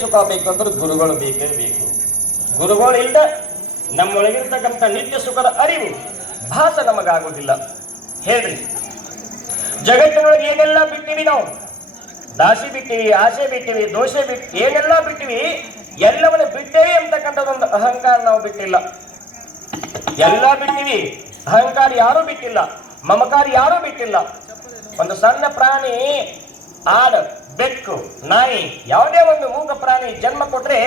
ಸುಖ ಬೇಕಂದ್ರೆ ಗುರುಗಳು ಬೇಕೇ ಬೇಕು. ಗುರುಗಳಿಂದ ನಮ್ಮೊಳಗಿರ್ತಕ್ಕಂಥ ನಿತ್ಯ ಸುಖದ ಅರಿವು ಭಾಸ ನಮಗಾಗೋದಿಲ್ಲ. ಹೇಳ್ರಿ, ಜಗತ್ತಿನೊಳಗೆ ಏನೆಲ್ಲ ಬಿಟ್ಟಿವಿ ನಾವು? ದಾಸಿ ಬಿಟ್ಟಿವಿ, ಆಸೆ ಬಿಟ್ಟಿವಿ, ದೋಷೆ ಏನೆಲ್ಲ ಬಿಟ್ಟಿವಿ. ಎಲ್ಲವನ್ನು ಬಿಟ್ಟೇವಿ ಅಂತಕ್ಕಂಥದ್ದೊಂದು ಅಹಂಕಾರ ನಾವು ಬಿಟ್ಟಿಲ್ಲ. ಎಲ್ಲ ಬಿಟ್ಟಿವಿ, ಅಹಂಕಾರ ಯಾರೂ ಬಿಟ್ಟಿಲ್ಲ, ಮಮಕಾರ ಯಾರೂ ಬಿಟ್ಟಿಲ್ಲ. ಒಂದು ಸಣ್ಣ ಪ್ರಾಣಿ, ಆಡು, ಬೆಕ್ಕು, ನಾಯಿ, ಯಾವುದೇ ಒಂದು ಮೂಕ ಪ್ರಾಣಿ ಜನ್ಮ ಕೊಟ್ರೆ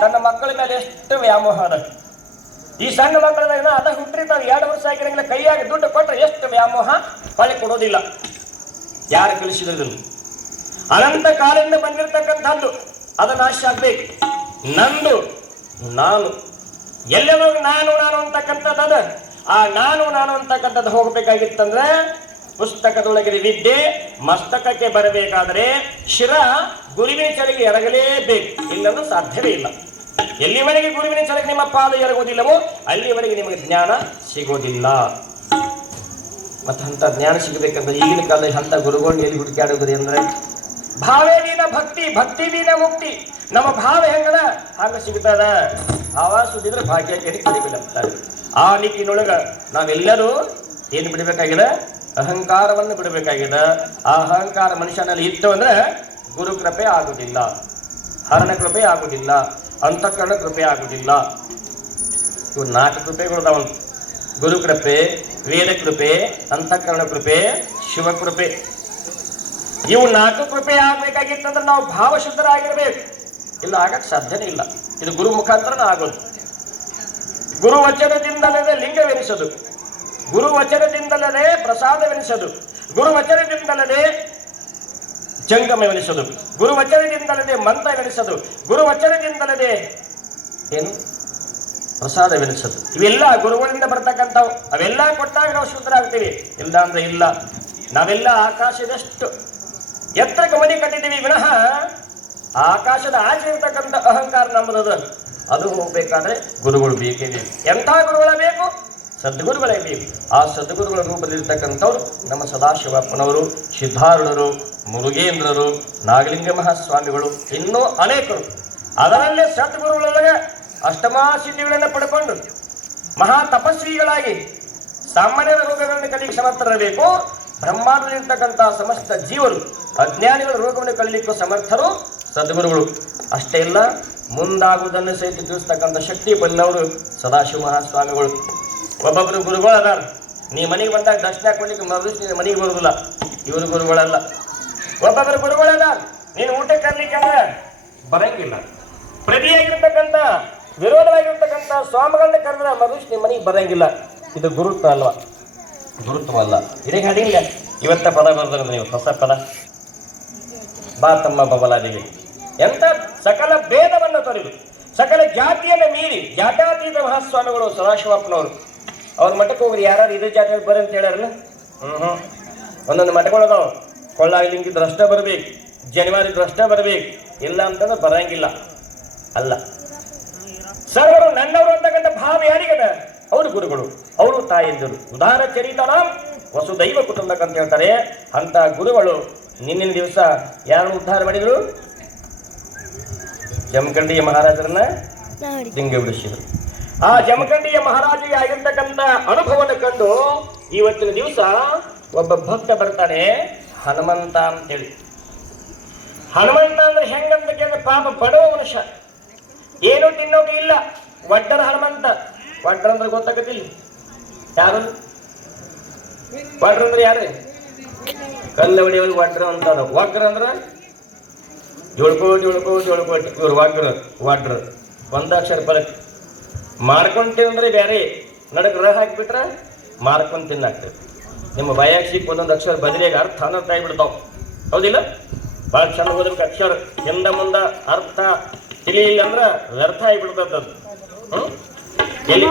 ತನ್ನ ಮಕ್ಕಳ ಮೇಲೆ ಎಷ್ಟು ವ್ಯಾಮೋಹ ಅದ. ಈ ಸಣ್ಣ ಮಕ್ಕಳನ್ನ ಅದ ಹುಟ್ಟಿರ್ತಾವೆ, 2 ವರ್ಷ ಆಗಿರಂಗಿಲ್ಲ, ಕೈಯಾಗಿ ದುಡ್ಡು ಕೊಟ್ಟರೆ ಎಷ್ಟು ವ್ಯಾಮೋಹ, ಹೊಳೆ ಕೊಡೋದಿಲ್ಲ. ಯಾರು ಕಲಿಸಿದ್ರು? ಅನಂತ ಕಾಲದಿಂದ ಬಂದಿರತಕ್ಕಂಥದ್ದು ಅದು ನಾಶ ಆಗ್ಬೇಕು. ನಂದು ನಾನು ಎಲ್ಲರೂ ನಾನು ನಾನು ಅಂತಕ್ಕಂಥದ್ದು, ಆ ನಾನು ನಾನು ಅಂತಕ್ಕಂಥದ್ದು ಹೋಗ್ಬೇಕಾಗಿತ್ತಂದ್ರೆ ಪುಸ್ತಕದೊಳಗಿನ ವಿದ್ಯೆ ಮಸ್ತಕಕ್ಕೆ ಬರಬೇಕಾದರೆ ಶಿರ ಗುರುವಿನ ಚಳಿಗೆ ಎರಗಲೇಬೇಕು, ಇಲ್ಲಂದ್ರೂ ಸಾಧ್ಯವೇ ಇಲ್ಲ. ಎಲ್ಲಿವರೆಗೆ ಗುರುವಿನ ಚಳಿಗೆ ನಿಮ್ಮ ಪಾದ ಎರಗುವುದಿಲ್ಲವೋ ಅಲ್ಲಿವರೆಗೆ ನಿಮಗೆ ಜ್ಞಾನ ಸಿಗೋದಿಲ್ಲ. ಮತ್ತೆ ಅಂತ ಜ್ಞಾನ ಸಿಗಬೇಕಂದ್ರೆ ಈಗಿನ ಕಾಲದಲ್ಲಿ ಅಂತ ಗುರುಗಳು ಎಲ್ಲಿ ಹುಡುಕಾಡೋದ್ರಿ ಅಂದ್ರೆ ಭಾವೇ ವೀನ ಭಕ್ತಿ, ಭಕ್ತಿ ವೀನ ಮುಕ್ತಿ. ನಮ್ಮ ಭಾವ ಹೆಂಗದ ಹಾಗ ಸಿಗ್ತದ. ಭಾವ ಸುದ್ದಿದ್ರೆ ಭಾಗ್ಯ ಕೇಳಿ ಕಡಿಬಿಡುತ್ತಾರೆ. ಆ ನಿಟ್ಟಿನೊಳಗ ನಾವೆಲ್ಲರೂ ಏನು ಬಿಡಬೇಕಾಗಿದೆ? ಅಹಂಕಾರವನ್ನು ಬಿಡಬೇಕಾಗಿದೆ. ಆ ಅಹಂಕಾರ ಮನುಷ್ಯನಲ್ಲಿ ಇತ್ತು ಅಂದ್ರೆ ಗುರು ಕೃಪೆ ಆಗುವುದಿಲ್ಲ, ಹರಣ ಕೃಪೆ ಆಗುವುದಿಲ್ಲ, ಅಂತಃಕರಣ ಕೃಪೆ ಆಗುವುದಿಲ್ಲ. ಇವು 4 ಕೃಪೆಗಳು. ಗುರು ಕೃಪೆ, ವೇದ ಕೃಪೆ, ಅಂತಃಕರಣ ಕೃಪೆ, ಶಿವಕೃಪೆ. ಇವು 4 ಕೃಪೆ ಆಗ್ಬೇಕಾಗಿತ್ತಂದ್ರೆ ನಾವು ಭಾವಶುದ್ಧರಾಗಿರ್ಬೇಕು. ಇಲ್ಲ ಆಗಕ್ಕೆ ಸಾಧ್ಯನೇ ಇಲ್ಲ. ಇದು ಗುರು ಮುಖಾಂತರ ಆಗೋದು. ಗುರು ವಚನದಿಂದಲೇ ಲಿಂಗವೆನಿಸೋದು, ಗುರು ವಚನದಿಂದಲೇ ಪ್ರಸಾದವೆನಿಸೋದು, ಗುರು ವಚನದಿಂದಲೇ ಜಂಗಮವೆನಿಸೋದು, ಗುರು ವಚನದಿಂದಲೇ ಮಂತ್ರವೆನಿಸೋದು, ಗುರು ವಚನದಿಂದಲೇ ಏನು ಪ್ರಸಾದವೆನಿಸೋದು. ಇವೆಲ್ಲ ಗುರುಗಳಿಂದ ಬರ್ತಕ್ಕಂಥವು. ಅವೆಲ್ಲ ಕೊಟ್ಟಾಗ ನಾವು ಶುದ್ಧರಾಗ್ತೀವಿ, ಇಲ್ಲ ಅಂದ್ರೆ ಇಲ್ಲ. ನಾವೆಲ್ಲ ಆಕಾಶದಷ್ಟು ಎತ್ತರಕ್ಕೆ ಮನೆ ಕಟ್ಟಿದ್ದೀವಿ ವಿನಃ ಆಕಾಶದ ಆಚೆ ಇರ್ತಕ್ಕಂಥ ಅಹಂಕಾರ ನಮ್ಮದು. ಅದು ಹೋಗ್ಬೇಕಾದ್ರೆ ಗುರುಗಳು ಬೇಕೇ ಬೇಕು. ಎಂಥ ಗುರುಗಳ ಬೇಕು? ಸದ್ಗುರುಗಳೇ ಬೇಕು. ಆ ಸದ್ಗುರುಗಳ ರೂಪದಲ್ಲಿರ್ತಕ್ಕಂಥವ್ರು ನಮ್ಮ ಸದಾಶಿವಪ್ಪನವರು, ಸಿದ್ಧಾರೂಢರು, ಮುರುಗೇಂದ್ರರು, ನಾಗಲಿಂಗ ಮಹಾಸ್ವಾಮಿಗಳು, ಇನ್ನೂ ಅನೇಕರು. ಅದರಲ್ಲೇ ಸದ್ಗುರುಗಳೊಳಗೆ ಅಷ್ಟಮಾಸಿದ್ಧಿಗಳನ್ನು ಪಡ್ಕೊಂಡು ಮಹಾ ತಪಸ್ವಿಗಳಾಗಿ ಸಾಮಾನ್ಯರ ರೋಗಗಳನ್ನು ಕಲಿಯಕ್ಕೆ ಸಮರ್ಥರಿರಬೇಕು. ಬ್ರಹ್ಮಾಂಡದಲ್ಲಿರ್ತಕ್ಕಂಥ ಸಮಸ್ತ ಜೀವರು ಅಜ್ಞಾನಿಗಳ ರೋಗವನ್ನು ಕಲಿಯಲಿಕ್ಕೂ ಸಮರ್ಥರು ಸದ್ಗುರುಗಳು. ಅಷ್ಟೇ ಇಲ್ಲ, ಮುಂದಾಗುವುದನ್ನು ಸಹಿತ ತಿಳಿಸ್ತಕ್ಕಂಥ ಶಕ್ತಿ ಬಂದವರು ಸದಾಶಿವ ಮಹಾಸ್ವಾಮಿಗಳು. ಒಬ್ಬೊಬ್ಬರು ಗುರುಗಳು ಅದಾರ. ನೀ ಮನೆಗೆ ಬಂದಾಗ ದರ್ಶನ ಕೊಡ್ಲಿಕ್ಕೆ ಮರುದಿವ್ಸ ಮನೆಗೆ ಬರುದಿಲ್ಲ, ಇವರು ಗುರುಗಳಲ್ಲ. ಒಬ್ಬೊಬ್ಬರು ಗುರುಗಳಲ್ಲ, ನೀನು ಊಟ ಕರ್ಲಿಕ್ಕೆ ಅಂದ್ರೆ ಬರಂಗಿಲ್ಲ. ಪ್ರತಿಯಾಗಿರ್ತಕ್ಕಂಥ ವಿರೋಧವಾಗಿರ್ತಕ್ಕಂಥ ಸ್ವಾಮಿಗಳನ್ನ ಕರೆದ್ರೆ ಮರುದಿವ್ಸ ನಿಮ್ಮ ಮನೆಗೆ ಬರಂಗಿಲ್ಲ. ಇದು ಗುರುತ್ವ ಅಲ್ವಾ? ಗುರುತ್ವವಲ್ಲ. ಇದೇ ಹಾಡಿಲ್ಲ. ಇವತ್ತ ಪದ ಬರ್ದ್ರೆ ನೀವು ಹೊಸ ಪದ, ಬಾ ತಮ್ಮ ಬಬಲಾದೇವಿ. ಎಂತ ಸಕಲ ಭೇದವನ್ನು ತೊರೆದು ಸಕಲ ಜಾತಿಯನ್ನು ಮೀರಿ ಜಾತ್ಯಾತೀತ ಮಹಾಸ್ವಾಮಿಗಳು ಸದಾಶಿವಪ್ಪನವರು. ಅವ್ರ ಮಠಕ್ಕೆ ಹೋಗ್ರಿ, ಯಾರು ಇದೇ ಜಾತಿ ಬರ್ರಿ ಅಂತ ಹೇಳ್ಯಾರಲ್ಲ. ಒಂದೊಂದು ಮಠಗಳದಾವ. ಕೊಳ್ಳಾಗಲಿಂಗಿದ್ರೆ ಅಷ್ಟೇ ಬರ್ಬೇಕು, ಜನಿವಾರಿದ್ರೆ ಅಷ್ಟೇ ಬರ್ಬೇಕು, ಇಲ್ಲ ಅಂತಂದ್ರೆ ಬರಂಗಿಲ್ಲ. ಅಲ್ಲ, ಸರ್ವರು ನನ್ನವರು ಅಂತಕ್ಕಂಥ ಭಾವ ಯಾರಿಗದ? ಅವರು ಗುರುಗಳು, ಅವರು ತಾಯಿದ್ದರು. ಉದಾರ ಚರಿತನ ವಸುದೈವ ಕುಟುಂಬಕ್ಕೆ ಅಂತ ಹೇಳ್ತಾರೆ. ಅಂತ ಗುರುಗಳು ನಿನ್ನಿನ ದಿವಸ ಯಾರನ್ನು ಉದ್ಧಾರ ಮಾಡಿದ್ರು? ಜಮಖಂಡಿಯ ಮಹಾರಾಜರನ್ನ ದಿಂಗೆ ಬಿಡಿಸಿದ್ರು. ಆ ಜಮಖಂಡಿಯ ಮಹಾರಾಜಿಗೆ ಆಗಿರ್ತಕ್ಕಂಥ ಅನುಭವವನ್ನು ಕಂಡು ಇವತ್ತಿನ ದಿವಸ ಒಬ್ಬ ಭಕ್ತ ಬರ್ತಾನೆ, ಹನುಮಂತ ಅಂತೇಳಿ. ಹನುಮಂತ ಅಂದ್ರೆ ಹೆಂಗಂತ ಕೇಳಿದ್ರೆ ಪಾಪ ಬಡವ ಮನುಷ್ಯ, ಏನು ತಿನ್ನೋಕೆ ಇಲ್ಲ. ಒಡ್ಡರ ಹನುಮಂತ. ಒಡ್ರ ಅಂದ್ರೆ ಗೊತ್ತಾಗತ್ತಿಲ್ಲ ಯಾರು? ಒಡ್ರ ಅಂದ್ರೆ ಯಾರು? ಕಲ್ಲ ಹೊಡಿಯೋದು ಒಡ್ರ ಅಂತ. ವಗ್ರ ಅಂದ್ರ ಜೋಳ್ಕೋಟಿ ಇವ್ರು ವಡ್ರ ಒಂದಾಕ್ಷರ ಫಲಕ್. ಮಾರ್ಕೊಂಡ್ ಅಂದ್ರೆ ಬೇರೆ, ನಡಕ್ ರ ಹಾಕಿಬಿಟ್ರೆ ಮಾರ್ಕೊಂಡ್ ತಿನ್ನಾಗ್ತದೆ. ನಿಮ್ಮ ಬಾಯಾಗ ಸಿಕ್ಕ ಒಂದೊಂದು ಅಕ್ಷರ ಬದಲಿಯಾಗ ಅರ್ಥ ಅನರ್ಥ ಆಗಿಬಿಡ್ತಾವ, ಹೌದಿಲ್ಲ? ಭಾಳ ಚಂದ ಓದಬೇಕು ಅಕ್ಷರ. ಹಿಂದ ಮುಂದ ಅರ್ಥ ತಿಳಿಯಿಲ್ಲ ಅಂದ್ರೆ ವ್ಯರ್ಥ ಆಗಿಬಿಡ್ತದ್ದು. ಎಲ್ಲಿ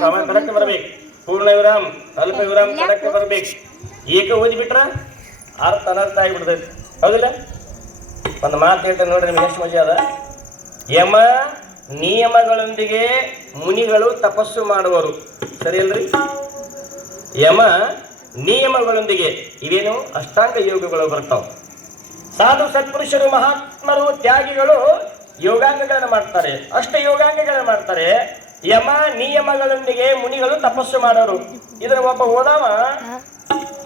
ಕಾಮ ಕರೆಕ್ಟ್ ಬರ್ಬೇಕು, ಪೂರ್ಣ ವಿರಾಮ್ ಅಲ್ಪ ವಿರಾಮ್ ಕರೆಕ್ಟ್ ಬರ್ಬೇಕು. ಏಕ ಓದಿಬಿಟ್ರ ಅರ್ಥ ಅನರ್ಥ ಆಗಿಬಿಡ್ತೈತಿ, ಹೌದಿಲ್ಲ? ಒಂದು ಮಾತು ಹೇಳ್ತಾರೆ ನೋಡ್ರಿ, ನಿಮ್ಗೆ ಎಷ್ಟು ಮಜಾ ಅದ. ಯಮ ನಿಯಮಗಳೊಂದಿಗೆ ಮುನಿಗಳು ತಪಸ್ಸು ಮಾಡುವರು, ಸರಿ ಅಲ್ರಿ? ಯಮ ನಿಯಮಗಳೊಂದಿಗೆ ಇವೇನು ಅಷ್ಟಾಂಗ ಯೋಗಗಳು ಬರ್ತಾವ. ಸಾಧು ಸತ್ಪುರುಷರು, ಮಹಾತ್ಮರು, ತ್ಯಾಗಿಗಳು ಯೋಗಾಂಗಗಳನ್ನು ಮಾಡ್ತಾರೆ, ಅಷ್ಟ ಯೋಗಾಂಗಗಳನ್ನು ಮಾಡ್ತಾರೆ. ಯಮ ನಿಯಮಗಳೊಂದಿಗೆ ಮುನಿಗಳು ತಪಸ್ಸು ಮಾಡೋರು. ಇದರ ಒಬ್ಬ ಓದಾವ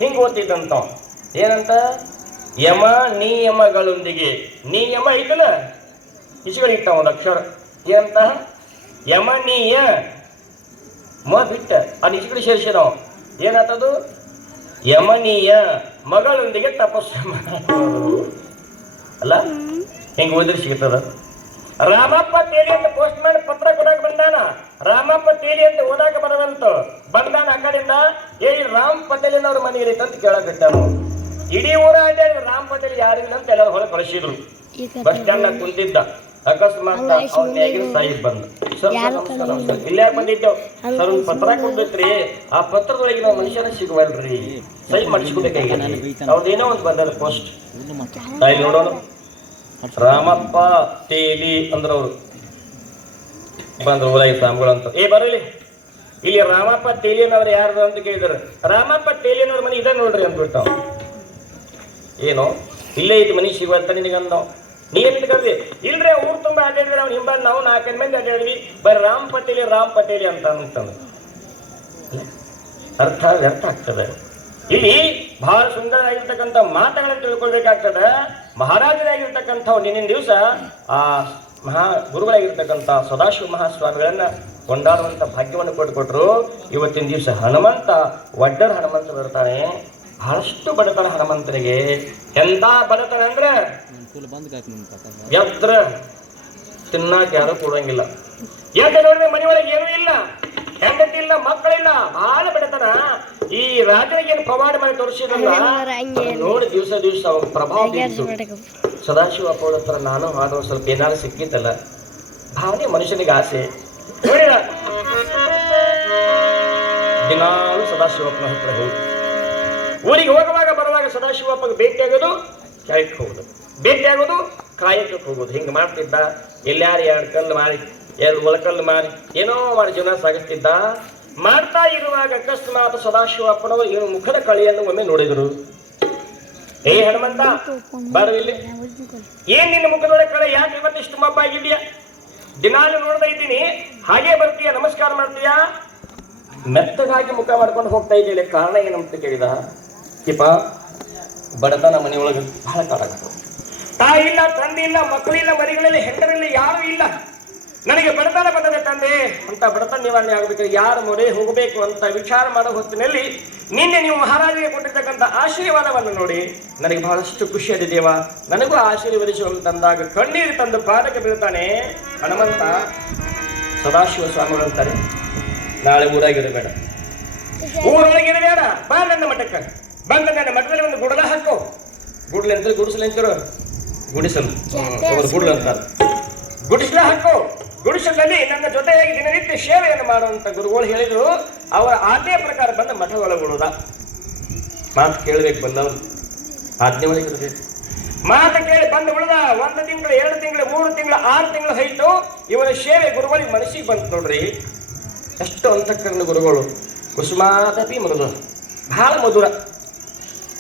ಹಿಂಗ್ ಓದ್ತಿದ್ದಂತ ಏನಂತ, ಯಮ ನಿಯಮಗಳೊಂದಿಗೆ. ನಿಯಮ ಐತಲ್ಲ ಇಸ್ಗಳಿಟ್ಟಾವ ಒಂದು ಅಕ್ಷರ ಏನಂತ, ಯಮನೀಯ ಬಿಟ್ಟ ಅದು ಇಸ್ಗಳು ಸೇರಿಸಿದವ ಏನಾತದು, ಯಮನೀಯ ಮಗಳೊಂದಿಗೆ ತಪಸ್ಸು ಮಾಡೋರು ಅಲ್ಲ. ಹಿಂಗೆ ಓದಿದ್ರೆ ಸಿಗ್ತದ. ರಾಮಪ್ಪ ತೇಲಿ ಅಂತ ಪೋಸ್ಟ್ ಮಾಡಿ ಪತ್ರ ಕೊಡಾಕ ಬಂದಾನ. ರಾಮಪ್ಪ ತೇಲಿ ಅಂತ ಓದಾಕ ಬರವಂತ ಬಂದಾನ. ಆ ಕಡೆಯಿಂದ ರಾಮ್ ಪಟೇಲಿನ ಅವ್ರ ಮನೆ ಇರೈತೆ ಅಂತ ಕೇಳಕತ್ತಾನು. ಇಡೀ ಊರ ಅಡ್ಡಾಡಿ ರಾಮ್ ಪಟೇಲ್ ಯಾರಿಲ್ಲ ಅಂತ ಎಲ್ಲರೂ ಹೊರಗೆ ಕಳಿಸಿದ್ರು. ಬಸ್ ಸ್ಟ್ಯಾಂಡ್ ನಾಗ ಕುಂತಿದ್ದ. ಅಕಸ್ಮಾತ್ ಅವ್ನ ಸಾಯಿಬ್ ಬಂದು ಸರ್ ಇಲ್ಲೇ ಬಂದಿದ್ದೇವ್ ಸರ್, ಒಂದು ಪತ್ರ ಕೊಡ್ಬೇಕ್ರಿ, ಆ ಪತ್ರದೊಳಗೆ ನಾವು ಮನುಷ್ಯನ ಸಿಗುವಲ್ರಿ, ಸಹಿ ಮಾಡಿಸ್ಕೋಬೇಕಾಗಿ ಅವ್ರದೇನೋ ಒಂದು ಬಂದ ಪೋಸ್ಟ್ ನೋಡೋಣ. ರಾಮಪ್ಪ ತೇಲಿ ಅಂದ್ರವ್ರು ಬಂದ್ರು ಊರಾಗಿ ಸ್ವಾಮಿಗಳು ಅಂತ. ಬರಲಿ ಇಲ್ಲಿ ರಾಮಪ್ಪ ತೇಲಿನವ್ರು ಯಾರ್ದು ಅಂತ ಕೇಳಿದ್ರು. ರಾಮಪ್ಪ ತೇಲಿನವ್ರ ಮನೆ ಇದೆ ನೋಡ್ರಿ ಅಂದ್ಬಿಡ್ತಾವ. ಏನೋ ಇಲ್ಲೇ ಇದು ಮನಿ ಸಿಗುವಂತ ನಿನಗಂದವ್. ನೀ ಏನ್ ಕರ್ದಿ ಇಲ್ರಿ, ಊರ್ ತುಂಬಾ ಅಡ್ಡಾಡಿದ್ರಿ, ಅವ್ನು ಹಿಂಬಂದ್ ನಾವು 4 ಮಂದಿ ಅಡ್ಡಾಡಿದ್ವಿ, ಬರೀ ರಾಮ್ ಪಟೇಲಿ ಅಂತ ಅಂತಂದು ಅರ್ಥ ವ್ಯರ್ಥ ಆಗ್ತದೆ. ಇಲ್ಲಿ ಬಹಳ ಸುಂದರವಾಗಿರ್ತಕ್ಕಂಥ ಮಾತುಗಳನ್ನು ತಿಳ್ಕೊಳ್ಬೇಕಾಗ್ತದ. ಮಹಾರಾಜರಾಗಿರ್ತಕ್ಕಂಥವು ನಿನ್ನಿನ ದಿವಸ ಆ ಮಹಾ ಗುರುಗಳಾಗಿರ್ತಕ್ಕಂಥ ಸದಾಶಿವ ಮಹಾಸ್ವಾಮಿಗಳನ್ನ ಕೊಂಡಾಡುವಂತ ಭಾಗ್ಯವನ್ನು ಕೊಟ್ಟರು. ಇವತ್ತಿನ ದಿವಸ ಹನುಮಂತ ಒಡ್ಡರ ಹನುಮಂತ ಬರ್ತಾನೆ. ಬಹಳಷ್ಟು ಬಡತನ ಹನುಮಂತನಿಗೆ. ಎಂತ ಬಡತನ ಅಂದ್ರೆ ಎದ್ರ ತಿನ್ನಾಕ ಯಾರು ಕೊಡಂಗಿಲ್ಲ. ಯಾಕೆ ನೋಡಿದ್ರೆ ಮನೆ ಒಳಗೆ ಏನೂ ಇಲ್ಲ, ಹೆಂಡತಿ ಇಲ್ಲ, ಮಕ್ಕಳಿಲ್ಲ, ಬಹಳ ಬಡತನ. ಈ ರಾಜನಿಗೆ ಏನು ಪ್ರಮಾಣ ಮಾಡಿ ತೋರಿಸಿದ್ರಲ್ಲ ನೋಡಿ ದಿವಸ ಅವ್ರ ಪ್ರಭಾವ ಬೀರಿತು. ಸದಾಶಿವ ಅಪ್ಪಳ ಹತ್ರ ನಾನು ಮಾಡೋ ಸ್ವಲ್ಪ ಏನಾದ್ರು ಸಿಕ್ಕಿತ್ತಲ್ಲ, ಭಾವನೆ ಮನುಷ್ಯನಿಗೆ ಆಸೆ. ನೋಡಿರ ದಿನಾಲು ಸದಾಶಿವಪ್ಪನ ಹತ್ರ ಹೋಗಿ ಊರಿಗೆ ಹೋಗುವಾಗ ಬರುವಾಗ ಸದಾಶಿವಪ್ಪಗೆ ಭೇಟಿಯಾಗೋದು, ಕಾಯಕ್ಕೆ ಹೋಗುದು, ಭೇಟಿಯಾಗೋದು, ಕಾಯಕ್ಕೆ ಹೋಗೋದು. ಹಿಂಗೆ ಮಾಡ್ತಿದ್ದ. ಎಲ್ಲಾರು 2 ಕಲ್ಲು ಮಾರಿ 2 ಒಳಕಲ್ಲು ಮಾರಿ ಏನೋ ಮಾಡಿ ಜೀವನ ಸಾಗಿಸ್ತಿದ್ದ. ಮಾಡ್ತಾ ಇರುವಾಗ ಅಕಸ್ಮಾತ್ ಸದಾಶಿವಪ್ಪನವರು ಏನು ಮುಖದ ಕಳೆಯನ್ನು ಒಮ್ಮೆ ನೋಡಿದ್ರು. ಹನುಮಂತ ಬಾರ ಇಲ್ಲಿ, ಏನ್ ನಿನ್ನ ಮುಖದೊಳಗೆ ಕಳೆ, ಯಾಕೆ ಇವತ್ತಿಷ್ಟು ಮಬ್ಬ ಆಗಿದ್ಯಾ? ದಿನಾಲು ನೋಡ್ತಾ ಇದ್ದೀನಿ, ಹಾಗೆ ಬರ್ತೀಯ, ನಮಸ್ಕಾರ ಮಾಡ್ತೀಯ, ಮೆತ್ತಗಾಗಿ ಮುಖ ಮಾಡ್ಕೊಂಡು ಹೋಗ್ತಾ ಇದ್ದೀಯ, ಕಾರಣ ಏನಂತ ಕೇಳಿದ. ಇಪ್ಪ ಬಡತನ ಮನೆಯೊಳಗೆ ಬಹಳ ಕಾಡಾಗ್ತದೆ. ತಾಯಿ ಇಲ್ಲ, ತಂದೆ ಇಲ್ಲ, ಮಕ್ಕಳಿಲ್ಲ, ಮರಿಗಳಲ್ಲಿ ಹೆಂಡರಲ್ಲಿ ಯಾರು ಇಲ್ಲ. ನನಗೆ ಬಡತನ ಬಂದದೆ ತಂದೆ ಅಂತ. ಬಡತನ ನಿವಾರಣೆ ಆಗಬೇಕು, ಯಾರು ಮೊರೆ ಹೋಗಬೇಕು ಅಂತ ವಿಚಾರ ಮಾಡೋ ಹೊತ್ತಿನಲ್ಲಿ ನಿನ್ನೆ ನೀವು ಮಹಾರಾಜರಿಗೆ ಕೊಟ್ಟಿರ್ತಕ್ಕಂಥ ಆಶೀರ್ವಾದವನ್ನು ನೋಡಿ ನನಗೆ ಬಹಳಷ್ಟು ಖುಷಿಯಾದ ದೇವ, ನನಗೂ ಆಶೀರ್ವದಿಸುವಂತಂದಾಗ ಕಣ್ಣೀರು ತಂದು ಪಾದಕ್ಕೆ ಬೀಳ್ತಾನೆ ಹನುಮಂತ. ಸದಾಶಿವ ಸ್ವಾಮಿಗಳು ಅಂತಾರೆ, ನಾಳೆ ಊರಾಗಿರಬೇಡ, ಊರೊಳಗಿರಬೇಡ, ಬಾ ನನ್ನ ಮಠಕ್ಕೆ ಬಂದ. ನನ್ನ ಮಠದಲ್ಲಿ ಒಂದು ಗುಡಲ ಹಾಕೋ. ಗುಡ್ಲ ಅಂತ ಗುಡಿಸಲು ಅಂತಾರ, ಗುಡಿಸಲು ಗುಡ್ಲ ಅಂತಾರೆ. ಗುಡಿಸಲ ಹಾಕೋ. ಗುಡಿಸಲಲ್ಲಿ ನನ್ನ ಜೊತೆಯಾಗಿ ದಿನನಿತ್ಯ ಸೇವೆಯನ್ನು ಮಾಡುವಂತ ಗುರುಗಳು ಹೇಳಿದ್ರು. ಅವರ ಆಜ್ಞೆ ಪ್ರಕಾರ ಬಂದ ಮಠ ಒಳಗೊಳ್ಳುವುದ. ಮಾತು ಕೇಳಬೇಕು, ಬಂದವರು ಆಜ್ಞೆ ಒಳಗಿರಬೇಕು. ಮಾತು ಕೇಳಿ ಬಂದು ಉಳಿದ 1 ತಿಂಗಳು 2 ತಿಂಗಳು 3 ತಿಂಗಳು 6 ತಿಂಗಳು ಹೈತು. ಇವರ ಸೇವೆ ಗುರುಗಳಿಗೆ ಮನಸ್ಸಿಗೆ ಬಂತು ನೋಡ್ರಿ. ಎಷ್ಟು ಅಂತಃಕರಣ ಗುರುಗಳು. ಕುಸುಮಾದಪಿ ಮೃದು, ಬಹಳ ಮಧುರ.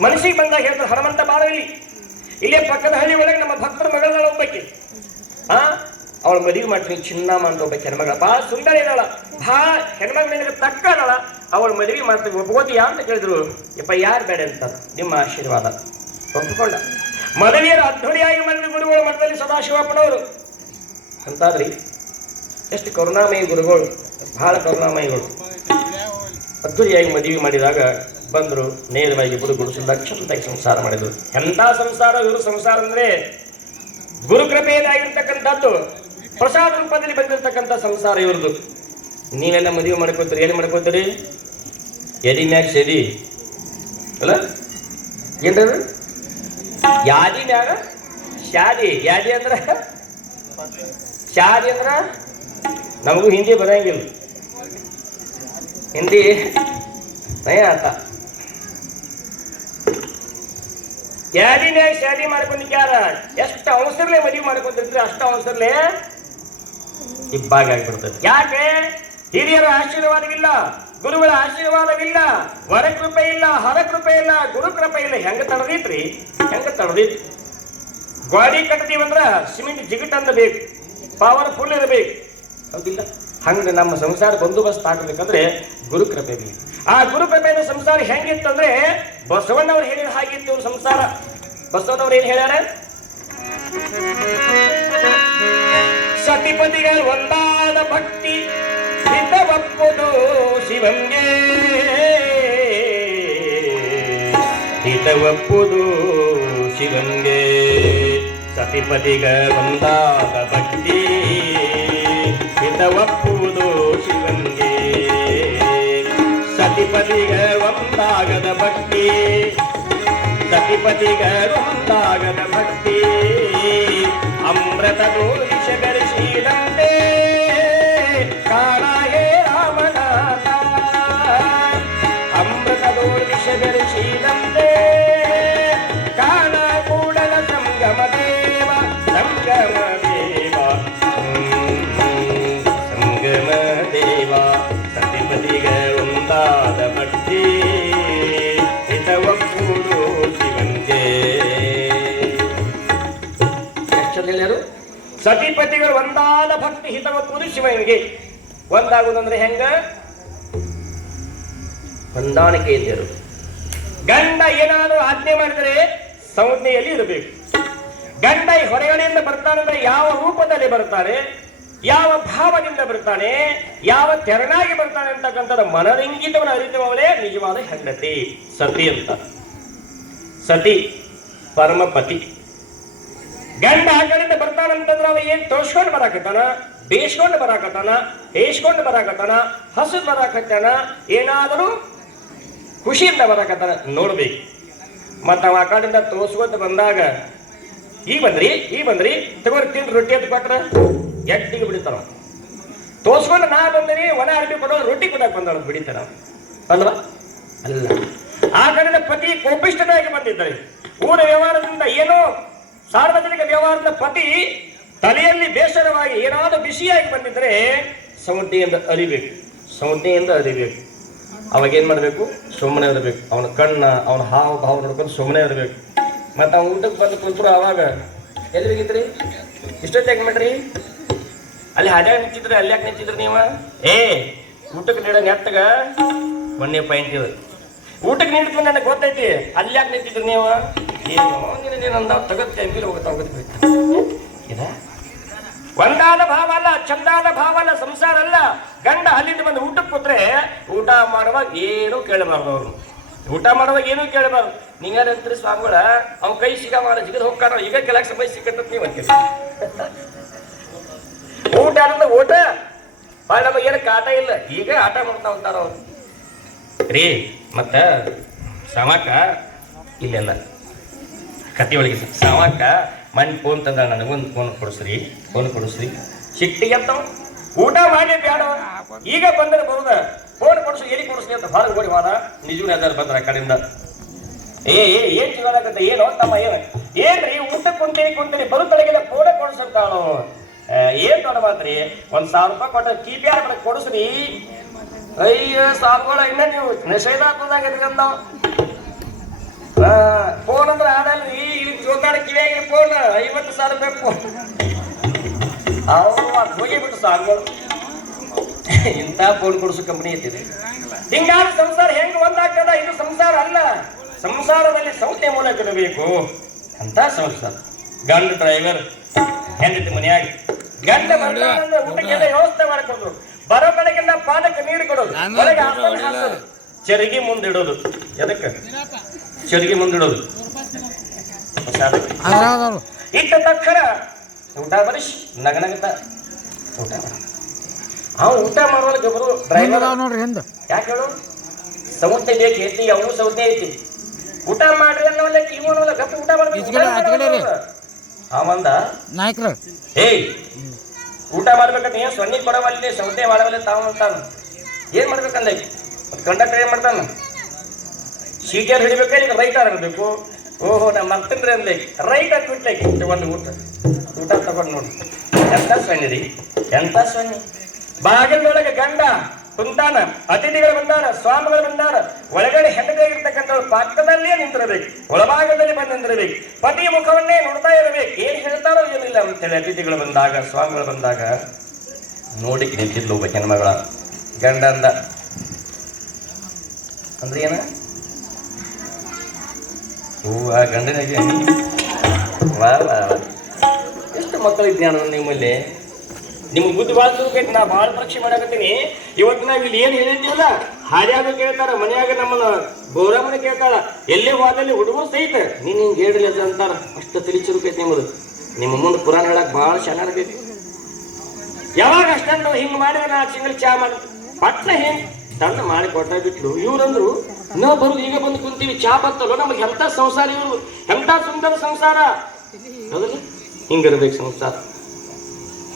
ಮನಸ್ಸಿಗೆ ಬಂದಾಗ ಹೇಳ್ತಾರೆ, ಹನುಮಂತ ಬಾಳ ಇಲ್ಲೇ ಪಕ್ಕದ ಹಳ್ಳಿ ಒಳಗೆ ನಮ್ಮ ಭಕ್ತರ ಮಗಳ ಒಬ್ಬಕ್ಕೆ ಅವಳ ಮದುವೆ ಮಾಡ್ತೀನಿ, ಚಿನ್ನಮ್ಮ ಅಂತ ಒಬ್ಬಕ್ಕೆ ಹೆಣ್ಮಗಳ, ಬಹಳ ಸುಂದರ ಇದ್ದಾಳ, ಬಹಳ ಹೆಣ್ಮಗಳಿಗೆ ತಕ್ಕ ಅದಾಳ, ಅವಳ ಮದುವೆ ಮಾಡ್ತೀವಿ, ಒಪ್ಕೋತೀಯಾ ಅಂತ ಕೇಳಿದ್ರು. ಯಪ್ಪ ಯಾರು ಬೇಡ ಅಂತ, ನಿಮ್ಮ ಆಶೀರ್ವಾದ ಒಪ್ಪಿಕೊಂಡ. ಮದುವೆಯರು ಅದ್ಧೂರಿಯಾಗಿ ಮಂದಿ ಗುರುಗಳು ಮಠದಲ್ಲಿ ಸದಾಶಿವಪ್ಪನವರು ಅಂತಾದ್ರಿ. ಎಷ್ಟು ಕರುಣಾಮಯಿ ಗುರುಗಳು, ಬಹಳ ಕರುಣಾಮಯಿಗಳು. ಅದ್ಧೂರಿಯಾಗಿ ಮದುವೆ ಮಾಡಿದಾಗ ಬಂದರು, ನೇರವಾಗಿ ಗುರುಗುಡಿಸಿದ ಲಕ್ಷಣದಾಗಿ ಸಂಸಾರ ಮಾಡಿದ್ರು. ಎಂಥ ಸಂಸಾರ ಇವರು. ಸಂಸಾರ ಅಂದ್ರೆ ಗುರುಕೃಪೆಯದಾಗಿರ್ತಕ್ಕಂಥದ್ದು, ಪ್ರಸಾದ ರೂಪದಲ್ಲಿ ಬಂದಿರತಕ್ಕಂಥ ಸಂಸಾರ ಇವ್ರದ್ದು. ನೀವೆಲ್ಲ ಮದುವೆ ಮಾಡ್ಕೋತೀರಿ, ಏನು ಮಾಡ್ಕೋತೀರಿ? ಎದಿ ಮ್ಯಾಗ ಸೇದಿ ಅಲ್ಲ ಏನ್ರಿ? ಯಾದಿ ಮ್ಯಾಗ ಶಾದಿ. ಯಾದಿ ಅಂದ್ರ ಶಾದಿ ಅಂದ್ರ ನಮಗೂ ಹಿಂದಿ ಬರಂಗಿಲ್ಲ, ಹಿಂದಿ ನಯ ಆತ. ಯಾದಿನೇ ಶಾದಿ ಮಾಡ್ಕೊಂಡಿಕ್ಯಾರ, ಎಷ್ಟು ಅವಸರಲೆ ಮದುವೆ ಮಾಡ್ಕೊಂಡಿರ್ತೀರಿ ಅಷ್ಟು ಅವಸರಲೆ ಇಬ್ಬಾಗ ಆಗ್ಬಿಡ್ತದೆ. ಯಾಕೆ? ಹಿರಿಯರ ಆಶೀರ್ವಾದವಿಲ್ಲ, ಗುರುಗಳ ಆಶೀರ್ವಾದವಿಲ್ಲ, ವರಕೃಪೆ ಇಲ್ಲ, ಹರಕೃಪೆ ಇಲ್ಲ, ಗುರುಕೃಪೆ ಇಲ್ಲ. ಹೆಂಗ ತಡದೈತ್ರಿ? ಹೆಂಗ ತಡದೈತಿ? ಗಾಡಿ ಕಟ್ಟತೀವಂದ್ರ ಸಿಮೆಂಟ್ ಜಿಗಟ್ ಅಂತ ಬೇಕು, ಪವರ್ಫುಲ್ ಇರಬೇಕು, ಹೌದಿಲ್ಲ? ಹಂಗೆ ನಮ್ಮ ಸಂಸಾರ ಬಂದೋಬಸ್ತ್ ಆಗಬೇಕಂದ್ರೆ ಗುರುಕೃಪೆ ಬೇಕು. ಆ ಗುರುಕೃಪೆಯ ಸಂಸಾರ ಹೆಂಗಿತ್ತಂದ್ರೆ ಬಸವಣ್ಣವ್ರು ಹೇಳಿದ ಹಾಗಿತ್ತು ಅವ್ರ ಸಂಸಾರ. ಬಸವಣ್ಣವ್ರು ಏನ್ ಹೇಳ್ಯಾರ? ಸತಿಪತಿಗಳು ಒಂದಾದ ಭಕ್ತಿ ಹಿತವಪ್ಪುದು ಶಿವಂಗೆ, ಹಿತವಪ್ಪುದು ಶಿವಂಗೆ. ಸತಿಪತಿಗಳೊಂದಾದ ಭಕ್ತಿ ಹಿತವಪ್ಪುವುದು ಶಿವಂಗೆ. ಸತಿಪತಿಗಳೊಂದಾಗದ ಭಕ್ತಿ, ಸತಿಪತಿಗಳೊಂದಾಗದ ಭಕ್ತಿ ಅಮೃತದೋ ವಿಷಗರಿಸಿದಂತೆ ಕಾಣಾಯೇ ರಾಮನಾಥ. ಅಮೃತದೋ ವಿಷಗರಿಸಿದಂತೆ ಕಾಣ ಕೂಡಲ ಸಂಗಮ ದೇವ, ಸಂಗಮ ದೇವ, ಸಂಗಮ ದೇವ. ಸತಿಪತಿಗ ಒಂದಾದ ಭಕ್ತಿ ಹಿತವಪ್ಪುದು ಶಿವಂಗೆ. ಎಲ್ಲರೂ ಸತಿಪತಿಗಳು ಒಂದಾದ ಭಕ್ತಿ ಹಿತವಪ್ಪುದು ಶಿವನಿಗೆ. ಒಂದಾಗುದಂದ್ರೆ ಹೆಂಗ? ಹೊಂದಾಣಿಕೆ ಇದ್ದರು. ಗಂಡ ಏನಾದರೂ ಆಜ್ಞೆ ಮಾಡಿದರೆ ಸಂಜ್ಞೆಯಲ್ಲಿ ಇರಬೇಕು. ಗಂಡ ಹೊರಗಡೆಯಿಂದ ಬರ್ತಾನಂದ್ರೆ ಯಾವ ರೂಪದಲ್ಲಿ ಬರ್ತಾರೆ, ಯಾವ ಭಾವದಿಂದ ಬರ್ತಾನೆ, ಯಾವ ತೆರನಾಗಿ ಬರ್ತಾನೆ ಅಂತಕ್ಕಂಥದ್ದು ಮನರಂಗಿತವನ್ನು ಅರಿತವಳೇ ನಿಜವಾದ ಹೆಂಡತಿ ಸತಿ ಅಂತ. ಸತಿ ಪರಮಪತಿ. ಗಂಡ ಆ ಕಡೆಯಿಂದ ಬರ್ತಾನಂತಂದ್ರೆ ಅವ ಏನ್ ತೋರ್ಸ್ಕೊಂಡು ಬರಾಕತ್ತಾನ, ಬೇಯಿಸ್ಕೊಂಡು ಬರಾಕತ್ತಾನ, ಹೇಸ್ಕೊಂಡು ಬರಾಕತ್ತಾನ, ಹಸಿರು ಬರಾಕತ್ತಾನ, ಏನಾದರೂ ಖುಷಿಯಿಂದ ಬರಾಕತ್ತಾನ ನೋಡ್ಬೇಕು. ಮತ್ತ ಅವ ಆ ಕಡೆಯಿಂದ ತೋರ್ಸ್ಕೊಂತ ಬಂದಾಗ ಈಗ ಬಂದ್ರಿ ತಗೋರಿ ತಿಂದು ರೊಟ್ಟಿ ಅಂತ ಕೊಟ್ರ ಎಟ್ಟಿಗೆ ಬಿಡಿತಾರ. ತೋರ್ಸ್ಕೊಂಡು ನಾ ಬಂದನಿ ಒಣ ಅರ್ಬಿ ಕೊಡೋ ರೊಟ್ಟಿ ಕೊಡಕ್ ಬಂದ ಬಿಡಿತಾರ ಅಲ್ವಾ? ಅಲ್ಲ, ಆ ಕಡೆಯಿಂದ ಪತಿ ಕೋಪಿಷ್ಠನಾಗಿ ಬಂದಿದ್ದಾರೆ. ಊರ ವ್ಯವಹಾರದಿಂದ ಏನೋ ಸಾರ್ವಜನಿಕ ವ್ಯವಹಾರದ ಪತಿ ತಲೆಯಲ್ಲಿ ಬೇಸರವಾಗಿ ಏನಾದರೂ ಬಿಸಿಯಾಗಿ ಬಂದಿದ್ರೆ ಸೌಂಟೆಯಿಂದ ಅರಿಬೇಕು, ಸೌಂಟೆಯಿಂದ ಅರಿಬೇಕು. ಅವಾಗೇನ್ ಮಾಡ್ಬೇಕು? ಸುಮ್ಮನೆ ಇರಬೇಕು. ಅವನ ಕಣ್ಣ ಅವನ ಹಾವ ಭಾವ ನೋಡ್ಕೊಂಡು ಸುಮ್ಮನೆ ಇರಬೇಕು. ಮತ್ತೆ ಅವ್ನ ಊಟಕ್ಕೆ ಬಂದು ಕುಂತರು ಅವಾಗ ಎಲ್ಲಿ ಹೋಗಿದ್ರಿ, ಇಷ್ಟೊತ್ತಾಗ ಮಾಡ್ರಿ ಅಲ್ಲಿ ಹಾದ್ಯಾಗ ನಿಂತಿದ್ರಿ, ಅಲ್ಲಿ ಯಾಕೆ ನಿಂತಿದ್ರಿ ನೀವು? ಊಟಕ್ಕೆ ನೀಡ ನೆಟ್ಟಗ ಮೊನ್ನೆ ಪಾಯಿಂಟ್ ಇದೆ. ಊಟಕ್ಕೆ ನಿಂತು ನನಗೆ ಗೊತ್ತೈತಿ, ಅಲ್ಲಿ ಯಾಕೆ ನಿಂತಿದ್ರಿ ನೀವು? ಏನೋ ಅಂದ ತಗತ್ತೆ ಎಂಬಿಲ್ ಹೋಗುತ್ತೆ ಇದ ಒಂದಾದ ಭಾವ ಅಲ್ಲ, ಚಂದಾದ ಭಾವ ಅಲ್ಲ, ಸಂಸಾರ ಅಲ್ಲ. ಗಂಡ ಅಲ್ಲಿಂದ ಬಂದು ಊಟಕ್ಕೆ ಕೂತ್ರೆ ಊಟ ಮಾಡುವಾಗ ಏನೂ ಕೇಳಬಾರ್ದು. ಅವ್ರು ಊಟ ಮಾಡುವಾಗ ಏನೂ ಕೇಳಬಾರ್ದು. ನೀವೇನಂತ್ರಿ ಸ್ವಾಮಿಗಳ ಅವ್ನ ಕೈ ಸಿಗ ಮಾಡ ಜಿಗದ್ ಹೋಗ್ತಾರ, ಈಗ ಕೆಲಸ ಸಮಯ ಸಿಕ್ಕತ್ತ ನೀವು ಅಂತೀರಿ. ಊಟ ಅಂದ್ರೆ ಊಟ ಭಾಳ ನಮಗೆ ಏನು ಕಾಟ ಇಲ್ಲ, ಈಗ ಆಟ ಮಾಡ್ತಾ ಹೋಗ್ತಾರ ಅವ್ರು ರೀ. ಮತ್ತ ಸಾಮಾಕ ಇಲ್ಲೆಲ್ಲ ಕತ್ತಿ ಒಳಗೆ ಸಾಮಾಕ ಮನೆ ಫೋನ್ ತಂದ, ನನಗೊಂದು ಫೋನ್ ಕೊಡಿಸ್ರಿ ಸಿಟ್ಟಿಗೆ ಅಂತ ಊಟ ಮಾಡಿ ಬೇಡ ಈಗ ಬಂದ್ರೆ ಬರುದ ಫೋನ್ ಕೊಡಿಸು, ಎಲ್ಲಿ ಕೊಡಿಸ್ಲಿ ಅಂತ ಹೊರಗೆ ಓಡಿ ಹೋದ. ನಿಜವೂ ಎಲ್ಲರೂ ಬಂದ್ರ ಆ ಕಡೆಯಿಂದ ಏನ್ ಸಿಗೋದಾಗತ್ತೆ, ಏನೋ ತಮ್ಮ ಏನ್ರಿ ಊಟಕ್ಕೆ ಕುಂತೀನಿ ಬರು ಬೆಳಗ್ಗೆ ಫೋನ್ ಕೊಡಿಸಂತಾಳು. ಏನ್ ದೊಡ್ಡ ಮಾತ್ರಿ, 1,000 ರೂಪಾಯಿ ಕೊಟ್ಟ TPR ಕೊಡಿಸ್ರಿ. ಅಯ್ಯೋ ಸಾವುಗಳ ಇನ್ನ ನೀವು ನಿಷೇಧಾತ್ಮದಾಗ ಎದ್ಕೊಂಡಾವ್ ಫೋನ್ ಅಂದ್ರೆ ಆದಲ್ರಿ. ಇಲ್ಲಿ ಜೋತಾಡ ಕಿವಿಯಾಗಿನ ಫೋನ್ 50,000 ರೂಪಾಯಿ ಫೋನ್ ಅವರು ಹೋಗಿಬಿಟ್ಟು ಸಾವುಗಳು. ಇಂಥ ಫೋನ್ ಕೊಡಿಸೋ ಕಂಪನಿ ಐತಿದೆ. ಹಿಂಗಾದ ಸಂಸಾರ ಹೆಂಗ್ ಒಂದಾಗ್ತದ? ಇದು ಸಂಸಾರ ಅಲ್ಲ. ಸಂಸಾರದಲ್ಲಿ ಸೌತೆ ಮೂಲಕ ಇರಬೇಕು ಅಂತ ಸಂಸಾರ. ಗಂಡ ಡ್ರೈವರ್, ಹೆಂಡತಿ ಮನೆಯಾಗಿ, ಗಂಡ ಬಂದ್ರೆ ಊಟಕ್ಕೆಲ್ಲ ವ್ಯವಸ್ಥೆ ಮಾಡಿಕೊಡ್ರು, ಬರೋ ಕಡೆಗೆಲ್ಲ ಪಾದಕ್ಕೆ ನೀರು ಕೊಡೋದು, ಒಳಗೆ ಹಾಕೋದು, ಚರಿಗೆ ಮುಂದಿಡೋದು. ಎದಕ್ಕೆ ಚರಿಗೆ ಮುಂದಿಡೋದು? ಇಟ್ಟ ತಕ್ಷಣ ಊಟ ಬರೀ ನಗನಗತ ಊಟ ಅವ್ ಊಟ ಮಾಡುವಾಗ ಒಬ್ಬರು ಡ್ರೈವರ್ ನೋಡ್ರಿ ಹಿಂದ ಯಾಕೆ ಹೇಳು ಸೌತೆ ಬೇಕು ಐತಿ, ಅವನು ಸೌತೆ ಐತಿ, ಊಟ ಮಾಡ್ರಿ ಅನ್ನೋಲ್ಲ ಕಿವನಲ್ಲ ಗಪ್ಪ ಊಟ ಮಾಡ್ಬೇಕು. ಅವಂದ ನಾಯಕರು ಊಟ ಮಾಡ್ಬೇಕಂತ ಏನ್ ಸೊನ್ನಿ ಕೊಡವಲ್ಲಿ ಸೌತೆ ಮಾಡವಲ್ಲ ತಾವ ಅಂತಾನ. ಏನ್ ಮಾಡ್ಬೇಕಂದ ಕಂಡಕ್ಟರ್ ಏನ್ ಮಾಡ್ತಾನ? ಸೀಟಿಯರ್ ಹಿಡಿಬೇಕಾ ಈಗ ರೈಟ್ ಆಗಬೇಕು. ಓಹೋ ನಾ ಮರ್ತನ್ರಿ ಅಂದ್ಲೆ ರೈಟ್ ಹಾಕ್ಬಿಟ್ಲಾಕಿ ಒಂದು ಊಟ ತಗೊಂಡು ನೋಡಿ. ಎಂತ ಸೊನ್ನಿ ರೀ, ಎಂತ ಸೊನ್ನಿ. ಬಾಗಿಲೊಳಗೆ ಗಂಡ ಕುಂತಾನ, ಅತಿಥಿಗಳು ಬಂದಾರ, ಸ್ವಾಮಿಗಳು ಬಂದಾರ, ಒಳಗಡೆ ಹೆಣ್ಣದಾಗಿರ್ತಕ್ಕಂಥವ್ರು ಪಕ್ಕದಲ್ಲೇ ನಿಂತಿರಬೇಕು, ಒಳಭಾಗದಲ್ಲಿ ಬಂದು ನಿಂತಿರಬೇಕು, ಪತಿ ಮುಖವನ್ನೇ ನೋಡ್ತಾ ಇರಬೇಕು. ಏನ್ ಹೇಳ್ತಾರೋ ಏನಿಲ್ಲ ಅಂತೇಳಿ ಅತಿಥಿಗಳು ಬಂದಾಗ, ಸ್ವಾಮಿಗಳು ಬಂದಾಗ ನೋಡಿ ನಿಂತಿದ್ಲು ಒಬ್ಬ ಹೆಣ್ಮಗಳ. ಗಂಡ ಅಂದ ಅಂದ್ರೆ ಏನ? ಆ ಗಂಡನಿಗೆ ವಾ ವಾ ಎಷ್ಟು ಮಕ್ಕಳು ಜ್ಞಾನ ನಿಮ್ಮಲ್ಲಿ. ನಿಮ್ಗೆ ಬುದ್ಧಿ ಭಾಳ ತಿಳ್ಕೈತಿ. ನಾ ಭಾಳ ಪರೀಕ್ಷೆ ಮಾಡಕತ್ತೀನಿ. ಇವತ್ತು ನಾವು ಇಲ್ಲಿ ಏನು ಹೇಳಿದ್ದೀವಲ್ಲ, ಹಾರ್ಯಾಗ ಕೇಳ್ತಾರ, ಮನ್ಯಾಗ ನಮ್ಮನ್ನ ಗೌರಮ್ಮನ ಕೇಳ್ತಾಳ, ಎಲ್ಲೇ ಹೋದಲ್ಲಿ ಹುಡುಗರು ಸಹಿತ ನೀನ್ ಹಿಂಗೆ ಹೇಳ್ರಿ ಅದು ಅಂತಾರ. ಅಷ್ಟು ತಿಳಿ ಚುರುಕೈತಿ ನಿಮ್ಮದು. ನಿಮ್ಮ ಮುಂದೆ ಪುರಾಣ ಹೇಳಕ್ ಭಾಳ ಚೆನ್ನಾಗೈತಿ. ಯಾವಾಗ ಅಷ್ಟನ್ನು ಹಿಂಗೆ ಮಾಡಿದ್ರೆ ನಾ ತಿಂಗಳು ಚಾ ಮಾಡಿ ಪಟ್ನ ಹಿಂಗೆ ತಂಡ ಮಾಡಿ ಕೊಟ್ಟ ಬಿಟ್ರು. ಇವ್ರಂದ್ರು ನಾ ಬರು ಈಗ ಬಂದು ಕುಂತೀವಿ, ಚಾ ಬತ್ತಲ್ಲ, ನಮಗೆ ಎಂತ ಸಂಸಾರ ಇವ್ರು, ಎಂತ ಸುಂದರ ಸಂಸಾರ ಹೌದಲ್ಲ, ಹಿಂಗಿರ್ಬೇಕು ಸಂಸಾರ.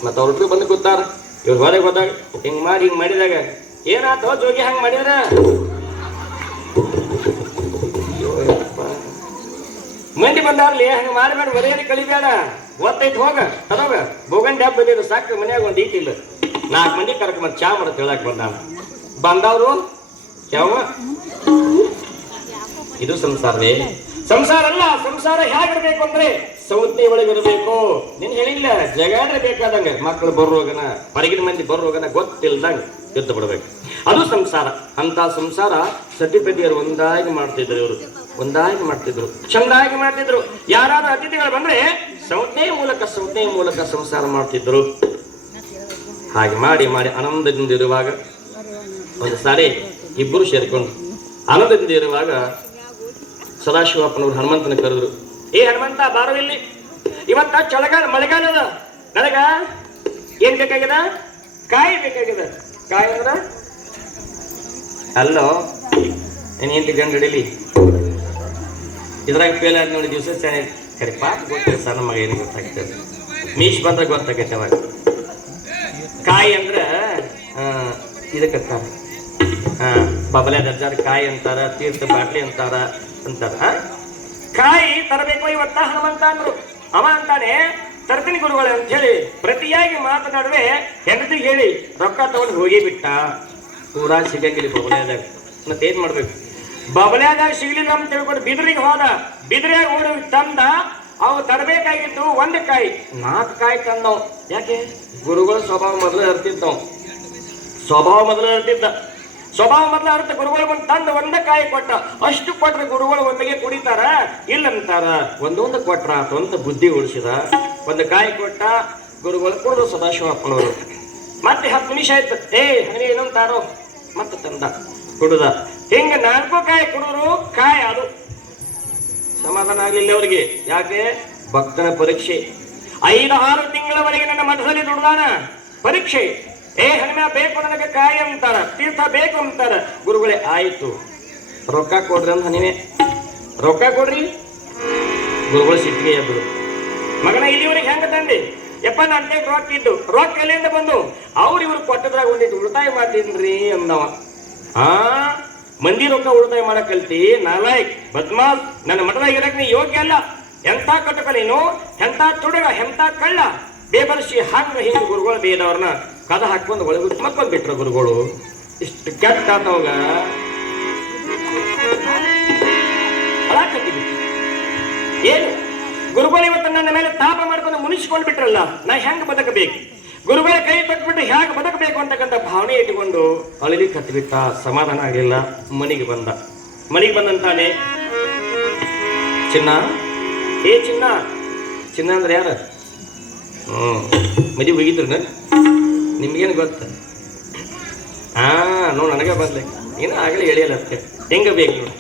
ಮತ್ತೆ ಅವ್ರ ಬಂದು ಗೊತ್ತಾರ, ಇವ್ರು ಹೊರಗೆ ಹೋದಾಗ ಹಿಂಗ್ ಮಾಡಿದಾಗ ಏನಾತೋ ಜೋಗಿ ಹಂಗ್ ಮಾಡಿದ್ರ ಮಂದಿ ಬಂದಾರ್ಲಿ ಹಂಗ ಮಾಡಬೇಡ, ಬರೆಯರಿ ಕಳಿಬೇಡ, ಒತ್ತೈತಿ ಹೋಗ ಅದಾಗ ಬೋಗಂಡಿ ಹಬ್ಬ ಬಂದಿದ್ದು ಸಾಕು. ಮನ್ಯಾಗ ಒಂದು ಈಟಿಲ್ಲ, 4 ಮಂದಿ ಕರ್ಕೊಂಡ್ ಚಾ ಮಾಡತ್ ಹೇಳಕ್ ಬಂದವ್ರು ಯಾವ ಇದು ಸಂಸಾರವೇ? ಸಂಸಾರ ಅಲ್ಲ. ಸಂಸಾರ ಹೇಗಿರ್ಬೇಕು ಅಂದ್ರೆ ಸೌತೆ ಒಳಗಿರ್ಬೇಕು. ನೀನ್ ಹೇಳಿಲ್ಲ, ಜಗಾಡ್ರೆ ಬೇಕಾದಂಗ ಮಕ್ಕಳು ಬರೋಗನ, ಹೊರಗಿನ ಮಂದಿ ಬರೋಗನ ಗೊತ್ತಿಲ್ದಂಗ ಯುದ್ಧ ಬಿಡ್ಬೇಕು, ಅದು ಸಂಸಾರ. ಅಂತ ಸಂಸಾರ ಸತಿಪತಿಯರು ಒಂದಾಗಿ ಮಾಡ್ತಿದ್ರು. ಇವರು ಒಂದಾಗಿ ಮಾಡ್ತಿದ್ರು, ಚಂದಾಗಿ ಮಾಡ್ತಿದ್ರು. ಯಾರಾದ್ರೂ ಅತಿಥಿಗಳು ಬಂದ್ರೆ ಸೌತೆ ಮೂಲಕ ಸಂಸಾರ ಮಾಡ್ತಿದ್ರು. ಹಾಗೆ ಮಾಡಿ ಆನಂದದಿಂದ ಇರುವಾಗ ಒಂದು ಸಾರಿ ಇಬ್ಬರು ಸೇರ್ಕೊಂಡು ಆನಂದದಿಂದ ಇರುವಾಗ ಸದಾಶಿವಪ್ಪನವ್ರು ಹನುಮಂತನ ಕರೆದ್ರು. ಏ ಹನುಮಂತ, ಬಾರೋ ಇಲ್ಲಿ, ಇವತ್ತ ಚಳಿಗಾಲ ಮಳೆಗಾಲ ಅದ, ನನಗ ಏನ್ ಬೇಕಾಗ್ಯದ? ಕಾಯಿ ಬೇಕಾಗ್ಯದ. ಕಾಯಿ ಅಂದ್ರ ಅಲ್ಲೋ ಏನ್ ಎಂಟು ಗಂಟೆ ಹಿಡಿಲಿ, ಇದ್ರಾಗ ಫೇಲ್ ಆಗಿ ನೋಡಿ ದಿವಸ ಚೆನ್ನಾಗಿ ಕರೆ ಪಾಪ ಗೊತ್ತಿಲ್ಲ. ಸಣ್ಣ ಮಗ ಏನು ಗೊತ್ತಾಗ್ತದೆ, ಮೀಶ್ ಬಂದ್ರೆ ಗೊತ್ತಾಗೈತೆ ಅವಾಗ. ಕಾಯಿ ಅಂದ್ರ ಇದಕ್ಕೆ ಬಬಲೆ ದರ್ಜಾರ ಕಾಯಿ ಅಂತಾರ, ತೀರ್ಥ ಬಾಟ್ಲಿ ಅಂತಾರ. ಕಾಯಿ ತರಬೇಕು ಇವತ್ತ ಹನುಮಂತ ಅಂದ್ರು. ಅವ ಅಂತಾನೆ ತರ್ತೀನಿ ಗುರುಗಳೇ ಅಂತ ಹೇಳಿ ಪ್ರತಿಯಾಗಿ ಮಾತನಾಡುವೆ ಹೆಂಡತಿಗೆ ಹೇಳಿ ರೊಕ್ಕ ತಗೊಂಡು ಹೋಗಿ ಬಿಟ್ಟ. ಊರಾಗ ಸಿಗಂಗಿಲ್ಲ ಬಬಲ್ಯಾದಾಗ. ಮತ್ತೇನ್ ಮಾಡ್ಬೇಕು? ಬಬಲ್ಯಾದಾಗ ಸಿಗ್ಲಿಲ್ಲ ಅಂತ ತಿಳ್ಕೊಂಡು ಬಿದ್ರಿಗೆ ಹೋದ. ಬಿದ್ರಿಯಾಗ ಓಡಿ ತಂದ. ಅವು ತರಬೇಕಾಗಿತ್ತು 1 ಕಾಯಿ, 4 ಕಾಯಿ ತಂದವ್. ಯಾಕೆ? ಗುರುಗಳು ಸ್ವಭಾವ ಮೊದಲು ಇರ್ತಿದ್ದ. ಸ್ವಭಾವ ಮೊದಲು ಅರ್ಥ. ಗುರುಗಳು ಬಂದು ತಂದು 1 ಕಾಯಿ ಕೊಟ್ಟ. ಅಷ್ಟು ಕೊಟ್ರೆ ಗುರುಗಳು ಒಮ್ಮೆಗೆ ಕುಡಿತಾರ? ಇಲ್ಲಂತಾರ. ಒಂದೊಂದು ಕೊಟ್ರ ಅಂತ ಬುದ್ಧಿ ಉಳಿಸಿದ. 1 ಕಾಯಿ ಕೊಟ್ಟ, ಗುರುಗಳು ಕುಡಿದು ಸದಾಶಿವಪ್ಪನವರು. ಮತ್ತೆ 10 ನಿಮಿಷ ಆಯ್ತು. ಹನಿ ಏನಂತಾರೋ ಮತ್ತೆ ತಂದ, ಕುಡುದ. ಹಿಂಗ 4 ಕಾಯಿ ಕುಡಿದ್ರು ಕಾಯಿ ಅದು ಸಮಾಧಾನ ಆಗಲಿಲ್ಲ ಅವ್ರಿಗೆ. ಯಾಕೆ? ಭಕ್ತನ ಪರೀಕ್ಷೆ. 5-6 ತಿಂಗಳವರೆಗೆ ನನ್ನ ಮಠದಲ್ಲಿ ದುಡ್ದಾನ. ಪರೀಕ್ಷೆ. ಹನುಮ ಬೇಕು ನನಗೆ ಕಾಯಿ ಅಂತಾರ, ತೀರ್ಥ ಬೇಕು ಅಂತಾರ. ಗುರುಗಳೇ ಆಯ್ತು, ರೊಕ್ಕ ಕೊಡ್ರಿ ಅಂತ ಹನಿವೆ. ರೊಕ್ಕ ಕೊಡ್ರಿ. ಗುರುಗಳು ಸಿಟ್ಟಿಗೆ ಎದ್ರು. ಮಗನ ಇಲ್ಲಿವರೆಗೆ ಹೆಂಗ ತಂದೆ? ಯಪ್ಪ ನನ್ನ ರೊಕ್ಕ ಇದ್ದು. ರೊಕ್ಕ ಎಲ್ಲಿಂದ ಬಂದು? ಇವ್ರು ಕೊಟ್ಟದ್ರಾಗ ಒಂದಿಟ್ಟು ಉಳಿತಾಯ ಮಾಡ್ತೀನ್ರಿ ಅಂದವ. ಮಂದಿ ರೊಕ್ಕ ಉಳಿತಾಯ ಮಾಡಕ್ ಕಲ್ತಿ ನಾಲಾಯಕ್ ಬದ್ಮಾಸ್. ನನ್ನ ಮಠದಾಗ ಇರಕ್ ನೀ ಯೋಗ್ಯ ಅಲ್ಲ. ಎಂತ ಕಟಕ ನೀನು, ಎಂತ ತುಡುಗ, ಎಂತ ಕಳ್ಳ, ಬೇಬರ್ಸಿ ಹಿಂಗ ಗುರುಗಳು ಬೇದವ್ರನ್ನ ಕದ ಹಾಕೊಂಡು ಒಳಗೆ ಮಕ್ಕೊಂಡ್ ಬಿಟ್ರ ಗುರುಗಳು. ಇಷ್ಟು ಕೆಟ್ಟ ಆತವಾಗ ಏನು ಗುರುಗಳು ಇವತ್ತು ನನ್ನ ಮೇಲೆ ತಾಪ ಮಾಡ್ಕೊಂಡು ಮುನಿಸ್ಕೊಂಡ್ ಬಿಟ್ರಲ್ಲ, ನಾ ಹೆಂಗ್ ಬದುಕಬೇಕು? ಗುರುಗಳ ಕೈ ತಟ್ಬಿಟ್ಟು ಹೇಗೆ ಬದುಕಬೇಕು ಅಂತಕ್ಕಂಥ ಭಾವನೆ ಇಟ್ಟುಕೊಂಡು ಅಳಿಲಿ ಕತ್ತಿಬಿಟ್ಟ. ಸಮಾಧಾನ ಆಗಲಿಲ್ಲ. ಮನೆಗೆ ಬಂದಂತಾನೆ, ಚಿನ್ನ, ಚಿನ್ನ ಅಂದ್ರೆ ಯಾರ? ಮದುವೆ ಹೋಗಿದ್ರು ನಿಮ್ಗೇನು ಗೊತ್ತ? ನೋಡು ನನಗೆ ಬಂದ್ಲೆ ಏನೋ ಆಗಲಿ ಹೇಳಿಯಲ್ಲ ಅದಕ್ಕೆ ಹೆಂಗ ಬೇಕು ನೋಡಿ.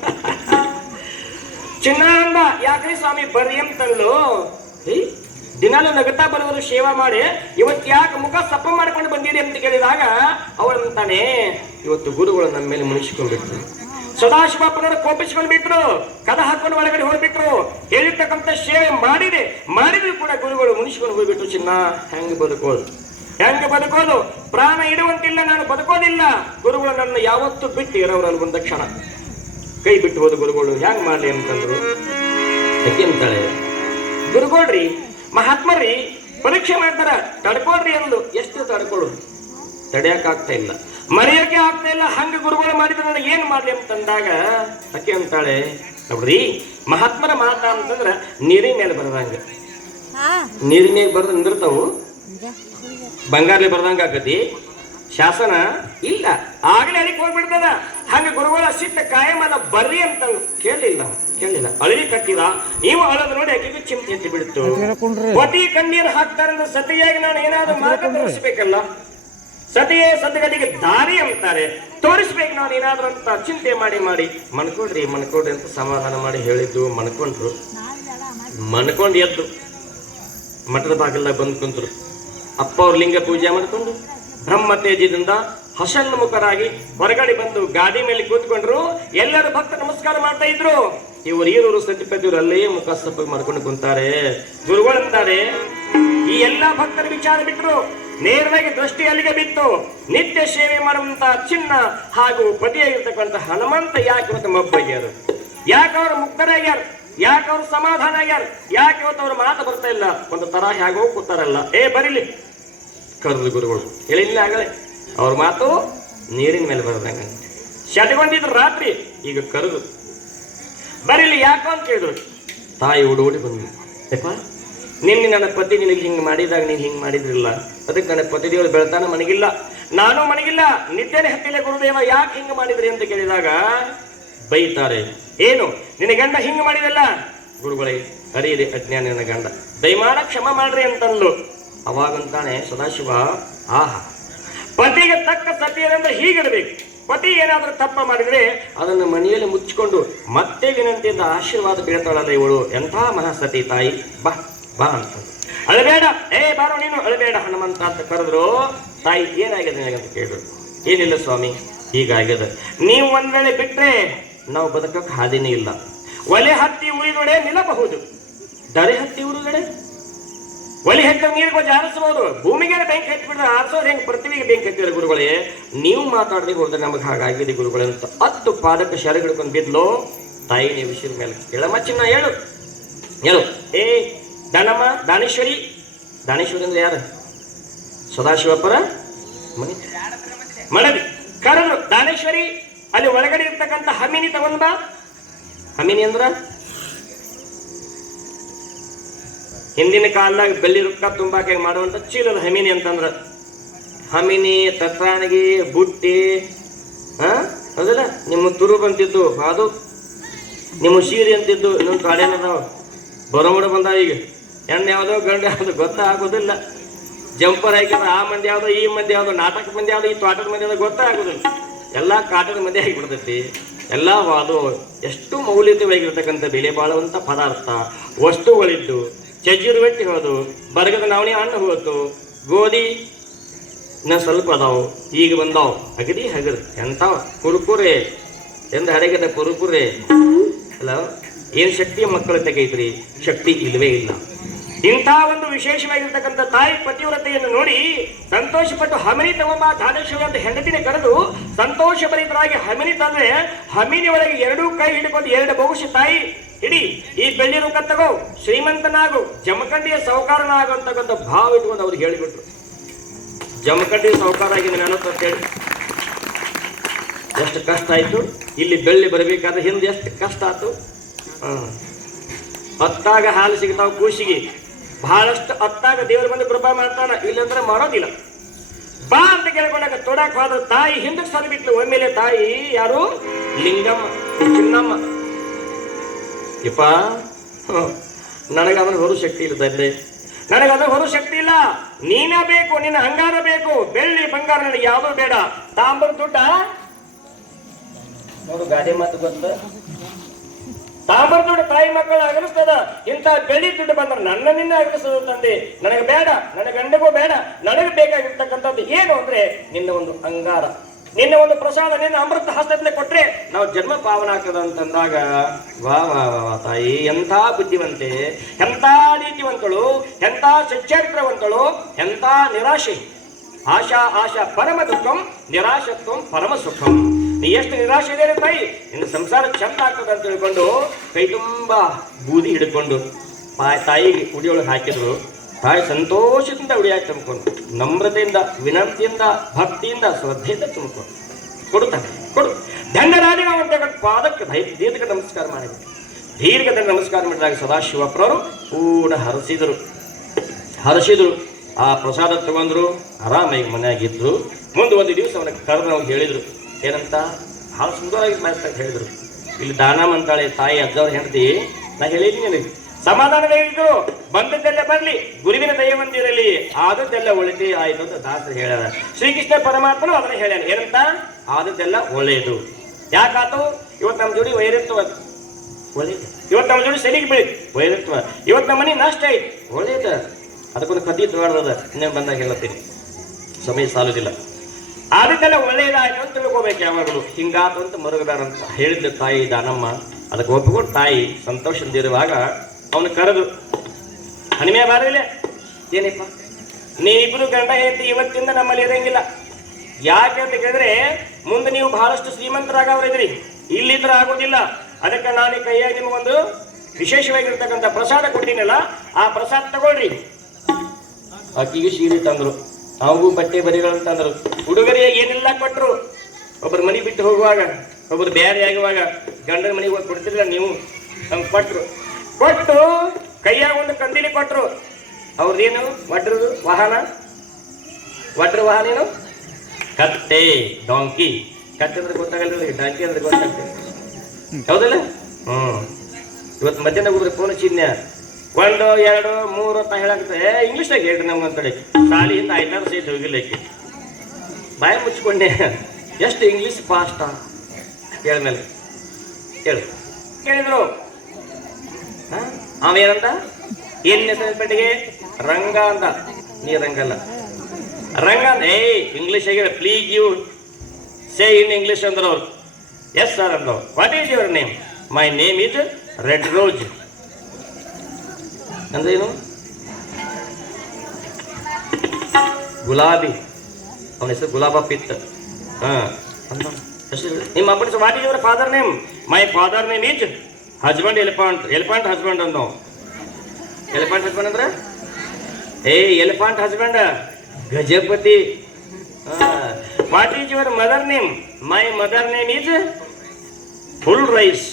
ಚಿನ್ನ ಅಂದ. ಯಾಕ್ರಿ ಸ್ವಾಮಿ ಬರ್ರಿ ಅಂತಂದು ದಿನಾಲು ನಗತಾ ಬರುವರು ಸೇವಾ ಮಾಡಿ ಇವತ್ತು ಯಾಕೆ ಮುಖ ಸಪ್ಪ ಮಾಡ್ಕೊಂಡು ಬಂದಿರಿ ಅಂತ ಕೇಳಿದಾಗ ಅವಳಂತಾನೆ, ಇವತ್ತು ಗುರುಗಳು ನಮ್ಮ ಮೇಲೆ ಮುನಿಸಿಕೊಂಡ್ಬಿಟ್ರು. ಸದಾಶಿವಪ್ಪನವರು ಕೋಪಿಸ್ಕೊಂಡು ಬಿಟ್ರು. ಕದ ಹಾಕೊಂಡು ಒಳಗಡೆ ಹೋಗ್ಬಿಟ್ರು. ಹೇಳಿರ್ತಕ್ಕಂಥ ಸೇವೆ ಮಾಡಿದ್ರು ಕೂಡ ಗುರುಗಳು ಮುನಿಸ್ಕೊಂಡು ಹೋಗ್ಬಿಟ್ರು. ಚಿನ್ನ ಹೆಂಗ್ ಬದುಕೋದು? ಪ್ರಾಣ ಇಡುವಂತಿಲ್ಲ, ನಾನು ಬದುಕೋದಿಲ್ಲ. ಗುರುಗಳು ನನ್ನ ಯಾವತ್ತೂ ಬಿಟ್ಟು ಇರೋರಲ್ಲಿ ಒಂದು ಕ್ಷಣ ಕೈ ಬಿಟ್ಟು ಹೋದ ಗುರುಗಳು. ಹೆಂಗ್ ಮಾಡ್ಲಿ ಅಂತಂದ್ರು. ಯಾಕೆ ಅಂತಾಳೆ, ಗುರುಗಳ್ರಿ ಮಹಾತ್ಮರಿ ಪರೀಕ್ಷೆ ಮಾಡ್ತಾರ, ತಡ್ಕೊಳ್ರಿ ಅಂದು. ಎಷ್ಟು ತಡ್ಕೊಳ್ಳೋದು? ತಡೆಯಕ್ಕಾಗ್ತಾ ಇಲ್ಲ. ಮರೆಯೋಕೆ ಆಗ್ತಾ ಇಲ್ಲ. ಹಂಗ ಗುರುಗಳು ಮಾಡಿದ್ರೆ ನನಗೆ ಏನ್ ಮಾಡ್ಲಿ ಅಂತಂದಾಗ ಅಕ್ಕಿ ಅಂತಾಳೆ, ನೋಡ್ರಿ ಮಹಾತ್ಮರ ಮಾತ ಅಂತಂದ್ರ ನೀರಿನ ಮೇಲೆ ಬರದಂಗ, ನೀರಿನ ಮೇಲೆ ಬರೆದು ನಿಂದಿರ್ತಾವು, ಬಂಗಾರಲಿ ಬರ್ದಂಗ ಆಕತಿ. ಶಾಸನ ಇಲ್ಲ ಆಗಲೇ ಅದಕ್ಕೆ ಹೋಗ್ಬಿಡ್ತದ. ಹಂಗ ಗುರುಗಳ ಸಿಟ್ಟ ಕಾಯಮನ ಬರ್ರಿ ಅಂತ ಕೇಳಲಿಲ್ಲ ಅಳವಿ ಕಟ್ಟಿದ. ನೀವು ಅಳದ ನೋಡಿ ಆಕೆಗೆ ಚಿಂತೆ ಎತ್ತಿ ಬಿಡ್ತು. ಪತಿ ಕಣ್ಣೀರು ಹಾಕ್ತಾರಂದ್ರೆ ಸತಿಯಾಗಿ ನಾನು ಏನಾದ್ರು ಮಾರ್ಗ ತೋರಿಸ್ಬೇಕಲ್ಲ. ಸತಿಯೇ ಸತಿಗತಿಗೆ ದಾರಿ ಅಂತಾರೆ, ತೋರಿಸ್ಬೇಕು ನಾನು ಏನಾದ್ರು ಅಂತ ಚಿಂತೆ ಮಾಡಿ ಮನ್ಕೊಡ್ರಿ ಅಂತ ಸಮಾಧಾನ ಮಾಡಿ ಹೇಳಿದ್ದು. ಮನ್ಕೊಂಡು ಎದ್ದು ಮಠದ ಬಾಗಿಲ ಬಂದು ಕುಂತರು. ಅಪ್ಪ ಅವ್ರ ಲಿಂಗ ಪೂಜೆ ಮಾಡಿಕೊಂಡು ಬ್ರಹ್ಮ ತೇಜದಿಂದ ಹಸನ್ಮುಖರಾಗಿ ಹೊರಗಡೆ ಬಂದು ಗಾದಿ ಮೇಲೆ ಕೂತ್ಕೊಂಡ್ರು. ಎಲ್ಲರೂ ಭಕ್ತ ನಮಸ್ಕಾರ ಮಾಡ್ತಾ ಇದ್ರು. ಇವರು ಈರೂರು ಸತಿಪತಿಯವರು ಅಲ್ಲೇ ಮುಖ ಸಪ್ಪ ಮಾಡ್ಕೊಂಡು ಕುಂತಾರೆ. ಗುರುಗಳಂತಾರೆ, ಈ ಎಲ್ಲಾ ಭಕ್ತರ ವಿಚಾರ ಬಿಟ್ಟರು, ನೇರವಾಗಿ ದೃಷ್ಟಿ ಅಲ್ಲಿಗೆ ಬಿತ್ತು. ನಿತ್ಯ ಸೇವೆ ಮಾಡುವಂತ ಚಿನ್ನ ಹಾಗೂ ಪತಿಯಾಗಿರ್ತಕ್ಕಂಥ ಹನುಮಂತ ಯಾಕೆ ಇವತ್ತು ಮಬ್ಬಗ್ಯಾರ, ಯಾಕೆ ಅವರು ಮುಕ್ತರಾಗ್ಯಾರ, ಯಾಕೆ ಅವ್ರು ಸಮಾಧಾನ ಆಗ್ಯಾರ, ಯಾಕೆ ಇವತ್ತು ಅವ್ರ ಮಾತು ಬರ್ತಾ ಇಲ್ಲ. ಒಂದು ತರ ಹೇಗೋ ಕೂತಾರಲ್ಲ, ಬರೀಲಿ ಕರೆದು ಗುರುಗಳು ಹೇಳಿಲ್ಲ ಆಗಲೇ ಅವ್ರ ಮಾತು ನೀರಿನ ಮೇಲೆ ಬರದಂಗ ಶಟಗೊಂಡಿದ್ರು ರಾತ್ರಿ. ಈಗ ಕರೆದು ಬರೀಲಿ ಯಾಕೋ ಅಂತ ಕೇಳಿದ್ರು. ತಾಯಿ ಓಡಿ ಬಂದ್ವಿ. ಯಪ್ಪ ನಿನ್ನೆ ನನ್ನ ಪತಿ ನಿನಗೆ ಹಿಂಗೆ ಮಾಡಿದಾಗ ನೀನು ಹಿಂಗೆ ಮಾಡಿದ್ರಿಲ್ಲ, ಅದಕ್ಕೆ ನನ್ನ ಪತಿ ದೇವರು ಬೆಳ್ತಾನ ಮನಗಿಲ್ಲ, ನಾನು ಮನಗಿಲ್ಲ, ನಿದ್ದೆನೆ ಹತ್ತಿಲ್ಲ ಗುರುದೇವ, ಯಾಕೆ ಹಿಂಗೆ ಮಾಡಿದ್ರಿ ಅಂತ ಕೇಳಿದಾಗ ಬೈತಾರೆ. ಏನು ನಿನ್ನ ಗಂಡ ಹಿಂಗೆ ಮಾಡಿದಲ್ಲ ಗುರುಗಳೇ, ಅರಿಯಿರಿ ಅಜ್ಞಾನ ನನ್ನ ಗಂಡ, ದಯಮಾಡ ಕ್ಷಮ ಮಾಡ್ರಿ ಅಂತಂದ್ಲು. ಅವಾಗಂತಾನೆ ಸದಾಶಿವ, ಆಹಾ ಪತಿಗೆ ತಕ್ಕ ಸತಿಯರಿಂದ ಹೀಗಿರ್ಬೇಕು. ಪತಿ ಏನಾದ್ರೂ ತಪ್ಪ ಮಾಡಿದ್ರೆ ಅದನ್ನು ಮನೆಯಲ್ಲಿ ಮುಚ್ಚಿಕೊಂಡು ಮತ್ತೆ ವಿನಂತಿಯಿಂದ ಆಶೀರ್ವಾದ ಬೀಳ್ತಾಳಲ್ಲ ಇವಳು, ಎಂಥ ಮಹಾಸತಿ ತಾಯಿ, ಬಾ ಬಾ ಅಂತ. ಅಳಬೇಡ, ಬಾರೋ ನೀನು ಅಳಬೇಡ ಹನುಮಂತ ಅಂತ ಕರೆದ್ರು. ತಾಯಿ ಏನಾಗಿದೆ ನನಗಂತ ಕೇಳಿದ್ರು. ಏನಿಲ್ಲ ಸ್ವಾಮಿ, ಹೀಗಾಗ್ಯದ, ನೀವು ಒಂದ್ ವೇಳೆ ಬಿಟ್ರೆ ನಾವು ಬದುಕಕ್ಕೆ ಹಾದಿನೇ ಇಲ್ಲ. ಒಲೆ ಹತ್ತಿ ಉಳಿದೊಡೆ ನಿಲ್ಲಬಹುದು, ದರೆ ಹತ್ತಿ ಉಳಿದೊಡೆ ಒಲಿ ಹೆಚ್ಚು ನೀರು ಕೊಂಚ ಆರಿಸಬಹುದು. ಭೂಮಿಗೆ ಬೆಂಕಿ ಹಚ್ಚಿಬಿಟ್ರೆ ಆರಿಸೋದು ಹೆಂಗೆ ಪೃಥ್ವಿಗೆ ಬೆಂಕಿ ಹಚ್ಚಿದ್ರೆ ಗುರುಗಳೇ, ನೀವು ಮಾತಾಡದೆ ಹೋದ್ರೆ ನಮಗೆ ಹಾಗಾಗಿದೆ ಗುರುಗಳೇ ಅಂತ 10 ಪಾದಕ್ಕೆ ಶರ ಹಿಡ್ಕೊಂಡು ಬಿದ್ಲು. ತಾಯಿ ನೀವು ವಿಷಯದ ಮೇಲೆ ಹೇಳಮಚ್ಚಿನ ಹೇಳು ಹೇಳು. ದಾನಮ್ಮ, ದಾನೇಶ್ವರಿ ಅಂದ್ರೆ ಯಾರು? ಸದಾಶಿವಪ್ಪರ ಮಡದಿ ಕರೆದು ದಾನೇಶ್ವರಿ ಅಲ್ಲಿ ಒಳಗಡೆ ಇರ್ತಕ್ಕಂಥ ಹಮಿನಿ ತಗೊಂಡ್ ಬಾ. ಹಮಿನಿ ಅಂದ್ರ ಹಿಂದಿನ ಕಾಲದಾಗ ಬೆಳ್ಳಿ ರೊಕ್ಕ ತುಂಬಾಕ ಮಾಡುವಂತ ಚೀಲದ ಹಮಿನಿ ಅಂತಂದ್ರ, ಹಮಿನಿ ತತ್ರಾಣಿಗೆ ಬುಟ್ಟಿ ಹೌದಲ್ಲ, ನಿಮ್ಮ ತುರು ಬಂತಿದ್ದು ಅದು, ನಿಮ್ಮ ಸೀರೆ ಅಂತಿದ್ದು ಇನ್ನೊಂದು ಕಾಡೇನದಾವ ಬರೋಮಡ ಬಂದಾವ. ಈಗ ಹೆಣ್ಣು ಯಾವುದೋ ಗಂಡು ಯಾವ್ದು ಗೊತ್ತಾಗೋದಿಲ್ಲ. ಜಂಪರ್ ಹಾಕಿದ್ರೆ ಆ ಮಂದಿ ಯಾವ್ದೋ, ಈ ಮಂದಿ ಯಾವ್ದೋ, ನಾಟಕ ಮಂದಿ ಯಾವ್ದೋ, ಈ ತೋಟದ ಮಂದಿ ಯಾವ್ದೋ ಗೊತ್ತಾಗೋದಿಲ್ಲ. ಎಲ್ಲ ಕಾಟದ ಮಂದಿ ಆಗಿಬಿಡ್ತೈತಿ. ಎಲ್ಲ ಅದು ಎಷ್ಟು ಮೌಲ್ಯತೆವಾಗಿರ್ತಕ್ಕಂಥ ಬೆಲೆ ಬಾಳುವಂಥ ಪದಾರ್ಥ ವಸ್ತುಗಳಿದ್ದು, ಚಜ್ಜಿರು ಬೆಟ್ಟಿ ಹೋದು, ಬರಗದ ನವಣಿ ಹಣ್ಣು ಹೋತು, ಗೋಧಿ ಇನ್ನ ಸ್ವಲ್ಪ ಅದಾವು, ಈಗ ಬಂದಾವ್ ಅಗದಿ ಹಗರ್ ಎಂತಾವ ಕುರುಕುರೆ ಎಂದು ಹಡಗದ ಕುರುಕುರೆ ಅಲ್ಲ. ಏನ್ ಶಕ್ತಿ ಮಕ್ಕಳ ತೆಗೈತ್ರಿ? ಶಕ್ತಿ ಇಲ್ವೇ ಇಲ್ಲ. ಇಂಥ ಒಂದು ವಿಶೇಷವಾಗಿರ್ತಕ್ಕಂಥ ತಾಯಿ ಪತಿವ್ರತೆಯನ್ನು ನೋಡಿ ಸಂತೋಷಪಟ್ಟು ಹಮಿನಿ ತಗೊಂಬ ದಾನೇಶ್ವರಿ ಅಂತ ಹೆಂಡತಿನೇ ಕರೆದು ಸಂತೋಷ ಭರಿತರಾಗಿ ಹಮಿನಿ ತಂದ್ರೆ, ಹಮಿನಿ ಒಳಗೆ 2 ಕೈ ಹಿಡ್ಕೊಂಡು 2 ಬಹುಶಃ ತಾಯಿ ಇಡೀ ಈ ಬೆಳ್ಳಿ ರೊಕ್ಕ ತಗೋ, ಶ್ರೀಮಂತನಾಗು, ಜಮಖಂಡಿಯ ಸೌಕಾರನಾಗು ಅಂತಕ್ಕಂಥ ಭಾವ ಇಟ್ಕೊಂಡು ಅವ್ರಿಗೆ ಹೇಳಿಬಿಟ್ರು. ಜಮಖಂಡಿ ಸೌಕಾರ ಆಗಿದೆ ನಾನು ಅಂತ ಹೇಳಿ ಎಷ್ಟು ಕಷ್ಟ ಆಯ್ತು. ಇಲ್ಲಿ ಬೆಳ್ಳಿ ಬರಬೇಕಾದ್ರೆ ಹಿಂದೆ ಎಷ್ಟು ಕಷ್ಟ ಆಯ್ತು. ಅತ್ತಾಗ ಹಾಲು ಸಿಗ್ತಾವ ಕೂಸಿಗೆ, ಬಹಳಷ್ಟು ಅತ್ತಾಗ ದೇವರು ಬಂದು ಕೃಪಾ ಮಾಡ್ತಾನ, ಇಲ್ಲಂದ್ರೆ ಮಾಡೋದಿಲ್ಲ. ಬಾ ಅಂತ ಕೇಳ್ಕೊಂಡಾಗ ತೊಡಕ್ ಹೋದ ತಾಯಿ ಹಿಂದಕ್ಕೆ ಸರಿ ಬಿಟ್ಲು. ಒಮ್ಮೆಲೆ ತಾಯಿ ಯಾರು? ಲಿಂಗಮ್ಮ, ಚಿನ್ನಮ್ಮ. ಇಪ್ಪ ನನಗದ್ರ ಹೊರ ಶಕ್ತಿ ಇರ್ತದೆ, ನನಗದ್ರ ಹೊರ ಶಕ್ತಿ ಇಲ್ಲ, ನೀನ ಬೇಕು, ನಿನ್ನ ಅಂಗಾರ ಬೇಕು, ಬೆಳ್ಳಿ ಬಂಗಾರ ನನಗೆ ಯಾವುದೂ ಬೇಡ. ತಾಂಬರ್ ದುಡ್ಡ ನೋಡು, ಗಾಡಿ ಮಾತು ಗೊತ್ತ, ತಾಂಬರ್ ದುಡ್ಡು ತಾಯಿ ಮಕ್ಕಳು ಅಗಲಿಸ್ತದ. ಇಂಥ ಬೆಳ್ಳಿ ದುಡ್ಡು ಬಂದ್ರೆ ನನ್ನ ನಿನ್ನ ಅಗಲಿಸ್ತದ ತಂದೆ. ನನಗೆ ಬೇಡ, ನನ್ನ ಗಂಡಗೂ ಬೇಡ. ನನಗೆ ಬೇಕಾಗಿರ್ತಕ್ಕಂಥದ್ದು ಏನು ಅಂದ್ರೆ ನಿನ್ನ ಒಂದು ಅಂಗಾರ, ನಿನ್ನ ಒಂದು ಪ್ರಸಾದ, ನಿನ್ನ ಅಮೃತ ಹಸ್ತದಲ್ಲಿ ಕೊಟ್ರೆ ನಾವು ಜನ್ಮ ಪಾವನ ಆಗ್ತದ ಅಂತಂದಾಗ, ವಾ ವಾ ವಾ ತಾಯಿ, ಎಂಥ ಬುದ್ಧಿವಂತೆ, ಎಂಥ ನೀತಿವಂತಳು, ಎಂಥ ಸಚ್ಚರಿತ್ರವಂತಳು, ಎಂಥ ನಿರಾಶೆ. ಆಶಾ ಆಶಾ ಪರಮ ದುಃಖಂ, ನಿರಾಶತ್ವಂ ಪರಮ ಸುಖಂ. ನೀ ಎಷ್ಟು ನಿರಾಶೆ ಇದೆ ತಾಯಿ, ನಿನ್ನ ಸಂಸಾರ ಚಂದ ಆಗ್ತದೆ ಅಂತ ತಿಳ್ಕೊಂಡು ಕೈ ತುಂಬ ಬೂದಿ ಹಿಡ್ಕೊಂಡು ತಾಯಿಗೆ ಉಡಿಯೊಳಗೆ ಹಾಕಿದ್ರು. ತಾಯಿ ಸಂತೋಷದಿಂದ ಉಡಿಯಾಗಿ ತುಂಬಿಕೊಂಡು ನಮ್ರತೆಯಿಂದ ವಿನಂತಿಯಿಂದ ಭಕ್ತಿಯಿಂದ ಶ್ರದ್ಧೆಯಿಂದ ತುಂಬಿಕೊಂಡು ಕೊಡುತ್ತಾನೆ. ಕೊಡು ದಂಡರಾಜನ ಪಾದಕ್ಕೆ ದೀರ್ಘ ನಮಸ್ಕಾರ ಮಾಡಿದರು. ದೀರ್ಘದ ನಮಸ್ಕಾರ ಮಾಡಿದಾಗ ಸದಾಶಿವಪ್ಪರವರು ಪೂರ್ಣ ಹರಸಿದ್ರು. ಆ ಪ್ರಸಾದ ತಗೊಂಡ್ರು, ಆರಾಮಾಗಿ ಮನೆಯಾಗಿದ್ರು. ಮುಂದೆ ಒಂದು ದಿವಸ ಅವನ ಕರೆದು ಅವ್ರು ಹೇಳಿದ್ರು, ಏನಂತ ಭಾಳ ಸುಂದರವಾಗಿ ಮಾತಾಡ್ತಾ ಹೇಳಿದ್ರು, ಇಲ್ಲಿ ದಾನ ಅಂತಾಳೆ ತಾಯಿ ಅಜ್ಜವ್ರ ಹೆಂಡತಿ, ನಾ ಹೇಳಿದ್ದೀನಿ ನಿನಗೆ ಸಮಾಧಾನವೇ ಹೇಳಿದ್ರು, ಬಂದದ್ದೆಲ್ಲ ಬರಲಿ, ಗುರುವಿನ ದಯವಂತಿರಲಿ, ಆದದ್ದೆಲ್ಲ ಒಳ್ಳೆದೇ ಆಯ್ತು ಅಂತ ದಾಸರು ಹೇಳ್ಯಾರ. ಶ್ರೀಕೃಷ್ಣ ಪರಮಾತ್ಮನು ಅದನ್ನ ಹೇಳ್ಯಾನ, ಏನಂತ ಆದದ್ದೆಲ್ಲ ಒಳ್ಳೆಯದು. ಯಾಕಾತು? ಇವತ್ತು ನಮ್ಮ ಜೋಡಿ ವೈರತ್ವ ಒಳ್ಳೇದು, ಇವತ್ತು ನಮ್ಮ ಜೋಡಿ ಸರಿಗೆ ಬೆಳೀತು ವೈರತ್ವ, ಇವತ್ತು ನಮ್ಮ ಮನೆ ನಷ್ಟ ಆಯ್ತು ಒಳ್ಳೇದು. ಅದಕ್ಕೊಂದು ಕದ್ದಿ ತೋಡದ ಇನ್ನೇನು ಬಂದಾಗ ಹೇಳತ್ತೀನಿ, ಸಮಯ ಸಾಲುದಿಲ್ಲ. ಆದಕ್ಕೆಲ್ಲ ಒಳ್ಳೆಯದಾಯ್ತು ಅಂತ ತಿಳ್ಕೋಬೇಕು ಯಾವಾಗಲೂ. ಹಿಂಗಾತು ಅಂತ ಮರುಗದಾರಂತ ಹೇಳಿದ್ದ ತಾಯಿ ದಾನಮ್ಮ. ಅದಕ್ಕೆ ಒಪ್ಪಿಕೊಂಡು ತಾಯಿ ಸಂತೋಷದಿರುವಾಗ ಅವನು ಕರೆದು, ಹನಿಮೆ ಬಾರಿಲ್ಲ, ಏನಪ್ಪ ನೀವಿಬ್ಬರು ಗಂಡ ಹೆಂಡತಿ ಇವತ್ತಿಂದ ನಮ್ಮಲ್ಲಿ ಇರಂಗಿಲ್ಲ. ಯಾಕೆ ಅಂತ ಕೇಳಿದ್ರೆ ಮುಂದೆ ನೀವು ಬಹಳಷ್ಟು ಶ್ರೀಮಂತರಾಗವ್ರಿದ್ರಿ, ಇಲ್ಲಿದ್ರೆ ಆಗೋದಿಲ್ಲ. ಅದಕ್ಕೆ ನಾನು ಕೈಯಾಗಿ ನಿಮಗೊಂದು ವಿಶೇಷವಾಗಿರ್ತಕ್ಕಂಥ ಪ್ರಸಾದ ಕೊಡ್ತೀನಲ್ಲ, ಆ ಪ್ರಸಾದ ತಗೊಳ್ರಿ. ಆಕಿಗೆ ಸೀರೆ ತಂದ್ರು, ಅವ್ರಿಗೂ ಬಟ್ಟೆ ಬರಿಗಳು ತಂದ್ರು, ಹುಡುಗರಿಗೆ ಏನೆಲ್ಲ ಕೊಟ್ಟರು. ಒಬ್ಬರು ಮನೆ ಬಿಟ್ಟು ಹೋಗುವಾಗ, ಒಬ್ಬರು ಬೇರೆ ಆಗುವಾಗ ಗಂಡನ ಮನೆಗೆ ಹೋಗಿ ಕೊಡ್ತಿರಲ್ಲ ನೀವು, ನಮ್ಗೆ ಕೊಟ್ಟು ಕೈಯಾಗ ಒಂದು ಕಂದಿಲಿ ಕೊಟ್ಟರು. ಅವ್ರದ್ದೇನು ವಡ್ರದು ವಾಹನ, ವಡ್ರ ವಾಹನ ಏನು? ಕತ್ತೆ, ಡಾಂಕಿ. ಕತ್ತೆ ಅಂದ್ರೆ ಗೊತ್ತಾಗಲ್ಲ, ಡಾಂಕಿ ಅಂದ್ರೆ ಗೊತ್ತಾಗ್ತದೆ, ಹೌದಲ್ಲ? ಇವತ್ತು ಮಧ್ಯಾಹ್ನ ಹೋಗ್ರಿ ಫೋನ್ ಚಿಹ್ನೆ 1 2 3 ಅಂತ ಹೇಳಾಗ್ತದೆ. ಇಂಗ್ಲೀಷ್ನಾಗ ಹೇಳ್ರಿ ನಮ್ಗಂತೇಳಿ, ಶಾಲೆಯಿಂದ 5 ಸೇರಿ ಹೋಗಿಲ್ಲಕ್ಕೆ ಬಾಯ ಮುಚ್ಕೊಂಡೆ. ಎಷ್ಟು ಇಂಗ್ಲೀಷ್ ಫಾಸ್ಟ ಕೇಳ್ಮೇಲೆ ಕೇಳಿದ್ರು. ಅವೇನಂತ, ಏನ್ ಹೆಸರಿಪಟ್ಟಿಗೆ ರಂಗ ಅಂತ. ನೀ ರಂಗಲ್ಲ, ರಂಗ ಅಂತ. ಇಂಗ್ಲೀಷ್ ಆಗಿ please you say in English ಅಂದ್ರೆ ಅವ್ರು ಎಸ್ ಸರ್ ಅಂದ್ರು. What is your name? My name is red rose. ಅಂದ್ರೆ ಏನು? ಗುಲಾಬಿ. ಅವನ ಹೆಸರು ಗುಲಾಬ ಪಿತ್. ನಿಮ್ಮ ಅಪ್ಪನ ಹೆಸರು what is your father name? My father name is husband elephant. Elephant husband ಅಂದ. ಎಲಿಫೆಂಟ್ ಹಸ್ಬೆಂಡ್ ಅಂದ್ರೆ elephant husband Gajapati. What is your mother name? My mother name is full rice.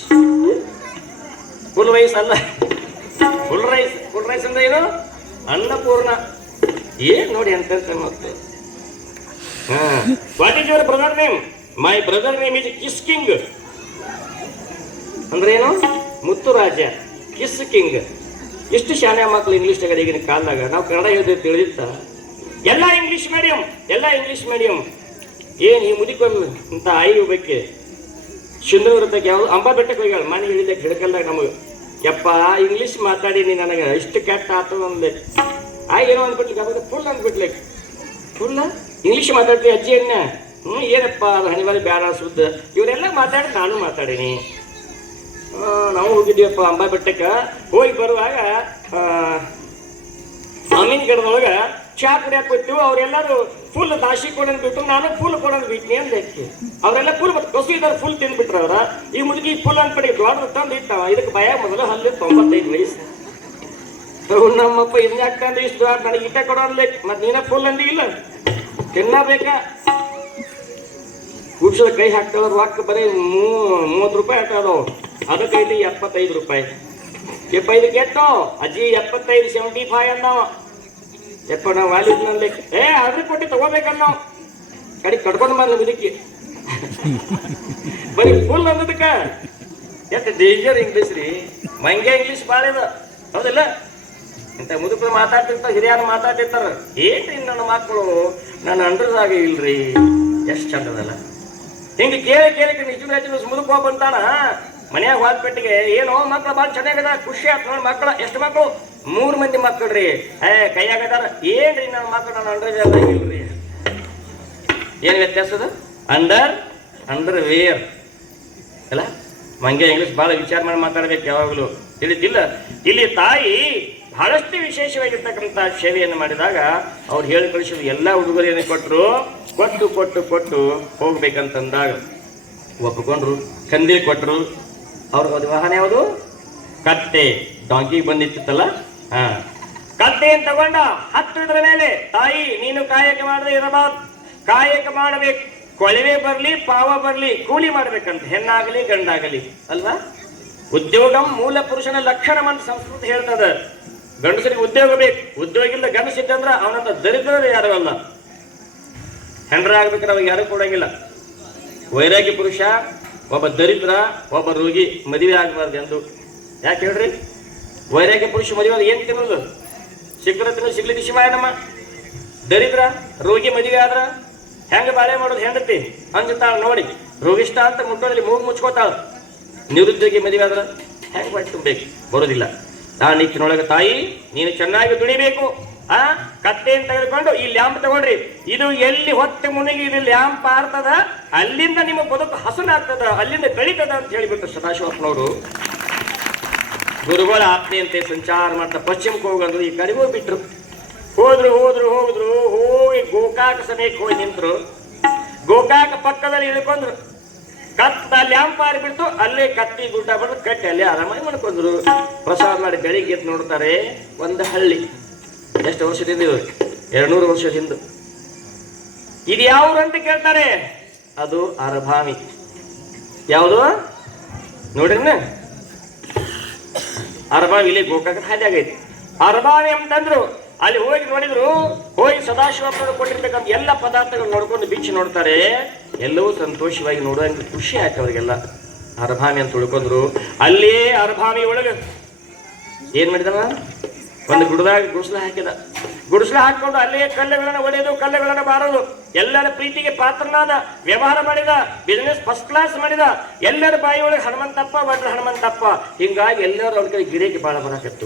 Full rice ಅಲ್ಲ, full rice. Full rice ಅಂದ್ರೆ ಏನು? ಅನ್ನಪೂರ್ಣ. ಏನ್ ನೋಡಿ ಅಂತ ಮತ್ತೆ. What is your brother name? My brother name is kiss king. ಅಂದ್ರೆ ಏನು? Muthu Raja, kiss king. ಎಷ್ಟು ಶಾಲೆ ಮಕ್ಕಳು ಇಂಗ್ಲೀಷ್ ತಗದ ಈಗಿನ ಕಾಲದಾಗ. ನಾವು ಕನ್ನಡ ಹೇಳಿದ್ರೆ ತಿಳಿದಿತ್ತ? ಎಲ್ಲ ಇಂಗ್ಲೀಷ್ ಮೀಡಿಯಂ, ಎಲ್ಲ ಇಂಗ್ಲೀಷ್ ಮೀಡಿಯಂ. ಏನು ಈ ಮುದಿಕೊಮ್ಮೆ ಅಂತ ಆಯಿ ಹೋಗ್ಬೇಕೆ ಸುಂದರವೃತ್ತಕ್ಕೆ ಯಾವುದು ಅಂಬಾ ಬೆಟ್ಟಕ್ಕೆ ಹೋಗ್ಯಾಳ. ಮನೆ ಹೇಳಿದ್ದೆ ಹಿಡ್ಕಲ್ದಾಗ ನಮಗೆ, ಯಪ್ಪ ಇಂಗ್ಲೀಷ್ ಮಾತಾಡೀನಿ ನನಗೆ ಇಷ್ಟು ಕೆಟ್ಟ ಆತು ಅಂದೆ. ಏನೋ ಅಂದ್ಬಿಟ್ಲಿಕ್ಕೆ ಫುಲ್ ಅಂದ್ಬಿಟ್ಲಿಕ್ಕೆ. ಫುಲ್ಲ ಇಂಗ್ಲೀಷ್ ಮಾತಾಡ್ತೀವಿ ಅಜ್ಜಿ ಅನ್ನ. ಏನಪ್ಪ ಅದು ಹನಿವಾರಿ ಬೇಡ ಸುದ್ದ. ಇವರೆಲ್ಲ ಮಾತಾಡಿ ನಾನು ಮಾತಾಡೀನಿ. ನಾವು ಹೋಗಿದ್ದೀವಪ್ಪ ಅಂಬಾ ಬೆಟ್ಟಕ್ಕೆ. ಹೋಗಿ ಬರುವಾಗ ಮಾಮಿನ ಗಿಡದೊಳಗೆ ಚಾ ಕುಡಿಯಾಕ ಹೋಗ್ತೀವಿ. ಅವರೆಲ್ಲರೂ ಫುಲ್ ದಾಸಿ ಕೊಡೋದು ಬಿಟ್ಟು ನಾನು ಫುಲ್ ಕೊಡೋದು ಬಿಟ್ನಿ ಅಂದೆ. ಅವರೆಲ್ಲ ಫುಲ್ ಮತ್ತೆ ಕಸು ಇದ್ದಾರೆ, ಫುಲ್ ತಿಂದ್ಬಿಟ್ರ ಅವ್ರ. ಈ ಮುದುಕಿ ಫುಲ್ ಅಂದ್ಬಿಡಿ ದೊಡ್ಡ ತಂದು ಇಟ್ಟವ. ಇದಕ್ಕೆ ಭಯ ಮೊದಲು ಹಲ್ಲೆ 95 ವಯಸ್ಸು. ನಮ್ಮಪ್ಪ ಇದ್ಯಾಕಂದ್ರೆ ಇಷ್ಟು ದೊಡ್ಡ ನನಗೆ ಇಟ್ಟ ಕೊಡೋ ಅನ್ಲಿ. ಮತ್ತೆ ನೀನ ಫುಲ್ ಅಂದಿ ಇಲ್ಲ, ತಿನ್ನಬೇಕಾ? ಕುಡ್ಸದ ಕೈ ಹಾಕ್ತಾವ ರೊಕ್ಕ ಬರೀ 30 ರೂಪಾಯಿ ಹಾಕೋದು. ಅದಕ್ಕೈತಿ 75 ರೂಪಾಯಿ. ಯಪ್ಪ ಇದಕ್ಕೆ ಎಷ್ಟೋ ಅಜ್ಜಿ? 75 75 ಅಂದವ. ಯಪ್ಪ ನಾವು ವಾಲಿದ್ನಲ್ಲಿ ಅದ್ರ ಕೊಟ್ಟು ತಗೋಬೇಕಲ್ಲ ನಾವು. ಕಡೆ ಕಟ್ಕೊಂಡು ಬಂದ ಇದಕ್ಕೆ ಬರೀ ಫುಲ್ ಅನ್ನೋದಕ್ಕೆ. ಎಷ್ಟು ಡೇಂಜರ್ ಇಂಗ್ಲೀಷ್ ರೀ. ಮಂಗೆ ಇಂಗ್ಲೀಷ್ ಭಾಳ ಇದೆ, ಹೌದಿಲ್ಲ? ಇಂಥ ಮುದುಕರು ಮಾತಾಡ್ತಿರ್ತಾರ, ಹಿರಿಯರು ಮಾತಾಡ್ತಿರ್ತಾರ. ಏನ್ರಿ ನನ್ನ ಮಕ್ಕಳು ನನ್ನ ಅಂಡ್ರದಾಗ ಇಲ್ರಿ, ಎಷ್ಟು ಚಂದದಲ್ಲ. ಹಿಂಗೆ ಕೇಳಿ ನಿಜ ಮುದುಕ ಹೋಗ್ಬಂತಾನ ಮನ್ಯಾಗ ಹೋದ್ಪೆಟ್ಟಿಗೆ. ಏನೋ ಮಕ್ಳು ಭಾಳ ಚೆನ್ನಾಗದ, ಖುಷಿ ಆಯ್ತು ನೋಡಿ. ಮಕ್ಕಳು ಎಷ್ಟು ಮಕ್ಕಳು? 3 ಮಂದಿ ಮಕ್ಕಳು ರೀ. ಕೈಯಾಗದಾರ. ಏನ್ರಿ ನನ್ನ ಮಕ್ಕಳು ನನ್ನ ಅಂಡರ್ ಇಲ್ರಿ. ಏನು ವ್ಯತ್ಯಾಸದ? ಅಂಡರ್ ವೇರ್ ಅಲ್ಲ. ಮಂಗೆ ಇಂಗ್ಲೀಷ್ ಭಾಳ ವಿಚಾರ ಮಾಡಿ ಮಾತಾಡ್ಬೇಕು ಯಾವಾಗಲೂ, ತಿಳಿತಿಲ್ಲ? ಇಲ್ಲಿ ತಾಯಿ ಬಹಳಷ್ಟು ವಿಶೇಷವಾಗಿರ್ತಕ್ಕಂಥ ಸೇವೆಯನ್ನು ಮಾಡಿದಾಗ ಅವ್ರು ಹೇಳಿ ಕಳಿಸಿದ್ರು. ಎಲ್ಲ ಹುಡುಗರೇನು ಕೊಟ್ಟರು, ಕೊಟ್ಟು ಹೋಗ್ಬೇಕಂತಂದಾಗ ಒಪ್ಪಿಕೊಂಡ್ರು. ಕಂದಿ ಕೊಟ್ಟರು. ಅವ್ರಿಗೆ ಅದು ವಾಹನ ಯಾವುದು? ಕತ್ತೆ. ಡಾಂಕಿಗೆ ಬಂದಿತ್ತಲ್ಲ, ಕತ್ತೆಯನ್ನು ತಗೊಂಡ ಹತ್ತಿದ್ರ ಮೇಲೆ ತಾಯಿ ನೀನು ಕಾಯಕ ಮಾಡದೆ ಇರಬಾರ್ದು, ಕಾಯಕ ಮಾಡಬೇಕು, ಕೊಳವೆ ಬರ್ಲಿ ಪಾವ ಬರ್ಲಿ ಕೂಲಿ ಮಾಡ್ಬೇಕಂತ, ಹೆಣ್ಣಾಗಲಿ ಗಂಡಾಗಲಿ ಅಲ್ವಾ. ಉದ್ಯೋಗಂ ಮೂಲ ಪುರುಷನ ಲಕ್ಷಣ ಅಂತ ಸಂಸ್ಕೃತ ಹೇಳ್ತದ. ಗಂಡಸರಿಗೆ ಉದ್ಯೋಗ ಬೇಕು, ಉದ್ಯೋಗ ಇಲ್ಲ ಗಂಡಸಿದ್ದಂದ್ರ ಅವನಂತ ದರಿದ್ರ ಯಾರು ಅಲ್ಲ. ಹೆಂಡ್ರಾಗ್ಬೇಕಾದ್ರೆ ಅವಾಗ ಯಾರು ಕೊಡಂಗಿಲ್ಲ. ವೈರಾಗ್ಯ ಪುರುಷ ಒಬ್ಬ ದರಿದ್ರ ಒಬ್ಬ ರೋಗಿ ಮದುವೆ ಆಗಬಾರ್ದು ಎಂದು. ಯಾಕೆ ಹೇಳ್ರಿ? ವೈರಾಗ್ಯ ಪುರುಷ ಮದುವೆ ಏನ್ ತಿನ್ನೋದು? ಸಿಕ್ಕರ ತಿನ್ನೋದು, ಸಿಗ್ಲಿಕ್ಕೆ ಶಿವಾಯನಮ್ಮ. ದರಿದ್ರ ರೋಗಿ ಮದುವೆ ಆದ್ರ ಹೆಂಗ ಬಾಳೆ ಮಾಡೋದು ಹೆಂಡತಿ ಅಂತಾಳ ನೋಡಿ. ರೋಗಿಷ್ಟ ಅಂತ ಮುಟ್ಟೋದ್ರಲ್ಲಿ ಮೂಗು ಮುಚ್ಕೋತಾಳ. ನಿರುದ್ಯೋಗಿ ಮದುವೆ ಆದ್ರ ಹೆಂಗ್ ಮಾಡಿ ತುಂಬಬೇಕು? ಬರೋದಿಲ್ಲ. ಆ ನಿಟ್ಟಿನೊಳಗೆ ತಾಯಿ ನೀನು ಚೆನ್ನಾಗಿ ದುಡಿಬೇಕು. ಕತ್ತೆಯನ್ನು ತೆಗೆದುಕೊಂಡು ಈ ಲ್ಯಾಂಪ್ ತಗೊಂಡ್ರಿ, ಇದು ಎಲ್ಲಿ ಹೊತ್ತು ಮುನಿಗಿ ಇದು ಲ್ಯಾಂಪ್ ಆರ್ತದ ಅಲ್ಲಿಂದ ನಿಮ್ಮ ಬದುಕು ಹಸನಾಗ್ತದ, ಅಲ್ಲಿಂದ ಬೆಳೀತದ ಅಂತ ಹೇಳಿಬಿಟ್ಟು ಸದಾಶಿವಪ್ಪನವರು ಗುರುಗಳ ಆಜ್ಞೆಯಂತೆ ಸಂಚಾರ ಮಾಡ್ತಾ ಪಶ್ಚಿಮಕ್ಕೆ ಹೋಗಂದ್ರು. ಈ ಕಡೆಗೂ ಬಿಟ್ರು. ಹೋದ್ರು ಹೋಗಿ ಗೋಕಾಕ ಸಮಯಕ್ಕೆ ಹೋಗಿ ನಿಂತರು. ಗೋಕಾಕ ಪಕ್ಕದಲ್ಲಿ ಇಳ್ಕೊಂಡ್ರು. ಕತ್ತ ಲ್ಯಾಂಪ್ ಬಿಡ್ತು, ಅಲ್ಲೇ ಕತ್ತಿ ಗುಡ್ಡ ಬಡ್ದು ಕಟ್ಟಿ ಅಲ್ಲೇ ಆರಾಮಾಗಿ ಮಾಡ್ಕೊಂಡ್ರು. ಪ್ರಸಾದ ಮಾಡಿ ಬೆಳಿಗ್ಗೆ ಎದ್ದು ನೋಡ್ತಾರೆ, ಒಂದು ಹಳ್ಳಿ. ಎಷ್ಟು ವರ್ಷದಿಂದ? 200 ವರ್ಷದ ಹಿಂದೆ. ಇದು ಯಾವ್ದು ಅಂತ ಕೇಳ್ತಾರೆ. ಅದು ಅರಭಾವಿ. ಯಾವುದು ನೋಡ್ರಿನ? ಅರಭಾವಿ ಇಲ್ಲಿ ಗೋಕಾಕ ಹಾದಿ ಆಗೈತಿ. ಅರಭಾವಿ ಅಂತಂದ್ರು. ಅಲ್ಲಿ ಹೋಗಿ ನೋಡಿದ್ರು. ಹೋಗಿ ಸದಾಶಿವಪ್ಪನವರು ಕೊಟ್ಟಿರ್ತಕ್ಕಂಥ ಎಲ್ಲ ಪದಾರ್ಥಗಳು ನೋಡ್ಕೊಂಡು ಬಿಚ್ಚಿ ನೋಡ್ತಾರೆ. ಎಲ್ಲವೂ ಸಂತೋಷವಾಗಿ ನೋಡುವಂಗೆ ಖುಷಿ ಆಯ್ತು ಅವರಿಗೆಲ್ಲ. ಅರಭಾವಿ ಅಂತ ಉಳ್ಕೊಂಡ್ರು. ಅಲ್ಲೇ ಅರಭಾವಿ ಒಳಗೆ ಏನ್ ಮಾಡಿದವ? ಒಂದು ಗುಡಿಸಲ ಹಾಕಿದ. ಗುಡಿಸಲ ಹಾಕೊಂಡು ಅಲ್ಲೇ ಕಲ್ಲುಗಳನ್ನ ಒಡೆಯೋದು, ಕಲ್ಲುಗಳನ್ನ ಬಾರೋದು. ಎಲ್ಲರ ಪ್ರೀತಿಗೆ ಪಾತ್ರನಾದ, ವ್ಯವಹಾರ ಮಾಡಿದ, ಬಿಸಿನೆಸ್ ಫಸ್ಟ್ ಕ್ಲಾಸ್ ಮಾಡಿದ. ಎಲ್ಲರ ಬಾಯಿ ಒಳಗೆ ಹನುಮಂತಪ್ಪ, ಬಡ್ರ ಹನುಮಂತಪ್ಪ. ಹಿಂಗಾಗಿ ಎಲ್ಲರೂ ಅವ್ರ ಕೈ ಗಿರೇಕಿ ಬಾಳ ಬರಕತ್ತು.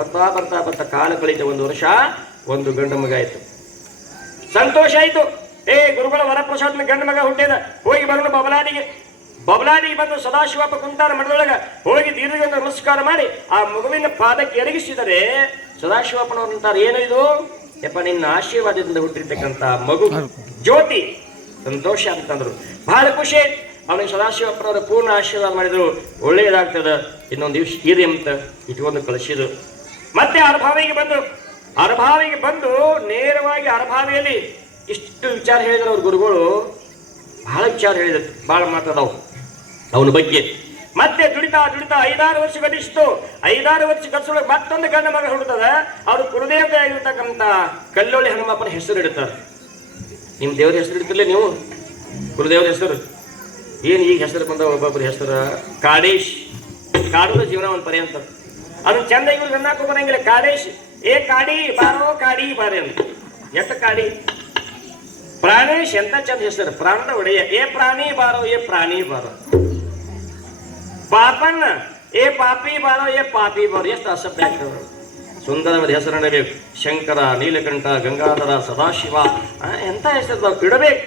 ಬರ್ತಾ ಕಾಲ ಕಳೀತ. 1 ವರ್ಷ ಒಂದು ಗಂಡು ಮಗ ಆಯ್ತು. ಸಂತೋಷ ಆಯ್ತು. ಗುರುಗಳ ವರಪ್ರಸಾದ ಗಂಡು ಮಗ ಹುಟ್ಟಿದ. ಹೋಗಿ ಬರೋಣ ಬಬಲಾದಿಗೆ ಬಂದು ಸದಾಶಿವಪ್ಪ ಕುಂತಾರ ಮಠದೊಳಗ. ಹೋಗಿ ದೀರ್ಘ ನಮಸ್ಕಾರ ಮಾಡಿ ಆ ಮಗುವಿನ ಪಾದಕ್ಕೆ ಎರಗಿಸಿದರೆ ಸದಾಶಿವಪ್ಪನವ್ರು ಅಂತಾರೆ, ಏನು ಇದು? ಯಪ್ಪ, ನಿನ್ನ ಆಶೀರ್ವಾದದಿಂದ ಹುಟ್ಟಿರ್ತಕ್ಕಂಥ ಮಗು ಜ್ಯೋತಿ. ಸಂತೋಷ ಅಂತಂದ್ರು. ಬಹಳ ಖುಷಿ. ಅವನಿಗೆ ಸದಾಶಿವಪ್ಪನವರು ಪೂರ್ಣ ಆಶೀರ್ವಾದ ಮಾಡಿದ್ರು. ಒಳ್ಳೆಯದಾಗ್ತದ, ಇನ್ನೊಂದು ದಿವಸ ಇರಿ ಅಂತ ಇಟ್ಕೊಂಡು ಕಳಿಸಿದ್ರು. ಮತ್ತೆ ಅರಭಾವಿಗೆ ಬಂದು ನೇರವಾಗಿ ಅರಭಾವಿಯಲ್ಲಿ ಇಷ್ಟು ವಿಚಾರ ಹೇಳಿದ್ರು ಅವ್ರ ಗುರುಗಳು. ಬಹಳ ವಿಚಾರ ಹೇಳಿದ್ರು, ಬಹಳ ಮಾತಾಡವು ಅವನ ಬಗ್ಗೆ. ಮತ್ತೆ ದುಡಿತಾ 5-6 ವರ್ಷ ಗಡಿಸ್ತು. 5-6 ವರ್ಷ ಗಡಿಸೊಳಗೆ ಮತ್ತೊಂದು ಗಂಡ ಮಗ ಹುಡುತದ. ಅವ್ರು ಕುಲದೇವತೆ ಆಗಿರ್ತಕ್ಕಂಥ ಕಲ್ಲೊಳ್ಳಿ ಹನುಮಪ್ಪನ ಹೆಸರು ಇಡ್ತಾರೆ. ನಿಮ್ಮ ದೇವ್ರ ಹೆಸರು ಇಡ್ತಿಲ್ಲ ನೀವು? ಕುಲದೇವ್ರ ಹೆಸರು ಏನು? ಈಗ ಹೆಸರು ಬಂದ ಒಬ್ಬೊಬ್ಬರ ಹೆಸರು ಕಾಡೇಶ್. ಕಾಡುವ ಜೀವನ ಒಂದು ಪರ್ಯಂತ. ಅದನ್ನ ಚಂದ ಇವ್ರು ಗಂಡಾಕು ಬರಂಗಿಲ್ಲ. ಕಾಡೇಶ್, ಕಾಡಿ ಬಾರೋ, ಕಾಡಿ ಬಾರೆ ಅಂತ. ಎಷ್ಟು ಕಾಡಿ? ಪ್ರಾಣೇಶ್ ಎಂತ ಚಂದ ಹೆಸರು, ಪ್ರಾಣದ ಒಡೆಯ. ಪ್ರಾಣಿ ಬಾರೋ, ಪ್ರಾಣಿ ಬಾರೋ. ಪಾಪಣ್ಣ, ಪಾಪಿ ಬಾರೋ, ಪಾಪಿ ಬಾರೋ. ಎಷ್ಟು ಅಸಭ್ಯ ಆಗ್ತದೆ. ಸುಂದರವಾದ ಹೆಸರು ನಡಬೇಕು. ಶಂಕರ, ನೀಲಕಂಠ, ಗಂಗಾಧರ, ಸದಾಶಿವ, ಎಂತ ಹೆಸರು ಇಡಬೇಕು.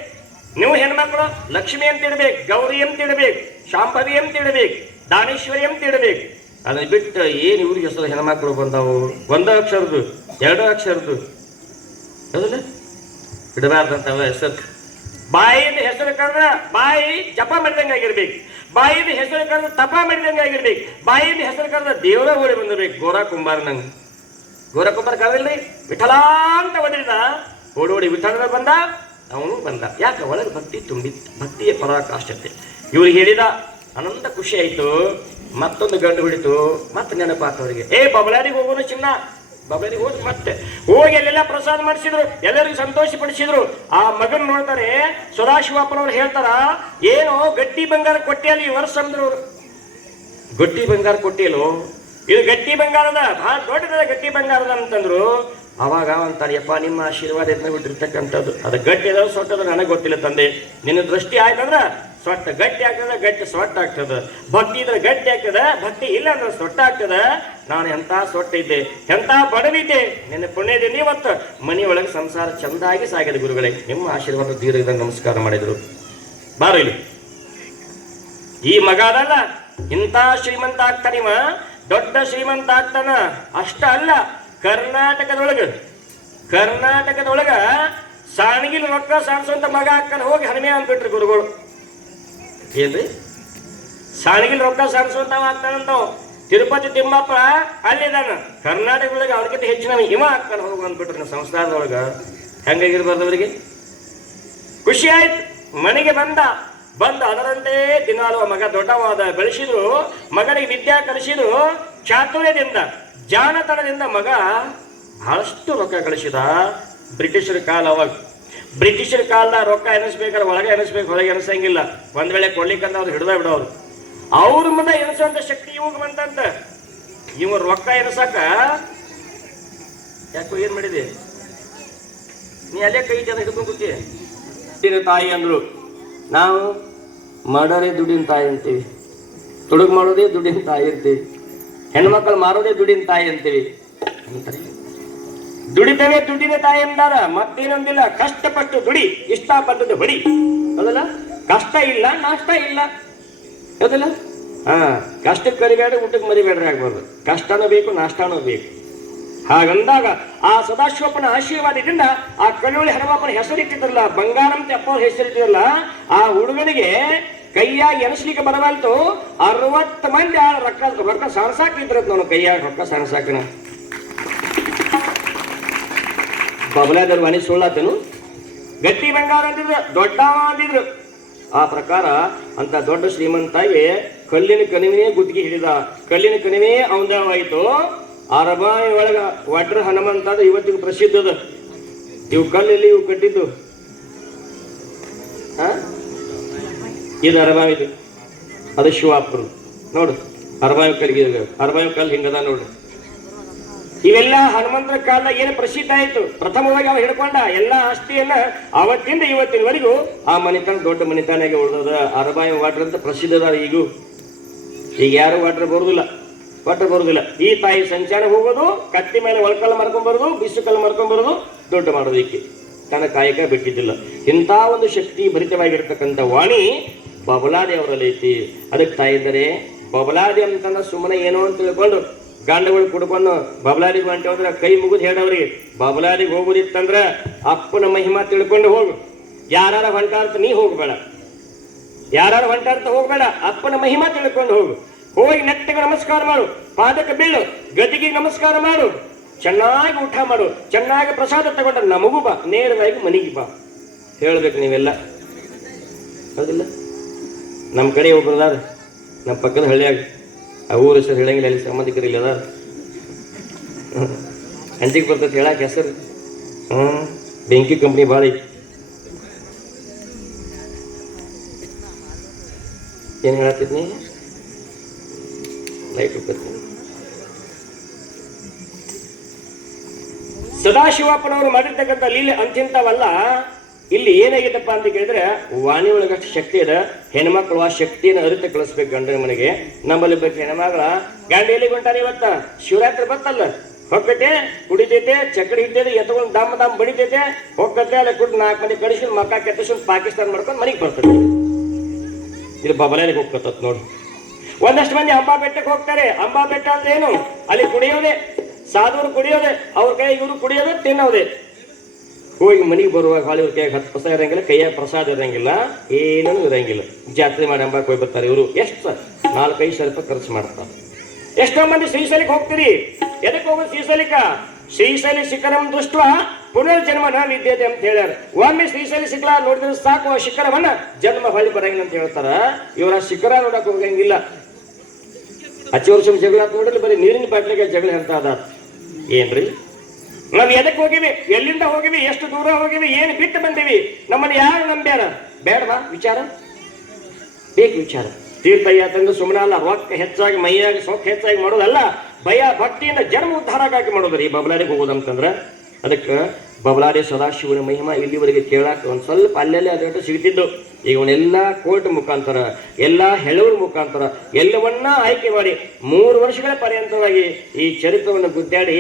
ನೀವು ಹೆಣ್ಮಕ್ಳು ಲಕ್ಷ್ಮಿ ಅಂತ ಇಡಬೇಕು, ಗೌರಿ ಅಂತ ಇಡಬೇಕು, ಶಾಂಭವಿ ಅಂತ ಇಡಬೇಕು, ದಾನೇಶ್ವರಿ ಅಂತ ಇಡಬೇಕು. ಅದನ್ನ ಬಿಟ್ಟು ಏನು ಇವ್ರಿಗೆ ಹೆಸರು ಹೆಣ್ಮಕ್ಳು ಬಂದವು 1 ಅಕ್ಷರದ್ದು 2 ಅಕ್ಷರದ್ದು ಹೌದಲ್ಲ ಇಡಬಾರ್ದಂತವ ಹೆಸರು. ಬಾಯಿಯಿಂದ ಹೆಸರು ಕರೆದ್ರೆ ಬಾಯಿ ಜಪ ಮಾಡಿದಂಗೆ ಆಗಿರ್ಬೇಕು. ಬಾಯಿಯಿಂದ ಹೆಸರು ಕರೆದ್ರೆ ತಪ ಮಾಡಿದಂಗೆ ಆಗಿರ್ಬೇಕು. ಬಾಯಿಯಿಂದ ಹೆಸರು ಕರೆದ್ರೆ ದೇವರ ಓಡಿ ಬಂದಿರ್ಬೇಕು. ಗೋರ ಕುಂಬಾರ ಕರೆದಿಲ್ರಿ, ವಿಠಲ ಅಂತ ಬಂದಿದ್ದ. ಓಡೋಡಿ ವಿಠಲನ ಬಂದ, ಅವನು ಬಂದ. ಯಾಕೆ? ಒಳಗೆ ಭಕ್ತಿ ತುಂಬಿತ್ತು. ಭಕ್ತಿಯ ಪರಾಕಾಷ್ಠತೆ ಇವ್ರಿಗೆ ಹೇಳಿದ. ಆನಂದ ಖುಷಿ ಆಯ್ತು. ಮತ್ತೊಂದು ಗಂಡು ಹಿಡಿತು. ಮತ್ತೆ ನೆನಪಾತವರಿಗೆ, ಬಬಲಾರಿಗೆ ಹೋಗೋನು ಚಿನ್ನ. ಬಬಲಾರಿಗೆ ಹೋಗಿ ಅಲ್ಲೆಲ್ಲ ಪ್ರಸಾದ ಮಾಡಿಸಿದ್ರು, ಎಲ್ಲರಿಗೂ ಸಂತೋಷ ಪಡಿಸಿದ್ರು. ಆ ಮಗನ್ ನೋಡ್ತಾರೆ. ಸದಾಶಿವಪ್ಪನವ್ರು ಹೇಳ್ತಾರ, ಏನೋ ಗಟ್ಟಿ ಬಂಗಾರ ಕೊಟ್ಟಿಯಲ್ಲಿ ಈ ವರ್ಷ ಅಂದ್ರು. ಗಟ್ಟಿ ಬಂಗಾರ ಕೊಟ್ಟಿಯಲ್ಲೋ, ಇದು ಗಟ್ಟಿ ಬಂಗಾರದ, ಬಹಳ ದೊಡ್ಡದ ಗಟ್ಟಿ ಬಂಗಾರದ ಅಂತಂದ್ರು. ಅವಾಗ ಅಂತಾರೆ, ಯಪ್ಪ ನಿಮ್ಮ ಆಶೀರ್ವಾದ ಎದ್ನ ಬಿಟ್ಟಿರ್ತಕ್ಕಂಥದ್ದು. ಅದು ಗಟ್ಟಿ ಅದ ಸೊಟ್ಟದ ನನಗೆ ಗೊತ್ತಿಲ್ಲ ತಂದೆ. ನಿನ್ನ ದೃಷ್ಟಿ ಆಯ್ತಂದ್ರ ಸೊಟ್ಟ ಗಟ್ಟಿ ಆಗ್ತದ, ಗಟ್ಟಿ ಸೊಟ್ಟ ಆಗ್ತದ. ಭಕ್ತಿ ಇದ್ರೆ ಗಟ್ಟಿ ಆಗ್ತದ, ಭಕ್ತಿ ಇಲ್ಲ ಅಂದ್ರೆ ಸೊಟ್ಟ ಆಗ್ತದ. ನಾನು ಎಂತ ಸೊಟ್ಟ ಇದ್ದೆ, ಎಂತ ಬಡವಿದ್ದೆ. ನಿನ್ನ ಪುಣ್ಯದಿಂದ ಇವತ್ತು ಮನೆಯೊಳಗೆ ಸಂಸಾರ ಚಂದಾಗಿ ಸಾಗಿದೆ. ಗುರುಗಳೇ, ನಿಮ್ಮ ಆಶೀರ್ವಾದ ದೀರ್ಘ ನಮಸ್ಕಾರ ಮಾಡಿದ್ರು. ಬಾರು ಇಲ್ಲಿ. ಈ ಮಗ ಅದಲ್ಲ, ಇಂಥ ಶ್ರೀಮಂತ ಆಗ್ತಾನಿವ, ದೊಡ್ಡ ಶ್ರೀಮಂತ ಆಗ್ತಾನ. ಅಷ್ಟ ಅಲ್ಲ, ಕರ್ನಾಟಕದೊಳಗ ಸಾಣಗಿಲ್ ರೊಕ್ಕ ಸಾಣಿಸುವಂತ ಮಗ ಹಾಕಲ್ಲ. ಹೋಗಿ ಹನುಮೆ ಅಂದ್ಬಿಟ್ರಿ ಗುರುಗಳು. ಏನ್ರಿ? ಸಾಣಗಿಲ್ ರೊಕ್ಕ ಸಾಣಿಸುವಂತ ಆಗ್ತಾನಂತ. ತಿರುಪತಿ ತಿಮ್ಮಪ್ಪ ಅಲ್ಲಿದ್ದಾನ. ಕರ್ನಾಟಕದೊಳಗೆ ಅವ್ರಿಗಿಂತ ಹೆಚ್ಚಿನ ಇವ ಹಾಕೊಂಡು ಹೋಗು ಅಂದ್ಬಿಟ್ರೆ ಸಂಸ್ಥಾನದೊಳಗ ಹೆಂಗಾಗಿರ್ಬಾರ್ದು ಅವರಿಗೆ. ಖುಷಿ ಆಯ್ತು. ಮನೆಗೆ ಬಂದ ಅದರಂತೆ ದಿನಾಲು ಮಗ ದೊಡ್ಡವಾದ ಬೆಳೆಸಿದ್ರು. ಮಗನಿಗೆ ವಿದ್ಯಾ ಕಲಿಸಿದ್ರು. ಚಾತುರ್ಯದಿಂದ ಜಾಣತನದಿಂದ ಮಗ ಬಹಳಷ್ಟು ರೊಕ್ಕ ಗಳಿಸಿದ. ಬ್ರಿಟಿಷರ ಕಾಲ ಅವಾಗ. ಬ್ರಿಟಿಷರ ಕಾಲದ ರೊಕ್ಕ ಎನಿಸ್ಬೇಕಾದ್ರೆ ಒಳಗೆ ಎನಿಸ್ಬೇಕು, ಹೊರಗೆ ಎನಿಸಂಗಿಲ್ಲ. ಒಂದ್ ವೇಳೆ ಕೊಡ್ಲಿಕ್ಕಂತ ಅವ್ರು ಹಿಡ್ದ ಬಿಡೋರು. ಅವ್ರ ಮುಂದೆ ಎನಿಸುವಂತ ಶಕ್ತಿ ಇವಾಗ ಬಂತಂತ. ಇವ ರೊಕ್ಕ ಎನಿಸಕ ಯಾಕೋ ಏನ್ ಮಾಡಿದೆ ನೀ ಅಲ್ಲೇ ಕೈ ಜನ ಹಿಡ್ಕೊಂಡು ಕೂತಿ. ತಾಯಿ ಅಂದ್ರು. ನಾವು ಮಾಡೋದೇ ದುಡ್ಡಿನ ತಾಯಿ ಅಂತೀವಿ, ತುಡುಗು ಮಾಡೋದೇ ದುಡ್ಡಿನ ತಾಯಿ ಅಂತೀವಿ, ಹೆಣ್ಮಕ್ಳು ಮಾರೋದೇ ದುಡ್ಡಿನ ತಾಯಿ ಅಂತೀವಿ. ದುಡಿತವೇ ದುಡ್ಡಿನ ತಾಯಿ ಎಂದಾರ. ಮತ್ತೇನೊಂದಿಲ್ಲ. ಕಷ್ಟಪಟ್ಟು ದುಡಿ, ಇಷ್ಟಪಟ್ಟದ್ದು ಹೊಡಿ. ಹೌದಲ್ಲ? ಕಷ್ಟ ಇಲ್ಲ, ನಾಷ್ಟ ಇಲ್ಲ. ಹೌದಲ್ಲ? ಕಷ್ಟಕ್ಕೆ ಕರಿಬೇಡ, ಊಟಕ್ಕೆ ಮರಿಬೇಡ್ರಿ ಆಗ್ಬಾರ್ದು. ಕಷ್ಟನೂ ಬೇಕು, ನಾಷ್ಟಾನೂ ಬೇಕು. ಹಾಗಂದಾಗ ಆ ಸದಾಶಿವಪ್ಪನ ಆಶೀರ್ವಾದದಿಂದ ಆ ಕಳ್ಳೊಳ್ಳಿ ಹನುಮಪ್ಪನ ಹೆಸರಿಟ್ಟಿದ್ರಲ್ಲ, ಬಂಗಾರಂತೆ ಅಪ್ಪ ಹೆಸರಿಟ್ಟಿದ್ರಲ್ಲ, ಆ ಹುಡುಗನಿಗೆ ಕೈಯಾಗಿ ಎನಿಸ್ಲಿಕ್ಕೆ ಬರಬಾರ್ದು. 60 ಮಂದಿ ಆ ರೊಕ್ಕ ಸಾಣಸಾಕಿದ್ರತ್ ನೋಡು. ಕೈಯಾಗ ರೊಕ್ಕ ಸಾಣಸಾಕನ ಬಬಲಾದರು ಮನೆ ಸುಳ್ಳಾತನು. ಗಟ್ಟಿ ಬಂಗಾರ ಅಂತಿದ್ರು, ದೊಡ್ಡ ಅಂತಿದ್ರು. ಆ ಪ್ರಕಾರ ಅಂತ ದೊಡ್ಡ ಶ್ರೀಮಂತಾಗಿ ಕಲ್ಲಿನ ಕಣಿವೆನೇ ಗುತ್ತಿಗೆ ಹಿಡಿದ. ಕಲ್ಲಿನ ಕಣಿವೆ ಅವಂದವಾಯಿತು. ಅರಬಾಯಿ ಒಳಗ ವಡ್ರ ಹನುಮಂತ ಅದು ಇವತ್ತಿಗೆ ಪ್ರಸಿದ್ಧ ಅದ. ಇವು ಕಲ್ಲಲ್ಲಿ ಇವು ಕಟ್ಟಿದ್ದು ಇದು ಅರಬಾವಿದು, ಅದು ಶಿವಾಪುರ ನೋಡು. ಅರಬಾವಿ ಕಲ್ಲಿಗೆ ಅರಬಾವಿ ಕಲ್ಲು ಹಿಂಗದ ನೋಡ್ರಿ. ಇವೆಲ್ಲ ಹನುಮಂತರ ಕಾಲದಾಗ ಏನು ಪ್ರಸಿದ್ಧ ಆಯ್ತು. ಪ್ರಥಮವಾಗಿ ಅವ ಹಿಡ್ಕೊಂಡ ಎಲ್ಲ ಆಸ್ತಿಯನ್ನ ಅವತ್ತಿಂದ ಇವತ್ತಿನವರೆಗೂ ಆ ಮನೆತನ ದೊಡ್ಡ ಮನೆತನಾಗೆ ಉಳಿದದ. ಅರಬಾಯಿ ವಾಟ್ರ್ ಅಂತ ಪ್ರಸಿದ್ಧದ. ಈಗ ಯಾರು ವಾಟ್ರ್ ಬರುದಿಲ್ಲ. ಈ ತಾಯಿ ಸಂಚಾರ ಹೋಗೋದು, ಕತ್ತಿ ಮೇಲೆ ಒಳಕಲ್ಲು ಮಾಡ್ಕೊಂಡ್ಬರೋದು, ಬಿಸು ಕಲ್ಲು ಮಾಡ್ಕೊಂಡ್ಬರೋದು, ದೊಡ್ಡ ಮಾಡೋದಕ್ಕೆ ತನ್ನ ಕಾಯಕ ಬಿಟ್ಟಿದ್ದಿಲ್ಲ. ಇಂಥ ಒಂದು ಶಕ್ತಿ ಭರಿತವಾಗಿರ್ತಕ್ಕಂಥ ವಾಣಿ ಬಬಲಾದಿ ಅವರಲ್ಲಿ ಐತಿ. ಅದಕ್ಕೆ ತಾಯಿ ಇದ್ದಾರೆ. ಬಬಲಾದಿ ಅಂತಂದ್ರೆ ಸುಮ್ಮನೆ ಏನೋ ಅಂತ ತಿಳ್ಕೊಂಡು ಗಂಡಗಳು ಕುಡ್ಕೊಂಡು ಬಬಲಾದಿಗೆ ಹೊಂಟೆ ಹೋದ್ರೆ ಕೈ ಮುಗಿದು ಹೇಳವ್ರಿಗೆ. ಬಬಲಾದಿಗೆ ಹೋಗುದಿತ್ತಂದ್ರ ಅಪ್ಪನ ಮಹಿಮಾ ತಿಳ್ಕೊಂಡು ಹೋಗು. ಯಾರು ಹೊಂಟಾರ್ತ ನೀ ಹೋಗ್ಬೇಡ, ಯಾರು ಹೊಂಟಾರ್ತ ಹೋಗ್ಬೇಡ, ಅಪ್ಪನ ಮಹಿಮಾ ತಿಳ್ಕೊಂಡು ಹೋಗು. ಹೋಗಿ ನೆಟ್ಟಗೆ ನಮಸ್ಕಾರ ಮಾಡು, ಪಾದಕ್ಕೆ ಬೀಳು, ಗದಿಗೆ ನಮಸ್ಕಾರ ಮಾಡು, ಚೆನ್ನಾಗಿ ಊಟ ಮಾಡು, ಚೆನ್ನಾಗಿ ಪ್ರಸಾದ ತಗೊಂಡ ನಮಗೂ ಬಾ, ನೇರವಾಗಿ ಮನೆಗೆ ಬಾ ಹೇಳ್ಬೇಕು ನೀವೆಲ್ಲ. ಹೌದಿಲ್ಲ? ನಮ್ಮ ಕಡೆ ಒಬ್ರು ಅದಾರ, ನಮ್ಮ ಪಕ್ಕದ ಹಳ್ಳಿಯಾಗ. ಆ ಊರ ಹೆಸರು ಹೇಳಂಗಿಲ್ಲ, ಅಲ್ಲಿ ಸಂಬಂಧಿಕರಿಲ್ಲ ಅದಾರ. ಅಂಜಿಗೆ ಬರ್ತೈತಿ ಹೇಳಕ್ಕೆ ಹೆಸರು. ಬೆಂಕಿ ಕಂಪ್ನಿ ಭಾಳ ಐತಿ. ಏನು ಹೇಳತ್ತಿದ್ನಿ? ಲೈಟ್ ಸದಾಶಿವಪ್ಪನವರು ಮಾಡಿರ್ತಕ್ಕಂಥ ಲೀಲೆ ಅಂತಿಂತವಲ್ಲ. ಇಲ್ಲಿ ಏನಾಗಿತ್ತಪ್ಪ ಅಂತ ಕೇಳಿದ್ರೆ, ವಾಣಿ ಒಳಗಷ್ಟು ಶಕ್ತಿ ಇದೆ. ಹೆಣ್ಮಕ್ಳು ಆ ಶಕ್ತಿಯನ್ನು ಅರಿತ ಕಳಿಸ್ಬೇಕು ಗಂಡನ ಮನೆಗೆ. ನಮ್ಮಲ್ಲಿ ಬೇಕು ಹೆಣ್ಮಗಳ ಗಂಡ ಎಲ್ಲಿ ಹೊಂಟಾನೆ ಇವತ್ತ? ಶಿವರಾತ್ರಿ ಬರ್ತಲ್ಲ, ಹೊಕ್ಕತೆ ಕುಡಿತೈತೆ, ಚಕ್ಕಡಿ ಹಿಡ್ತೈತೆ, ಎತ್ಕೊಂಡು ದಮ್ ಬಡಿತೈತೆ, ಹೊಕ್ಕತೆ ಅಲ್ಲಿ ಕುಡ್ 4 ಮಂದಿ ಕಡಿಸಿ ಮಕ್ಕ ಕೆತ್ತಿಸ್ಕೊಂಡು ಪಾಕಿಸ್ತಾನ ಮಾಡ್ಕೊಂಡು ಮನೆಗೆ ಬರ್ತದೆ. ಇಲ್ಲಿ ಬಬಲಾರಿಗೆ ಹೋಗ್ತತ್ ನೋಡಿ. ಒಂದಷ್ಟು ಮಂದಿ ಅಂಬಾ ಬೆಟ್ಟಕ್ಕೆ ಹೋಗ್ತಾರೆ. ಅಂಬಾ ಬೆಟ್ಟ ಅಂದ್ರೆ ಏನು? ಅಲ್ಲಿ ಕುಡಿಯೋದೆ, ಸಾಧುವರು ಕುಡಿಯೋದೆ, ಅವ್ರ ಕೈ ಇವರು ಕುಡಿಯೋದೆ, ತಿನ್ನೋದೆ. ಹೋಗಿ ಮನೆಗೆ ಬರುವಾಗ ಹಾಳಿ ಅವ್ರ ಕೈಯಾಗ 10 ಪೈಸೆ ಇರಂಗಿಲ್ಲ, ಕೈಯಾಗ ಪ್ರಸಾದ ಇರಂಗಿಲ್ಲ, ಏನೂ ಇರಂಗಿಲ್ಲ. ಜಾತ್ರೆ ಮಾಡಿ ಅಂಬಾಕ್ ಹೋಗಿ ಬರ್ತಾರೆ ಇವರು. ಎಷ್ಟು 4-5 ರೂಪಾಯಿ ಖರ್ಚು ಮಾಡ್ತಾರೆ. ಎಷ್ಟೋ ಮಂದಿ ಶ್ರೀಶೈಲಕ್ಕೆ ಹೋಗ್ತೀರಿ. ಎದಕ್ಕೆ ಹೋಗೋದು ಶ್ರೀಶೈಲಿಕ? ಶ್ರೀಶೈಲಿ ಶಿಖರಂ ದೃಷ್ಟ ಪುನರ್ಜನ್ಮ ನ ವಿದ್ಯತೆ ಅಂತ ಹೇಳ್ಯಾರ. ಒಮ್ಮೆ ಶ್ರೀಶೈಲಿ ಶಿಖರ ನೋಡಿದ್ರೆ ಸಾಕು, ಆ ಶಿಖರವನ್ನ ಜನ್ಮ ಹೊಳ್ಳಿ ಬರಂಗಿಲ್ಲ ಅಂತ ಹೇಳ್ತಾರ. ಇವರ ಶಿಖರ ನೋಡಕ್ ಹೋಗಂಗಿಲ್ಲ. ಹಚ್ಚ ವರ್ಷ ಜಗಳ ನೋಡಿದ್ರೆ ಬರೀ ನೀರಿನ ಬಾಟ್ಲಿಗೆ ಜಗಳ ಅಂತ ಅದ. ಏನ್ರಿ ನಾವ್ ಎದಕ್ಕೆ ಹೋಗಿವಿ? ಎಲ್ಲಿಂದ ಹೋಗಿವಿ? ಎಷ್ಟು ದೂರ ಹೋಗಿವಿ? ಏನು ಬಿಟ್ಟು ಬಂದಿವಿ? ನಮ್ಮನ್ನು ಯಾರು ನಂಬ್ಯಾರ? ಬೇಡವಾ ವಿಚಾರ? ಬೇಕು ವಿಚಾರ. ತೀರ್ಥಯಾತ್ರೆ ಸುಮ್ಮನೆ ಅಲ್ಲ, ರೊಕ್ಕ ಹೆಚ್ಚಾಗಿ ಮೈಯಾಗಿ ಸೊಕ್ಕ ಹೆಚ್ಚಾಗಿ ಮಾಡೋದಲ್ಲ, ಭಯ ಭಕ್ತಿಯಿಂದ ಜನ್ಮ ಉದ್ಧಾರಕ್ಕಾಗಿ ಮಾಡೋದ್ರಿ ಈ ಬಬಲಾರಿಗೆ ಹೋಗೋದಂತಂದ್ರ. ಅದಕ್ಕೆ ಬಬಲಾದಿ ಸದಾಶಿವನ ಮಹಿಮಾ ಇಲ್ಲಿವರೆಗೆ ಕೇಳಾಕ ಒಂದ್ ಸ್ವಲ್ಪ ಅಲ್ಲೆಲ್ಲೇ ಅದಟ್ಟು ಸಿಗ್ತಿದ್ದು. ಈಗ ಅವನ್ನೆಲ್ಲ ಕೋರ್ಟ್ ಮುಖಾಂತರ, ಎಲ್ಲ ಹೆಳೂರ ಮುಖಾಂತರ ಎಲ್ಲವನ್ನ ಆಯ್ಕೆ ಮಾಡಿ 3 ವರ್ಷಗಳ ಪರ್ಯಂತವಾಗಿ ಈ ಚರಿತ್ರವನ್ನು ಗುದ್ದಾಡಿ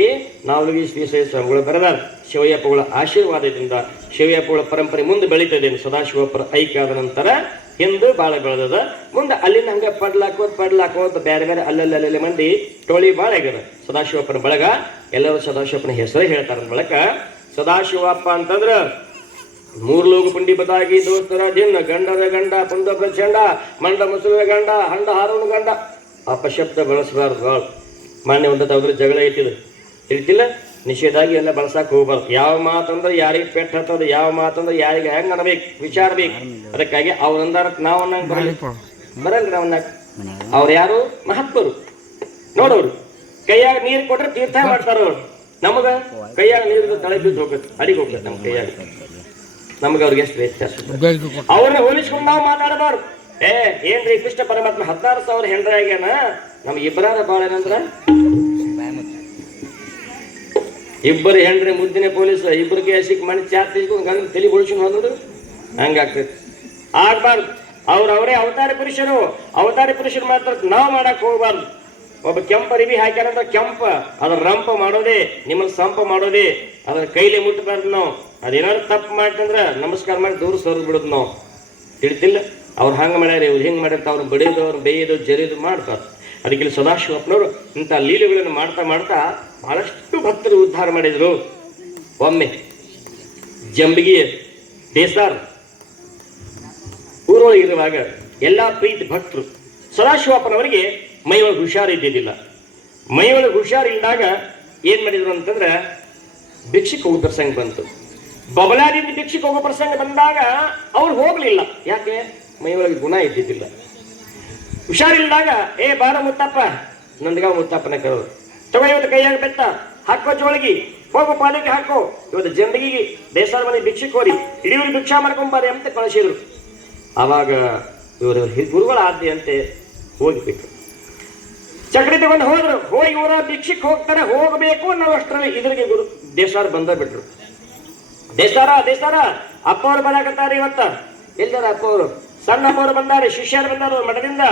ನಾವಲಿಗೆ ಶ್ರೀಶೈಲ ಸ್ವಾಮಿಗಳು ಬರೆದಾರ. ಶಿವಯ್ಯಪ್ಪಗಳ ಆಶೀರ್ವಾದದಿಂದ ಶಿವಯ್ಯಪ್ಪಗಳ ಪರಂಪರೆ ಮುಂದೆ ಬೆಳೀತದೆ. ಸದಾಶಿವಪ್ಪರ ಐಕ್ಯ ಆದ ನಂತರ ಹಿಂದೂ ಬಾಳ ಬೆಳೆದದ. ಮುಂದೆ ಅಲ್ಲಿಂದ ಹಂಗೆ ಪಡ್ಲಾಕೋತ್ ಬೇರೆ ಬೇರೆ ಅಲ್ಲಲ್ಲಿ ಮಂದಿ ಟೋಳಿ ಬಾಳ ಆಗ್ಯದ. ಸದಾಶಿವಪ್ಪನ ಬಳಗ ಎಲ್ಲರೂ ಸದಾಶಿವಪ್ಪನ ಹೆಸರೇ ಹೇಳ್ತಾರ. ಬಳಕ ಸದಾಶಿವಪ್ಪ ಅಂತಂದ್ರ 3 ಲೋಕ ಪುಂಡಿ ಬದಾಗಿ ದೋಸ್ತರ ದಿನ ಗಂಡದ ಗಂಡ ಪುಂಡ ಪ್ರಚಂಡ ಮಂಡ ಮುಸುಳ ಗಂಡ ಹಂಡ ಹಾರೋಣ ಗಂಡ ಅಪಶಬ್ದ ಬಳಸಬಾರ್ದು. ಭಾಳ ಮಾನ್ಯ ಒಂದು ಅವ್ರ ಜಗಳ ಐತಿದ್ರು ಇರ್ತಿಲ್ಲ, ನಿಷೇಧಾಗಿ ಎಲ್ಲ ಬಳಸಕ್ಕೆ ಹೋಗ್ಬಾರ್ದು. ಯಾವ ಮಾತಂದ್ರೆ ಯಾರಿಗೆ ಪೆಟ್ಟು ಹತ್ತೋದು, ಯಾವ ಮಾತಂದ್ರೆ ಯಾರಿಗೆ ಹೆಂಗೆ ಅನ್ಬೇಕು, ವಿಚಾರ ಬೇಕು. ಅದಕ್ಕಾಗಿ ಅವ್ರ ಅಂದಾರ ನಾವು ಅನ್ನಂಗೆ ಬರಲ್ರಿ. ನಾವು ಅನ್ನಕ್ಕೆ ಅವ್ರು ಯಾರು ಮಹಾತ್ಮರು ನೋಡೋರು. ಕೈಯಾಗ ನೀರು ಕೊಟ್ರೆ ತೀರ್ಥ ಮಾಡ್ತಾರ ಅವ್ರು. ನಮಗ ಕೈಯಾಗ ನೀರು ತಲೆ ಬಿದ್ದು ಹೋಗುತ್ತೆ, ಅಡಿಗೆ ಹೋಗ್ತದೆ ನಮ್ಮ ಕೈಯಾಗ. ನಮ್ಗೆ ಅವ್ರಿಗೆ ಎಷ್ಟು ವ್ಯತ್ಯಾಸ. ಅವ್ರನ್ನ ಹೋಲಿಸ್ಕೊಂಡು ನಾವು ಮಾತಾಡಬಾರ್ದು. ಏನ್ರಿ ಕೃಷ್ಣ ಪರಮಾತ್ಮ 16,000 ಹೆಂಡ್ರ ಆಗ್ಯಾನ, ನಮ್ಗೆ ಇಬ್ಬರಾರ ಬಾಳ ಏನಂದ್ರ ಇಬ್ಬರು ಹೆಂಡ್ರಿ ಮುದ್ದಿನ ಪೊಲೀಸ್, ಇಬ್ಬರಿಗೆ ಹಸಿಕ್ ಮನೆ ಚಾರ್ ತೆಗೆದು ಗಂಡ ತಲೆ ಬೋಳ್ಸ್ಕೊಂಡು ಹೋದ್ರು ಹಂಗಾಗ್ತೈತಿ. ಆಗ್ಬಾರ್ದು. ಅವರೇ ಅವತಾರ ಪುರುಷರು. ಅವತಾರ ಪುರುಷರು ಮಾತ್ರ ನಾವು ಮಾಡಕ್ ಹೋಗ್ಬಾರ್ದು. ಒಬ್ಬ ಕೆಂಪ ಅರಿವಿ ಹಾಕ್ಯಾರಂದ್ರ ಕೆಂಪ ಅದ್ರ ರಂಪ ಮಾಡೋದೇ, ನಿಮ್ಮನ್ನ ಸಂಪ ಮಾಡೋದೇ, ಅದ್ರ ಕೈಲಿ ಮುಟ್ಟಬಾರ್ದು ನಾವು. ಅದೇನಾದ್ರು ತಪ್ಪು ಮಾಡ್ತಂದ್ರ ನಮಸ್ಕಾರ ಮಾಡಿ ದೂರ ಸರಿದು ಬಿಡುದು ನಾವು. ತಿಳಿತಿಲ್ಲ, ಅವ್ರು ಹಂಗೆ ಮಾಡ್ಯಾರ, ಇವ್ರು ಹಿಂಗೆ ಮಾಡಿರ್ತ, ಅವ್ರು ಬಡಿಯೋದು, ಅವ್ರು ಬೇಯೋದು, ಜರಿಯೋದು ಮಾಡ್ಬಾರ್ದು. ಅದಕ್ಕೆ ಸದಾಶಿವಪ್ಪನವರು ಇಂಥ ಲೀಲೆಗಳನ್ನು ಮಾಡ್ತಾ ಮಾಡ್ತಾ ಬಹಳಷ್ಟು ಭಕ್ತರು ಉದ್ಧಾರ ಮಾಡಿದ್ರು. ಒಮ್ಮೆ ಜಂಬಗಿ ದೇಸಾರ್ ಊರೊಳಗಿರುವಾಗ ಎಲ್ಲ ಪ್ರೀತಿ ಭಕ್ತರು ಸದಾಶಿವಪ್ಪನವರಿಗೆ ಮೈಯೊಳಗೆ ಹುಷಾರಿದ್ದಿದ್ದಿಲ್ಲ. ಮೈಯೊಳಗೆ ಹುಷಾರಿಲ್ದಾಗ ಏನ್ ಮಾಡಿದ್ರು ಅಂತಂದ್ರೆ ಭಿಕ್ಷಕ್ಕೆ ಹೋಗೋ ಪ್ರಸಂಗ ಬಂತು. ಬಬಲಾದಿಂದ ಭಿಕ್ಷಕ್ಕೆ ಹೋಗೋ ಪ್ರಸಂಗ ಬಂದಾಗ ಅವ್ರು ಹೋಗ್ಲಿಲ್ಲ. ಯಾಕೆ? ಮೈಯೊಳಗೆ ಗುಣ ಇದ್ದಿದ್ದಿಲ್ಲ. ಹುಷಾರಿಲ್ದಾಗ ಬಾರ ಮುತ್ತಪ್ಪ, ನಂದಗಾವ್ ಮುತ್ತಪ್ಪನ ಕರೋದು, ತಗೋ ಇವತ್ತು ಕೈಯಾಗ ಬೆತ್ತ ಹಾಕೋ, ಜೋಳಿಗೆ ಹೋಗೋ, ಪಾಲಿಗೆ ಹಾಕೋ, ಇವತ್ತು ಜಂಬಗಿಗೆ ದೇಸಾರ ಮನೆ ಭಿಕ್ಷಕ್ಕೆ ಹೋರಿ, ಇಡೀ ಭಿಕ್ಷಾ ಮಾಡ್ಕೊಂಬಾರಿ ಅಂತ ಕಳಿಸಿದ್ರು. ಆವಾಗ ಇವರು ಗುರುಗಳ ಆದ್ಯ ಅಂತೆ ಹೋಗಿಬಿಟ್ರು. ಚಕ್ರಿ ತಗೊಂಡು ಹೋದ್ರು. ಹೋಗಿ ಊರ ಭಿಕ್ಷಕ್ಕೆ ಹೋಗ್ತಾರೆ, ಹೋಗಬೇಕು ಅನ್ನೋ ಅಷ್ಟರಲ್ಲಿ ಇದ್ರಿಗೆ ಗುರು ದೇಸಾರ ಬಂದ ಬಿಟ್ರು. ದೇಸಾರ ಅಪ್ಪ ಅವ್ರು ಬರಾಕತ್ತಾರ ಇವತ್ತ. ಎಲ್ಲಾರ ಅಪ್ಪ ಅವರು? ಸಣ್ಣ ಅಪ್ಪವ್ರು ಬಂದಾರೆ, ಶಿಷ್ಯರು ಬಂದಾರ, ಮಠದಿಂದ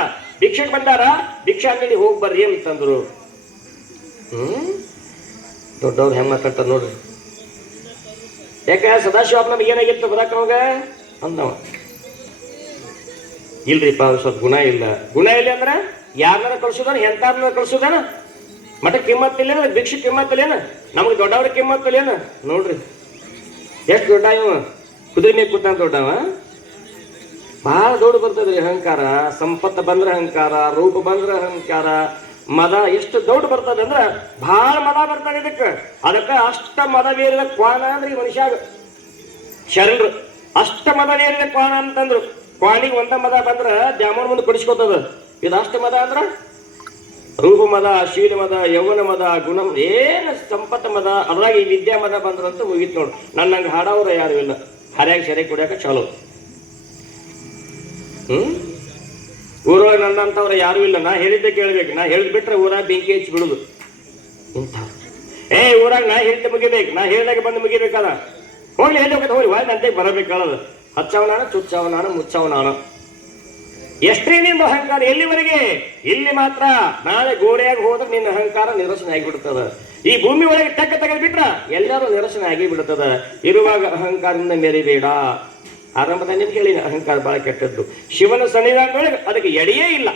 ಭಿಕ್ಷೆಗೆ ಬಂದಾರ, ಭಿಕ್ಷಾ ಅಂಗಡಿ ಹೋಗಿ ಬರ್ರಿ ಅಂತಂದ್ರು. ದೊಡ್ಡವ್ರು ಹೆಂಗ್ ಮಾತಾಡ್ತಾರ ನೋಡ್ರಿ. ಯಾಕ ಸದಾಶಿವ ನಮ್ಗೆ ಏನಾಗಿತ್ತು ಬರಾಕ ಹೋಗ ಅಂದವ. ಇಲ್ರಿಪ್ಪ ಸ್ವಲ್ಪ ಗುಣ ಇಲ್ಲ. ಗುಣ ಇಲ್ಲ ಅಂದ್ರ ಯಾರನ್ನ ಕಳ್ಸುದಾನ, ಎಂತಾರನ್ನ ಕಳ್ಸುದಾನ? ಮಠಕ್ಕೆ ಕಿಮ್ಮತ್ತಿಲ್ಲೇನ, ಭಿಕ್ಷೆ ಕಿಮ್ಮತ್ತಿಲ್ಲೇನ, ನಮ್ಗೆ ದೊಡ್ಡವ್ರ ಕಿಮ್ಮತ್ತಿಲ್ಲೇನ? ನೋಡ್ರಿ ಎಷ್ಟು ದೊಡ್ಡ ಇವ, ಕುದುರೆ ಮೇಲೆ ಕೂತಾನ ದೊಡ್ಡವ. ಬಹಳ ದೊಡ್ಡ ಬರ್ತದ್ರಿ ಅಹಂಕಾರ. ಸಂಪತ್ತು ಬಂದ್ರೆ ಅಹಂಕಾರ, ರೂಪ ಬಂದ್ರೆ ಅಹಂಕಾರ, ಮದ ಎಷ್ಟು ದೊಡ್ಡ ಬರ್ತದೆ ಅಂದ್ರ ಬಹಳ ಮದ ಬರ್ತದೆ ಇದಕ್ಕೆ. ಅದಕ್ಕೆ ಅಷ್ಟ ಮದವೇರಿದ ಕ್ವಾಣ ಅಂದ್ರೆ ಈ ಮನುಷ್ಯಾಗ ಶರಣರು ಅಷ್ಟ ಮದವೇರಿದ ಕ್ವಾಣ ಅಂತಂದ್ರು. ಕ್ವಾಣಿಗೆ ಒಂದ ಮದ ಬಂದ್ರ ದ್ಯಾಮೋನ್ ಮುಂದೆ ಕೊಡಿಸ್ಕೊತದ. ಇದು ಅಷ್ಟ ಮದ ಅಂದ್ರ ರೂಪ ಮದ, ಶೀಲ ಮದ, ಯೌವನ ಮದ, ಗುಣ ಏನ್ ಸಂಪತ್ತ ಮದ, ಅದ್ರಾಗ ಈ ವಿದ್ಯಾ ಮದ ಬಂದ್ರಂತ ಮುಗಿತ್ ನೋಡು. ನನ್ನಂಗೆ ಹಾಡವ್ರ ಯಾರು ಇಲ್ಲ. ಹರ್ಯಾಗ ಸೆರೆ ಕುಡಿಯಾಕ ಚಾಲೋ. ಊರೊಳಗೆ ನನ್ನಂತವ್ರ ಯಾರು ಇಲ್ಲ. ನಾ ಹೇಳಿದ್ದೆ ಕೇಳ್ಬೇಕು. ನಾ ಹೇಳಿದ್ ಬಿಟ್ರೆ ಊರಾಗ ಬೆಂಕಿ ಹಚ್ಚಿ ಬಿಡುದು. ಇಂಥ ಊರಾಗ ನಾ ಹೇಳಿದ್ದೆ ಮುಗಿಬೇಕು, ನಾ ಹೇಳಿದಾಗ ಬಂದು ಮುಗಿಬೇಕಲ್ಲ. ಹೋಗ್ಲಿ ಎಲ್ಲಿ ಹೋಗತ್ತೆ ಹೋಗಿ ವಾಯ್ ನಂತೆ ಬರಬೇಕಲ್ಲ. ಹಚ್ಚವನಾನ, ಚುಚ್ಚವನಾನ, ಮುಚ್ಚವನಾನ. ಎಷ್ಟೇ ನಿಂದ ಅಹಂಕಾರ ಎಲ್ಲಿವರೆಗೆ? ಇಲ್ಲಿ ಮಾತ್ರ. ನಾಳೆ ಗೋಡೆಯಾಗಿ ಹೋದ್ರೆ ನಿನ್ನ ಅಹಂಕಾರ ನಿರಸನ ಆಗಿಬಿಡ್ತದ. ಈ ಭೂಮಿ ಒಳಗೆ ತೆಕ್ಕ ತೆಗೆದ್ಬಿಟ್ರ ಎಲ್ಲರೂ ನಿರಸನ ಆಗಿ ಬಿಡ್ತದ. ಇರುವಾಗ ಅಹಂಕಾರದಿಂದ ಮೆರಿಬೇಡ. ಆರಂಭದ ನಿಮ್ಗೆ ಹೇಳಿ ಅಹಂಕಾರ ಬಹಳ ಕೆಟ್ಟದ್ದು. ಶಿವನ ಸನ್ನಿಧಾನದೊಳಗೆ ಅದಕ್ಕೆ ಎಡೆಯೇ ಇಲ್ಲ.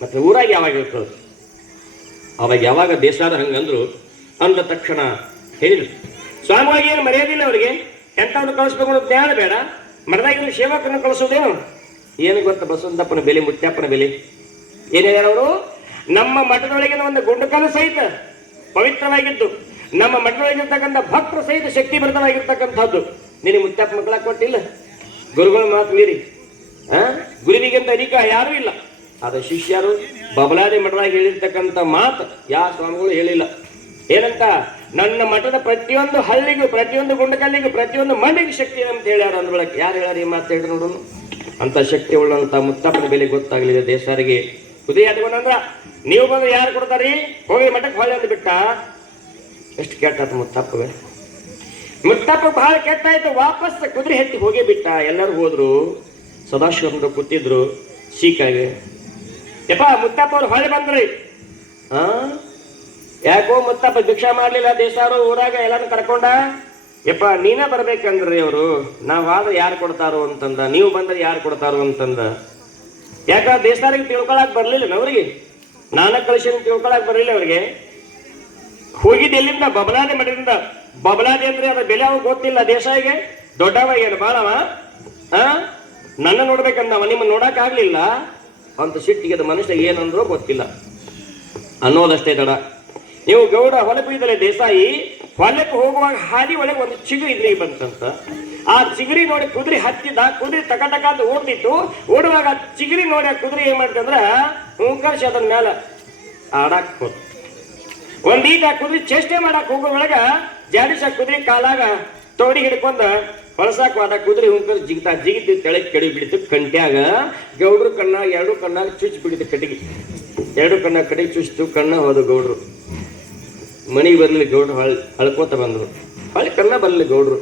ಮತ್ತೆ ಊರಾಗ ಯಾವಾಗ ಇರ್ತದ? ಅವಾಗ ಯಾವಾಗ ದೇಸಾರ ಹಂಗಂದ್ರು ಅಂದ ತಕ್ಷಣ ಹೇಳಿದ್ರು ಸ್ವಾಮಿಗಳಿಗೆ ಏನು ಮರ್ಯಾದಿಲ್ಲ ಅವರಿಗೆ. ಎಂಥವ್ರು ಕಳಿಸ್ಬೇಕು ಅನ್ನೋ ಜ್ಞಾನ ಬೇಡ. ಮರದಾಗಿನ ಸೇವಕರನ್ನು ಕಳಿಸೋದೇನು? ಏನು ಗೊತ್ತ? ಬಸವಂತಪ್ಪನ ಬೆಲೆ, ಮುತ್ಯಪ್ಪನ ಬೆಲೆ ಏನ್ ಹೇಳ್ಯಾರ ಅವರು? ನಮ್ಮ ಮಠದೊಳಗಿನ ಒಂದು ಗುಂಡಕಲು ಸಹಿತ ಪವಿತ್ರವಾಗಿದ್ದು, ನಮ್ಮ ಮಠದೊಳಗಿರ್ತಕ್ಕಂಥ ಭಕ್ತರು ಸಹಿತ ಶಕ್ತಿಭರಿತವಾಗಿರ್ತಕ್ಕಂಥದ್ದು. ನಿನಗೆ ಮುತ್ಯಪ್ಪ ಮಕ್ಕಳ ಕೊಟ್ಟಿಲ್ಲ? ಗುರುಗಳ ಮಾತು ಮೀರಿ ಗುರುವಿಗಿಂತ ಅಧಿಕ ಯಾರೂ ಇಲ್ಲ. ಆದ ಶಿಷ್ಯರು ಬಬಲಾದಿ ಮಠದಾಗ ಹೇಳಿರ್ತಕ್ಕಂಥ ಮಾತು ಯಾವ ಸ್ವಾಮಿಗಳು ಹೇಳಿಲ್ಲ. ಏನಂತ? ನನ್ನ ಮಠದ ಪ್ರತಿಯೊಂದು ಹಳ್ಳಿಗೂ, ಪ್ರತಿಯೊಂದು ಗುಂಡಕಲ್ಲಿಗೂ, ಪ್ರತಿಯೊಂದು ಮಣ್ಣಿಗೆ ಶಕ್ತಿ ಅಂತ ಹೇಳ್ಯಾರ. ಅಂದ್ರೊಳಗೆ ಯಾರು ಹೇಳ್ಯಾರ ಈ ಮಾತು? ಹೇಳ್ರಿ ನೋಡೋಣ. ಅಂತ ಶಕ್ತಿ ಉಳ್ಳಂತ ಮುತ್ತಪ್ಪನ ಬೆಲೆ ಗೊತ್ತಾಗಲಿದೆ ದೇಸಾರಿಗೆ. ಕುದುರೆ ಹತ್ಕೊಂಡ್ರ ನೀವು ಬಂದ್ರೆ ಯಾರು ಕೊಡ್ತಾರಿ? ಹೋಗಿ ಮಠಕ್ಕೆ ಹೊಳೆ ಅಂದ್ ಬಿಟ್ಟ. ಎಷ್ಟು ಕೆಟ್ಟಾಯ್ತು ಮುತ್ತಪ್ಪಗೆ. ಮುತ್ತಪ್ಪ ಬಹಳ ಕೆಟ್ಟಾಯ್ತು. ವಾಪಸ್ ಕುದುರೆ ಹತ್ತಿ ಹೋಗೇ ಬಿಟ್ಟ. ಎಲ್ಲರೂ ಹೋದ್ರು. ಸದಾಶಿವಂದ್ರು ಕೂತಿದ್ರು ಸೀಕಾಗೆ. ಯಪ್ಪ ಮುತ್ತಪ್ಪ ಅವ್ರು ಹೊಳೆ ಬಂದ್ರಿ. ಯಾಕೋ ಮುತ್ತಪ್ಪ ಭಿಕ್ಷಾ ಮಾಡ್ಲಿಲ್ಲ? ದೇಸಾರು ಊರಾಗ ಎಲ್ಲಾನು ಕರ್ಕೊಂಡ. ಯಪ್ಪ ನೀನ ಬರ್ಬೇಕಂದ್ರಿ ಅವರು. ನಾವ್ ಆದ್ರೆ ಯಾರು ಕೊಡ್ತಾರೋ ಅಂತಂದ, ನೀವು ಬಂದ್ರೆ ಯಾರು ಕೊಡ್ತಾರೋ ಅಂತಂದ. ಯಾಕ ದೇಸಾರಿಗೆ ತಿಳ್ಕೊಳಕ್ ಬರ್ಲಿಲ್ಲ ಅವ್ರಿಗೆ? ನಾನ ಕಳಿಸಿ ತಿಳ್ಕೊಳಕ್ ಬರ್ಲಿಲ್ಲ ಅವ್ರಿಗೆ. ಹೋಗಿದ್ದು ಎಲ್ಲಿಂದ? ಬಬಲಾದಿ ಮಠದಿಂದ. ಬಬಲಾದಿ ಅಂದ್ರೆ ಅದ್ರ ಬೆಲೆ ಅವಾಗ ಗೊತ್ತಿಲ್ಲ ದೇಸಾಯಿಗೆ. ದೊಡ್ಡವ ಏನು ಬಾಳವ? ನನ್ನ ನೋಡ್ಬೇಕಂದವ, ನಿಮ್ಮ ನೋಡಕ್ ಆಗ್ಲಿಲ್ಲ. ಅಂತ ಸಿಟ್ಟಿಗೆ ಅದು ಮನುಷ್ಯ ಏನಂದ್ರೋ ಗೊತ್ತಿಲ್ಲ ಅನ್ನೋದಷ್ಟೇ ತಡ. ನೀವು ಗೌಡ ಹೊಲಪಿದ್ದಲೆ ದೇಸಾಯಿ ಹೊಲಕ್ಕೆ ಹೋಗುವಾಗ ಹಾದಿ ಒಳಗೆ ಒಂದು ಚಿಗುರಿ ಇದ್ರಿಗೆ ಬಂತಂತ. ಆ ಚಿಗುರಿ ನೋಡಿ ಕುದುರೆ ಹತ್ತಿದ, ಕುದುರೆ ಟಕ ಅಂತ ಓಡ್ತಿತ್ತು. ಓಡುವಾಗ ಚಿಗುರಿ ನೋಡಿ ಆ ಕುದುರೆ ಏನ್ ಮಾಡ್ತಂದ್ರ ಹುಂಕರ್ಸಿ ಅದನ್ನ ಮ್ಯಾಲ ಆಡಾಕ್ ಹೋದ್. ಒಂದೀಗ ಕುದುರೆ ಚೇಷ್ಟೆ ಮಾಡಕ್ ಹೋಗೋದ್ರೊಳಗ ಜಾಡಿಸ ಕುದುರೆ ಕಾಲಾಗ ತೋಡಿ ಹಿಡ್ಕೊಂಡ ಹೊಳಸಾಕ್ ಹೋದ. ಕುದುರೆ ಹುಂಕರ್ ಜಿಗಿತು ತೆಳಗ್ ಕೆಡಿ ಬಿಡಿತು. ಕಂಟ್ಯಾಗ ಗೌಡ್ರು ಎರಡು ಕಣ್ಣಾಗ ಚುಚ್ಚಿ ಬಿಡಿತು ಕಟ್ಟಿಗೆ. ಎರಡು ಕಣ್ಣಾಗ ಕಟ್ಟಿಗೆ ಚುಚ್ಚಿತು. ಕಣ್ಣ ಹೋದ ಗೌಡ್ರು. ಮನೆಗೆ ಬರ್ಲಿ ಗೌಡ್ರು ಅಳ್ಕೋತ ಬಂದ್ರು. ಹೊಳ್ಳಿ ಕಣ್ಣ ಬರ್ಲಿ ಗೌಡ್ರು.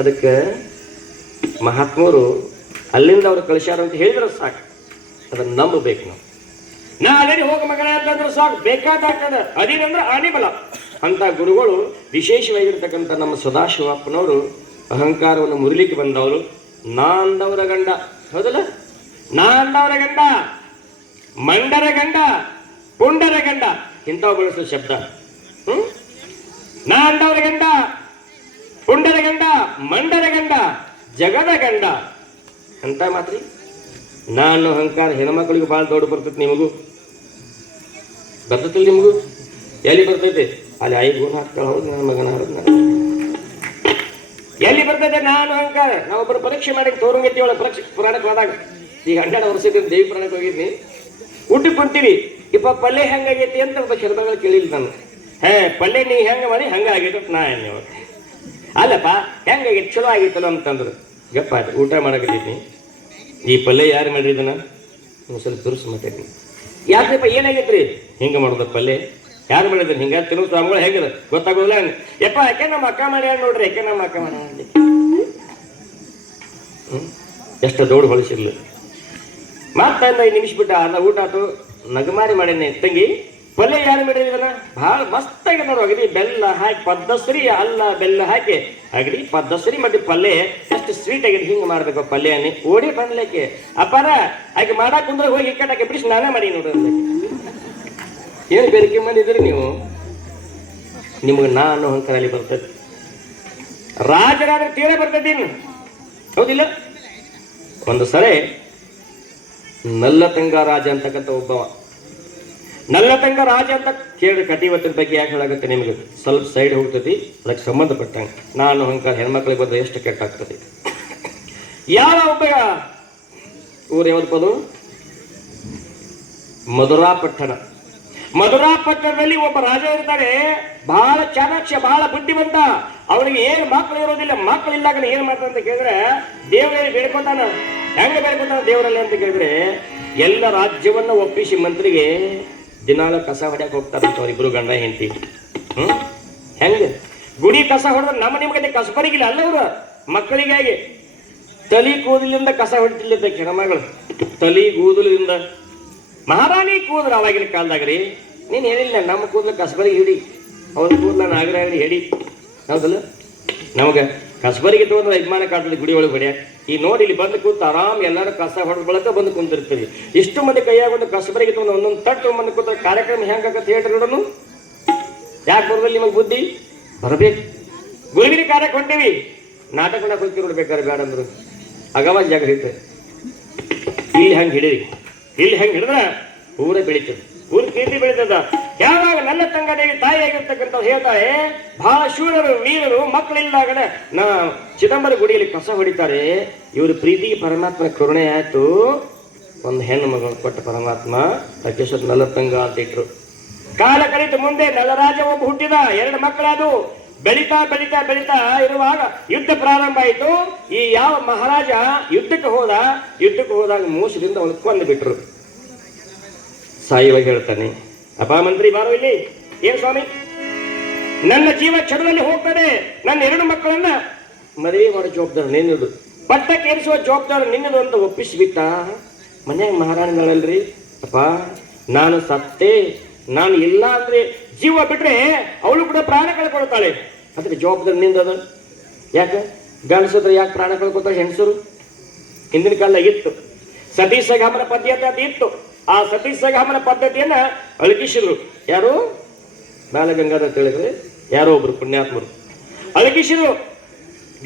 ಅದಕ್ಕೆ ಮಹಾತ್ಮರು ಅಲ್ಲಿಂದ ಅವ್ರು ಕಳಿಸ್ಯಾರ ಅಂತ ಹೇಳಿದ್ರೆ ಸಾಕು, ಅದನ್ನ ನಂಬಬೇಕು ನಾವು. ನಾ ಅದೇನು ಹೋಗ ಮಗನ ಅಂತಂದ್ರೆ ಸಾಕು, ಬೇಕಾದಾಗ್ತದ. ಅದೇನಂದ್ರೆ ಆನಿಬಲ ಅಂತ ಗುರುಗಳು ವಿಶೇಷವಾಗಿರ್ತಕ್ಕಂಥ ನಮ್ಮ ಸದಾಶಿವಪ್ಪನವರು ಅಹಂಕಾರವನ್ನು ಮುರಿಲಿಕ್ಕೆ ಬಂದವರು. ನಾ ಅಂದವರ ಗಂಡ, ಹೌದಲ್ಲ? ನಾ ಅಂದವರ ಗಂಡ, ಮಂಡರ ಗಂಡ, ಪುಂಡರ ಗಂಡ ಇಂಥವು ಬಳಸೋ ಶಬ್ದ. ನಾ ಅಂದವರ ಗಂಡ, ಪುಂಡರ ಗಂಡ, ಮಂಡರ ಗಂಡ, ಜಗದ ಗಂಡ ಅಂತ ಮಾತ್ರಿ. ನಾನು ಅಹಂಕಾರ ಹೆಣ್ಮಕ್ಳಿಗೆ ಭಾಳ ದೊಡ್ಡ ಬರ್ತೈತಿ. ನಿಮಗೂ ಬರ್ತೈತಿಲ್ಲ? ನಿಮಗೂ ಎಲ್ಲಿ ಬರ್ತೈತೆ? ಅಲ್ಲಿ ಐದು ಗುಣ ಹಾಕ್ತಾಳ. ಹೌದು, ನನ್ನ ಮಗನ ಎಲ್ಲಿ ಬರ್ತೈತೆ ನಾನು ಅಹಂಕಾರ? ನಾವೊಬ್ಬರು ಪರೀಕ್ಷೆ ಮಾಡಿ ತೋರಂಗತಿ ಒಳಗೆ ಪರೀಕ್ಷೆ ಪುರಾಣಕ್ಕೆ ಹೋದಾಗ, ಈಗ 12 ವರ್ಷದಿಂದ ದೇವಿ ಪುರಾಣಕ್ಕೆ ಹೋಗಿದ್ನಿ. ಊಟಕ್ಕೆ ಕುಂತೀವಿ. ಪಲ್ಯ ಹೆಂಗಾಗೈತಿ ಅಂತ ಒಬ್ಬ ಶರ್ಮಗಳು ಕೇಳಿಲ್ಲ ನಾನು. ಪಲ್ಯ ನೀ ಹೆಂಗ ಮಾಡಿ ಹಂಗಾಗೈತೆ ನಾ ನೀವು. ಅಲ್ಲಪ್ಪ ಹೆಂಗಾಗೈತಿ, ಚಲೋ ಆಗೈತಲ್ಲ ಅಂತಂದ್ರು. ಗಪ್ಪ ಊಟ ಮಾಡಕತ್ತಿದ್ನಿ. ಈ ಪಲ್ಯ ಯಾರು ಮಾಡಿದನ ಸ್ವಲ್ಪ ದುರ್ಸ್ ಮಾತಾಡ್ತೀನಿ. ಯಾಕಪ್ಪ ಏನಾಗೈತ್ರಿ? ಹಿಂಗೆ ಮಾಡೋದ ಪಲ್ಯ ಯಾರು ಮಾಡಿದ್ರಿ? ಹಿಂಗ ತಿನ್ನೋ ಸ್ವಾಮಿಗಳು ಹೆಂಗದ ಗೊತ್ತಾಗೋದಿಲ್ಲ. ಯಪ್ಪ ಯಾಕೆ ನಮ್ಮ ಅಕ್ಕ ಮಾಡ್ಯಾರ ನೋಡ್ರಿ, ಯಾಕೆ ನಮ್ಮ ಅಕ್ಕ ಮಾಡ್ಯಾರ ಅಲ್ಲಿ. ಎಷ್ಟು ದೌಡ್ ಹೊಳಿಸಿರ್ಲಿ. ಮತ್ತೆ 5 ನಿಮಿಷ ಬಿಟ್ಟ ಅದ ಊಟ ಆತು. ನಗಮಾರಿ ಮಾಡೇನೆ ತಂಗಿ, ಪಲ್ಯ ಯಾರು ಮಾಡಿದ್ರನ ಭಾಳ ಮಸ್ತಾಗಿ ನೋಡು. ಅಗದಿ ಬೆಲ್ಲ ಹಾಕಿ ಪದ್ದಸರಿ, ಅಲ್ಲ ಬೆಲ್ಲ ಹಾಕಿ ಅಗದಿ ಪದ್ದಸರಿ ಮಾಡಿ ಪಲ್ಯ ಎಷ್ಟು ಸ್ವೀಟ್ ಆಗಿದೆ. ಹಿಂಗೆ ಮಾಡ್ಬೇಕು ಪಲ್ಯನೇ. ಓಡಿ ಬಂದ್ಲಿಕ್ಕೆ ಅಪ್ಪಾರ ಆಕೆ ಮಾಡಾಕ್ ಕುಂದ್ರೆ ಹೋಗಿ ಕಟ್ಟಾಕೆ ಬಿಡಿಸಿ ನಾನೇ ಮಾಡಿ ನೋಡ್ರಿ. ಏನು ಬೇರಿಕೆ ಮಾಡಿದ್ರಿ ನೀವು? ನಿಮ್ಗೆ ನಾ ಅನ್ನೋ ಅಹಂಕಾರಲ್ಲಿ ಬರ್ತದೆ. ರಾಜರಾದ್ರೆ ತೀರ ಬರ್ತದೆ. ಹೌದಿಲ್ಲ? ಒಂದು ಸರಿ ನಲ್ಲತಂಗ ರಾಜ ಅಂತಕ್ಕಂಥ ಒಬ್ಬವ, ನಲ್ಲತಂಗ ರಾಜ ಅಂತ ಕೇಳಿ ಕಟಿವತ್ತಿನ ಬಗ್ಗೆ ಯಾಕೆ ಹೇಳಾಗುತ್ತೆ ನಿಮಗೆ ಸ್ವಲ್ಪ ಸೈಡ್ ಹೋಗ್ತದೆ. ಅದಕ್ಕೆ ಸಂಬಂಧಪಟ್ಟಂಗೆ ನಾನು ಅಹಂಕಾರ ಹೆಣ್ಮಕ್ಳಿಗೆ ಬಂದ್ರೆ ಎಷ್ಟು ಕೆಟ್ಟಾಗ್ತದೆ. ಯಾವ ಒಬ್ಬ ಊರು ಯಾವ್ದು? ಮಧುರಾಪಟ್ಟಣ. ಮಧುರಾಪಟ್ಟಣದಲ್ಲಿ ಒಬ್ಬ ರಾಜ ಇರ್ತಾರೆ. ಬಹಳ ಚಾಣಾಕ್ಷ, ಬಹಳ ಬುದ್ಧಿವಂತ. ಅವನಿಗೆ ಏನು ಮಕ್ಕಳು ಇರೋದಿಲ್ಲ. ಮಕ್ಕಳು ಇಲ್ಲಾಗ ಏನ್ ಮಾಡ್ತಾನೆ ಅಂತ ಕೇಳಿದ್ರೆ ದೇವರಲ್ಲಿ ಬೇಡ್ಕೊತಾನ. ಹೆಂಗ ಬೇಡ್ಕೊತಾನ ದೇವರಲ್ಲಿ ಅಂತ ಕೇಳಿದ್ರೆ, ಎಲ್ಲ ರಾಜ್ಯವನ್ನ ಒಪ್ಪಿಸಿ ಮಂತ್ರಿಗೆ ದಿನಾಲ ಕಸ ಹೊಡ್ಯಾಕ ಹೋಗ್ತಾರಂತ ಅವರಿಬ್ರು ಗಂಡ ಹೆಂಡತಿ. ಹೆಂಗ ಗುಡಿ ಕಸ ಹೊಡೆದ್ರೆ ನಮ್ಮ ನಿಮ್ಗೆ ಕಸಬರಿಗಿಲ್ಲ ಅಲ್ಲ. ಅವ್ರ ಮಕ್ಕಳಿಗಾಗಿ ತಲಿ ಕೂದಲಿಂದ ಕಸ ಹೊಡಿತಿಲ್ಲ ಹೆಣ್ಮಗಳು. ತಲಿ ಕೂದಲಿಂದ ಮಹಾರಾಣಿ ಕೂದಲು ಅವಾಗಿನ ಕಾಲದಾಗ್ರಿ. ನೀನ್ ಹೇಳಿಲ್ಲ ನಮ್ಮ ಕೂದಲು ಕಸಬರಿಗೆ ಹಿಡಿ, ಅವ್ರ ಕೂದಲ ನಾಗರಾಗಲಿ ಹಿಡಿ. ಹೌದಲ್ಲ? ನಮಗ ಕಸಬರಿಗೆ ತಗೊಂಡ್ರೆ ಯಜಮಾನ ಕಾಡ್ತದೆ ಗುಡಿ ಒಳಗೆ ಹೊಡ್ಯಾಕ. ಈ ನೋಡಿ ಇಲ್ಲಿ ಬಂದು ಕೂತು ಆರಾಮ್ ಎಲ್ಲರೂ ಕಸ ಹೊಡೆದ ಬಳಕ ಬಂದು ಕುಂತಿರ್ತೀವಿ. ಇಷ್ಟು ಮಂದಿ ಕೈಯಾಗ ಒಂದು ಕಸಬರಿಗೆ ತಗೊಂಡು ಒಂದೊಂದು ತಟ್ಟು ಬಂದು ಕೂತ ಕಾರ್ಯಕ್ರಮ ಹೆಂಗಾಗತ್ತೆ ಹೇಳ್ರಿ ನೋಡೋನು. ಯಾಕೆ ಬರೋದಿಲ್ಲ ನಿಮಗೆ ಬುದ್ಧಿ? ಬರಬೇಕು. ಗುರುವಿನ ಕಾರ್ಯಕ್ಕೆ ಹೊಂಟೀವಿ, ನಾಟಕ ಮಾಡಕ್ಕೆ ಹೋಗ್ತೀವಿ ನೋಡ್ಬೇಕಾದ್ರೆ ಬೇಡ ಅಂದ್ರು ಅಗವಾಜ್ ಜಾಗ ಹಿಡಿತೆ. ಇಲ್ಲಿ ಹೆಂಗೆ ಹಿಡೀರಿ, ಇಲ್ಲಿ ಹೆಂಗೆ ಹಿಡಿದ್ರೆ ಊರೇ ಬೆಳೀತದೆ, ಊರು ಕೀರ್ತಿ ಬೆಳೀತದ. ಯಾವಾಗ ನನ್ನ ತಂಗದೇವಿ ತಾಯಿ ಆಗಿರ್ತಕ್ಕಂಥ ಹೇಳ್ತಾರೆ, ಬಹಳ ಶೂರರು ವೀರರು ಮಕ್ಕಳಿಲ್ಲಾಗಡೆ ನಾ ಚಿದಂಬರ ಗುಡಿಯಲ್ಲಿ ಕಸ ಹೊಡಿತಾರೆ. ಇವರು ಪ್ರೀತಿಗೆ ಪರಮಾತ್ಮನ ಕರುಣೆ ಆಯ್ತು. ಒಂದು ಹೆಣ್ಣು ಮಗಳು ಕೊಟ್ಟ ಪರಮಾತ್ಮ ಅಕೇಶ್ವರ ನಲ್ಲತಂಗ ಅಂತ ಇಟ್ರು. ಕಾಲ ಕಲಿತು ಮುಂದೆ ನಲ್ಲರಾಜ ಒಬ್ಬ ಹುಟ್ಟಿದ. 2 ಮಕ್ಕಳದು. ಬೆಳೀತಾ ಬೆಳೀತಾ ಬೆಳೀತಾ ಇರುವಾಗ ಯುದ್ಧ ಪ್ರಾರಂಭ ಆಯಿತು. ಈ ಯಾವ ಮಹಾರಾಜ ಯುದ್ಧಕ್ಕೆ ಹೋದಾಗ ಮೋಸದಿಂದ ಅವನು ಕೊಂದು ಬಿಟ್ರು. ಸಾಯುವಾಗ ಹೇಳ್ತಾನೆ, ಅಪ್ಪ ಮಂತ್ರಿ ಬಾರೋ ಇಲ್ಲಿ. ಏನ್ ಸ್ವಾಮಿ, ನನ್ನ ಜೀವ ಚಡದಲ್ಲಿ ಹೋಗ್ತದೆ. ನನ್ನ 2 ಮಕ್ಕಳನ್ನ ಮದುವೆ ಮಾಡೋ ಜವಾಬ್ದಾರಿ ನಿನ್ನದು, ಪಟ್ಟಕ್ಕೆ ಏರಿಸುವ ಜವಾಬ್ದಾರಿ ನಿನ್ನದು ಅಂತ ಒಪ್ಪಿಸಿಬಿಟ್ಟ. ಮನ್ಯಾಗ ಮಹಾರಾಣಿಗಳಲ್ರಿ, ಅಪ್ಪ ನಾನು ಸತ್ತೇ, ನಾನು ಇಲ್ಲ ಅಂದ್ರೆ ಜೀವ ಬಿಟ್ರೆ ಅವಳು ಕೂಡ ಪ್ರಾಣ ಕಳ್ಕೊಳ್ತಾಳೆ. ಅದಕ್ಕೆ ಜವಾಬ್ದಾರಿ ನಿಂದದ. ಯಾಕೆ ಗಂಡಸತ್ರ ಯಾಕೆ ಪ್ರಾಣ ಕಳ್ಕೊತಾಳೆ ಹೆಂಗಸರು? ಹಿಂದಿನ ಕಾಲ ಇತ್ತು ಸತೀ ಸಗಮನ ಪದ್ಧತಿ ಅಂತ ಇತ್ತು. ಆ ಸತೀ ಸಗಮನ ಪದ್ಧತಿಯನ್ನ ಅಳಗಿಸಿದ್ರು. ಯಾರು? ಬಾಲಗಂಗಾಧರ ತಿಳಿದ್ರೆ ಯಾರೋ ಒಬ್ರು ಪುಣ್ಯಾತ್ಮರು ಅಳಗಿಸಿದ್ರು.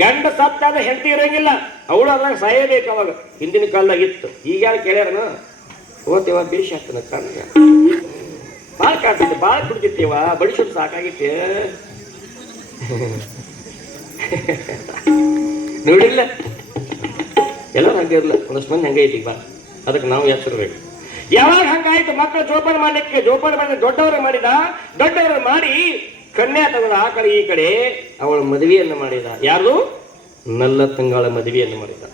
ಗಂಡ ಸತ್ತಾದ ಹೆಂಡತಿ ಇರೋಂಗಿಲ್ಲ, ಅವಳು ಅದ್ರಾಗ ಸಾಯಬೇಕು. ಅವಾಗ ಹಿಂದಿನ ಕಾಲದಾಗ ಇತ್ತು. ಈಗ ಯಾರು ಕೇಳ್ಯಾರನ ಓದ್ತೇವ ಬೇಷ ಆಗ್ತದ ಕಣ್ಣ ಭಾಳ ಕಾಡ್ತಿದ್ದೆ, ಭಾಳ ಕುಡ್ತಿರ್ತೀವ, ಬಡಿಸೋದು ಸಾಕಾಗಿತ್ತೆ ನೋಡಿಲ್ಲ. ಎಲ್ಲರೂ ಹಂಗೆ ಇರಲ್ಲ, ಒಂದಷ್ಟು ಮಂದಿ ಹಂಗೆ ಐತಿ ಬಾ. ಅದಕ್ಕೆ ನಾವು ಎಚ್ಚರಬೇಕು. ಯಾವಾಗ ಹಂಗಾಯ್ತು ಮಕ್ಕಳು ಜೋಪಾನ ಮಾಡ್ಲಿಕ್ಕೆ ಜೋಪಾನ ಮಾಡಿದ ದೊಡ್ಡವರು ಮಾಡಿ ಕನ್ಯಾ ತಗೊಂಡ ಆ ಕಡೆ ಈ ಕಡೆ ಅವಳ ಮದುವೆಯನ್ನು ಮಾಡಿದ. ಯಾರು? ನಲ್ಲ ತಂಗಾಳ ಮದುವೆಯನ್ನು ಮಾಡಿದ.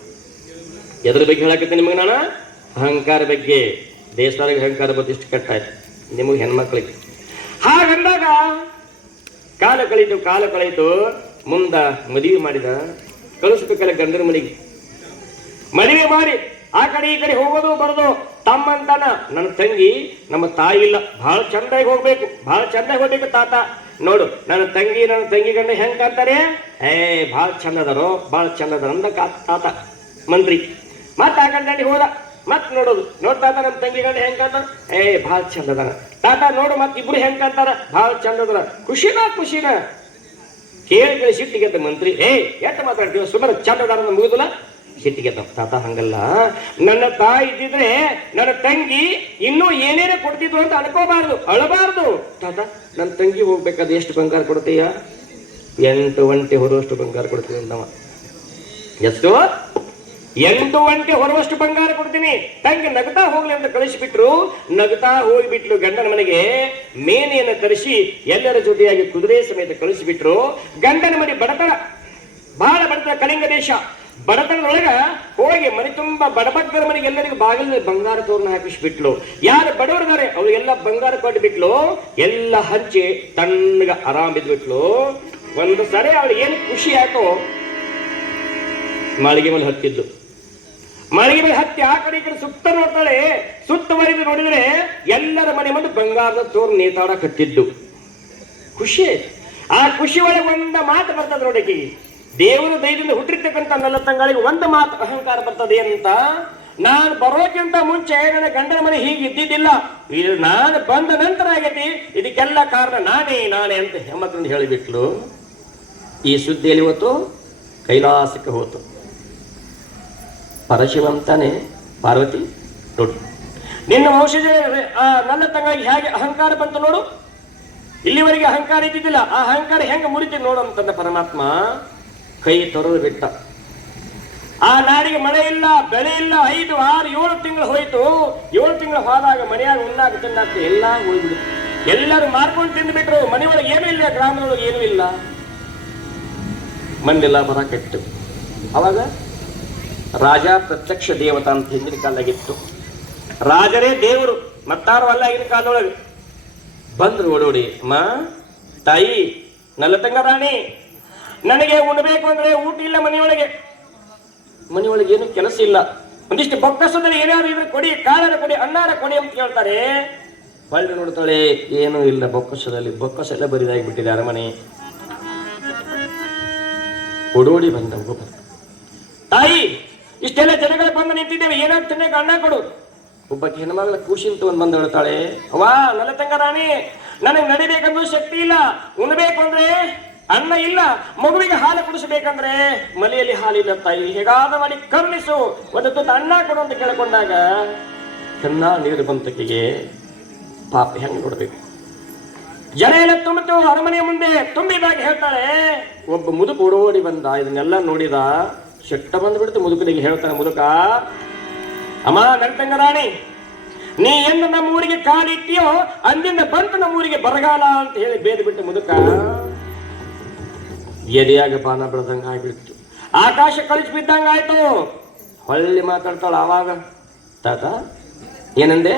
ಎದ್ರ ಬಗ್ಗೆ ಹೇಳಕತ್ತೆ ನಿಮಗೆ ನಾನು? ಅಹಂಕಾರ ಬಗ್ಗೆ. ದೇಶದಾಗ ಅಹಂಕಾರ ಬಗ್ಗೆ ಇಷ್ಟು ಕಟ್ಟಾಯ್ತು ನಿಮಗೆ ಹೆಣ್ಮಕ್ಳಿಗೆ. ಹಾಗಂದಾಗ ಕಾಲ ಕಳೀತು. ಮುಂದ ಮದುವೆ ಮಾಡಿದ. ಕಳಿಸ್ಬೇಕಲ್ಲ ಗಂಡನ ಮನೆಗೆ. ಮದುವೆ ಮಾಡಿ ಆ ಕಡೆ ಈ ಕಡೆ ಹೋಗೋದು ಬರೋದು. ತಮ್ಮಂತಾನ ನನ್ನ ತಂಗಿ ನಮ್ಮ ತಾಯಿ ಇಲ್ಲ, ಬಹಳ ಚಂದಾಗಿ ಹೋಗ್ಬೇಕು ತಾತ. ನೋಡು ನನ್ನ ತಂಗಿ ಗಂಡ ಹೆಂಗ್ ಕಾಣ್ತಾರೆ, ಭಾಳ ಚಂದ ಅದಾರ ಅಂದ ತಾತ ಮಂತ್ರಿ. ಮತ್ ಆ ಗಂಡನಿಗೆ ಹೋದ, ಮತ್ ನೋಡ್ತಾತ ನಮ್ಮ ತಂಗಿ ಗಂಡ ಹೆಂಗ್ ಕಾಣ್ತಾರ, ಭಾಳ ಚಂದ ಅದಾರ ತಾತ. ನೋಡು ಮತ್ ಇಬ್ರು ಹೆಂಗ್ ಕಾಣ್ತಾರ, ಭಾಳ ಚಂದ ಅದಾರ. ಖುಷಿನ ಕೇಳಿ ಸಿಟ್ಟಿಗೆದ್ದ ಮಂತ್ರಿ. ಎಷ್ಟ ಮಾತಾಡ್ತೀವ, ಸುಮಾರು ಚಂದ ಅದಾರ ಮುಗಿದಿಲ್ಲ. ಸಿಟ್ಟಿಗೆದ್ದ ತಾತ. ಹಂಗಲ್ಲ, ನನ್ನ ತಾಯಿ ಇದ್ದಿದ್ರೆ ನನ್ನ ತಂಗಿ ಇನ್ನೂ ಏನೇನೇ ಕೊಡ್ತಿದ್ವು ಅಂತ ಅನ್ಕೋಬಾರ್ದು, ಅಳಬಾರ್ದು. ತಾತ ನನ್ನ ತಂಗಿ ಹೋಗ್ಬೇಕಾದ್ರೆ ಎಷ್ಟು ಬಂಗಾರ ಕೊಡ್ತೀಯ? 8 ಒಂಟೆ ಹೊರುವಷ್ಟು ಬಂಗಾರ ಕೊಡ್ತೀನಿ ಅಂದವ. ಎಷ್ಟು? 8 ಒಂಟೆ ಹೊರುವಷ್ಟು ಬಂಗಾರ ಕೊಡ್ತೀನಿ. ತಂಗಿ ನಗತಾ ಹೋಗ್ಲಿ ಅಂತ ಕಳಿಸಿಬಿಟ್ರು. ನಗತಾ ಹೋಗ್ಬಿಟ್ಲು ಗಂಡನ ಮನೆಗೆ. ಮೇನೆಯನ್ನು ತರಿಸಿ ಎಲ್ಲರ ಜೊತೆಯಾಗಿ ಕುದುರೆ ಸಮೇತ ಕಳಿಸಿಬಿಟ್ರು. ಗಂಡನ ಮನೆ ಬಡತನ, ಬಹಳ ಬಡತನ, ಕಳಿಂಗ ದೇಶ. ಬಡತನದೊಳಗ ಹೋಗಿ ಮನೆ ತುಂಬಾ ಬಡಬಗ್ಗರ ಮನೆಗೆ ಎಲ್ಲರಿಗೂ ಬಾಗಿಲಲ್ಲಿ ಬಂಗಾರ ತೋರಣ ಹಾಕಿಸ್ಬಿಟ್ಲು. ಯಾರು ಬಡವರಿದ್ದಾರೆ ಅವ್ರಿಗೆಲ್ಲ ಬಂಗಾರ ಕೊಟ್ಬಿಟ್ಲು. ಎಲ್ಲ ಹಂಚಿ ತಣ್ಣಗ ಆರಾಮ್ ಬಿದ್ಬಿಟ್ಲು. ಒಂದು ಸರಿ ಅವಳಿಗೆ ಏನು ಖುಷಿ ಆಯ್ತೋ, ಮಾಳಿಗೆ ಮೇಲೆ ಹತ್ತಿದ್ದು. ಮಾಳಿಗೆ ಮೇಲೆ ಹತ್ತಿ ಆ ಕಡೆ ಈ ಕಡೆ ಸುತ್ತ ನೋಡ್ತಾಳೆ. ಸುತ್ತವರೆದು ನೋಡಿದ್ರೆ ಎಲ್ಲರ ಮನೆ ಮುಂದೆ ಬಂಗಾರದ ತೋರಣ ನೇತಾಡಕ್ ಹತ್ತಿದ್ದು. ಖುಷಿ ಆಯ್ತು. ಆ ಖುಷಿ ಒಳಗೆ ಒಂದ ಮಾತು ಬರ್ತದೆ ನೋಡಕ್ಕೆ. ದೇವರ ದಯದಿಂದ ಹುಟ್ಟಿರ್ತಕ್ಕಂಥ ನಲ್ಲ ತಂಗಳಿಗೆ ಒಂದು ಮಾತು ಅಹಂಕಾರ ಬರ್ತದೆ ಅಂತ. ನಾನು ಬರೋಕ್ಕಿಂತ ಮುಂಚೆ ನನ್ನ ಗಂಡನ ಮನೆ ಹೀಗೆ ಇದ್ದಿದ್ದಿಲ್ಲ, ಇದು ನಾನು ಬಂದ ನಂತರ ಆಗೈತಿ, ಇದಕ್ಕೆಲ್ಲ ಕಾರಣ ನಾನೇ ಅಂತ ಹೆಮ್ಮತ್ತಂದು ಹೇಳಿಬಿಟ್ಲು. ಈ ಸುದ್ದಿಯಲ್ಲಿ ಇವತ್ತು ಕೈಲಾಸಕ್ಕೆ ಹೋತು. ಪರಶಿವಂತಾನೆ ಪಾರ್ವತಿ ನೋಡು, ನಿನ್ನ ವಂಶಜ ನನ್ನ ತಂಗಾಗಿ ಹೇಗೆ ಅಹಂಕಾರ ಬಂತು ನೋಡು. ಇಲ್ಲಿವರೆಗೆ ಅಹಂಕಾರ ಇದ್ದಿದ್ದಿಲ್ಲ, ಆ ಅಹಂಕಾರ ಹೆಂಗೆ ಮುರಿತಿ ನೋಡು ಅಂತಂದ ಪರಮಾತ್ಮ. ಕೈ ತೊರೆದು ಬಿಟ್ಟ. ಆ ನಾಡಿಗೆ ಮಳೆ ಇಲ್ಲ, ಬೆಳೆ ಇಲ್ಲ. 5, 6, 7 ತಿಂಗಳು ಹೋಯ್ತು. 7 ತಿಂಗಳು ಹೋದಾಗ ಮನೆಯಾಗ ಉಣ್ಣಾಕ ತಿನ್ನಾಕ ಎಲ್ಲ ಹೋಗ್ಬಿಡು. ಎಲ್ಲರೂ ಮಾರ್ಕೊಂಡು ತಿಂದುಬಿಟ್ರು. ಮನೆಯೊಳಗೆ ಏನೂ ಇಲ್ಲ, ಗ್ರಾಮದೊಳಗೆ ಏನೂ ಇಲ್ಲ. ಮಂದೆಲ್ಲ ಬರ ಕೆಟ್ಟು. ಅವಾಗ ರಾಜ ಪ್ರತ್ಯಕ್ಷ ದೇವತಾ ಅಂತ ಹಿಂದಿನ ಕಾಲದಾಗಿತ್ತು. ರಾಜರೇ ದೇವರು, ಮತ್ತಾರು ಅಲ್ಲ ಆಗಿನ ಕಾಲದೊಳಗೆ. ಬಂದ್ರು ಓಡೋಡಿ. ಅಮ್ಮ ತಾಯಿ ನಲ್ಲತಂಗ ರಾಣಿ, ನನಗೆ ಉಣ್ಬೇಕು ಅಂದ್ರೆ ಊಟ ಇಲ್ಲ ಮನೆಯೊಳಗೆ ಏನು ಕೆಲಸ ಇಲ್ಲ. ಒಂದಿಷ್ಟು ಬೊಕ್ಕಸದಲ್ಲಿ ಏನಾದ್ರು ಇದ್ರೆ ಕೊಡಿ, ಕಾಳರ ಕೊಡಿ, ಅನ್ನಾರ ಕೊಡಿ ಅಂತ ಕೇಳ್ತಾರೆ. ಹೊಳ್ಳಿ ನೋಡ್ತಾಳೆ, ಏನೂ ಇಲ್ಲ ಬೊಕ್ಕಸದಲ್ಲಿ. ಬೊಕ್ಕಸೆಲ್ಲ ಬರಿದಾಗಿ ಬಿಟ್ಟಿದೆ ಅರಮನೆ. ಓಡೋಡಿ ಬಂದ ತಾಯಿ, ಇಷ್ಟೆಲ್ಲ ಜನಗಳು ಬಂದು ನಿಂತಿದ್ದೇವೆ, ಏನಾದ್ರು ತಿನ್ನಕ್ಕೆ ಅನ್ನ ಕೊಡು. ಒಬ್ಬ ಹೆಣ್ಮಗಳ ಖುಷಿಂತ ಒಂದು ಬಂದು ಹೇಳ್ತಾಳೆ, ಅವ್ವಾ ನಲ್ಲತಂಗ ರಾಣಿ, ನನಗೆ ನಡಿಬೇಕಂದ್ರೂ ಶಕ್ತಿ ಇಲ್ಲ, ಉಣ್ಬೇಕು ಅಂದ್ರೆ ಅನ್ನ ಇಲ್ಲ, ಮಗುವಿಗೆ ಹಾಲು ಕುಡಿಸಬೇಕಂದ್ರೆ ಮನೆಯಲ್ಲಿ ಹಾಲಿಲ್ಲ ತಾಯಿ, ಹೇಗಾದ ಮಾಡಿ ಕರುಣಿಸು, ಒಂದು ತುತ್ತು ಅನ್ನ ಕೊಡು ಅಂತ ಕೇಳ್ಕೊಂಡಾಗ ಚೆನ್ನ ನೀರು ಬಂತಕ್ಕಿಗೆ. ಪಾಪ ಹೆಂಗ್ ನೋಡ್ಬೇಕು. ಜನ ಎಲ್ಲ ತುಂಬಿತು ಅರಮನೆಯ ಮುಂದೆ. ತುಂಬಿದಾಗ ಹೇಳ್ತಾಳೆ, ಒಬ್ಬ ಮುದುಕ ಓಡೋಡಿ ಬಂದ. ಇದನ್ನೆಲ್ಲ ನೋಡಿದ, ಶೆಟ್ಟ ಬಂದ್ಬಿಡ್ತು ಮುದುಕನಿಗೆ. ಹೇಳ್ತಾನೆ ಮುದುಕ, ಅಮ್ಮ ನಲ್ಲತಂಗ ರಾಣಿ, ನೀ ಎಂದು ನಮ್ಮ ಊರಿಗೆ ಕಾಲಿಟ್ಟಿಯೋ ಅಂದಿಂದ ಬಂತು ನಮ್ಮೂರಿಗೆ ಬರಗಾಲ ಅಂತ ಹೇಳಿ ಬೇದ್ ಬಿಟ್ಟು ಮುದುಕ ಎದೆಯಾಗ ಬಾನ ಬೆಳೆದಂಗ ಆಗ್ಬಿಡ್ತು. ಆಕಾಶ ಕಳಿಸಿ ಬಿದ್ದಂಗಾಯ್ತು. ಹೊಳ್ಳಿ ಮಾತಾಡ್ತಾಳ ಆವಾಗ, ತಾತ ಏನಂದೆ?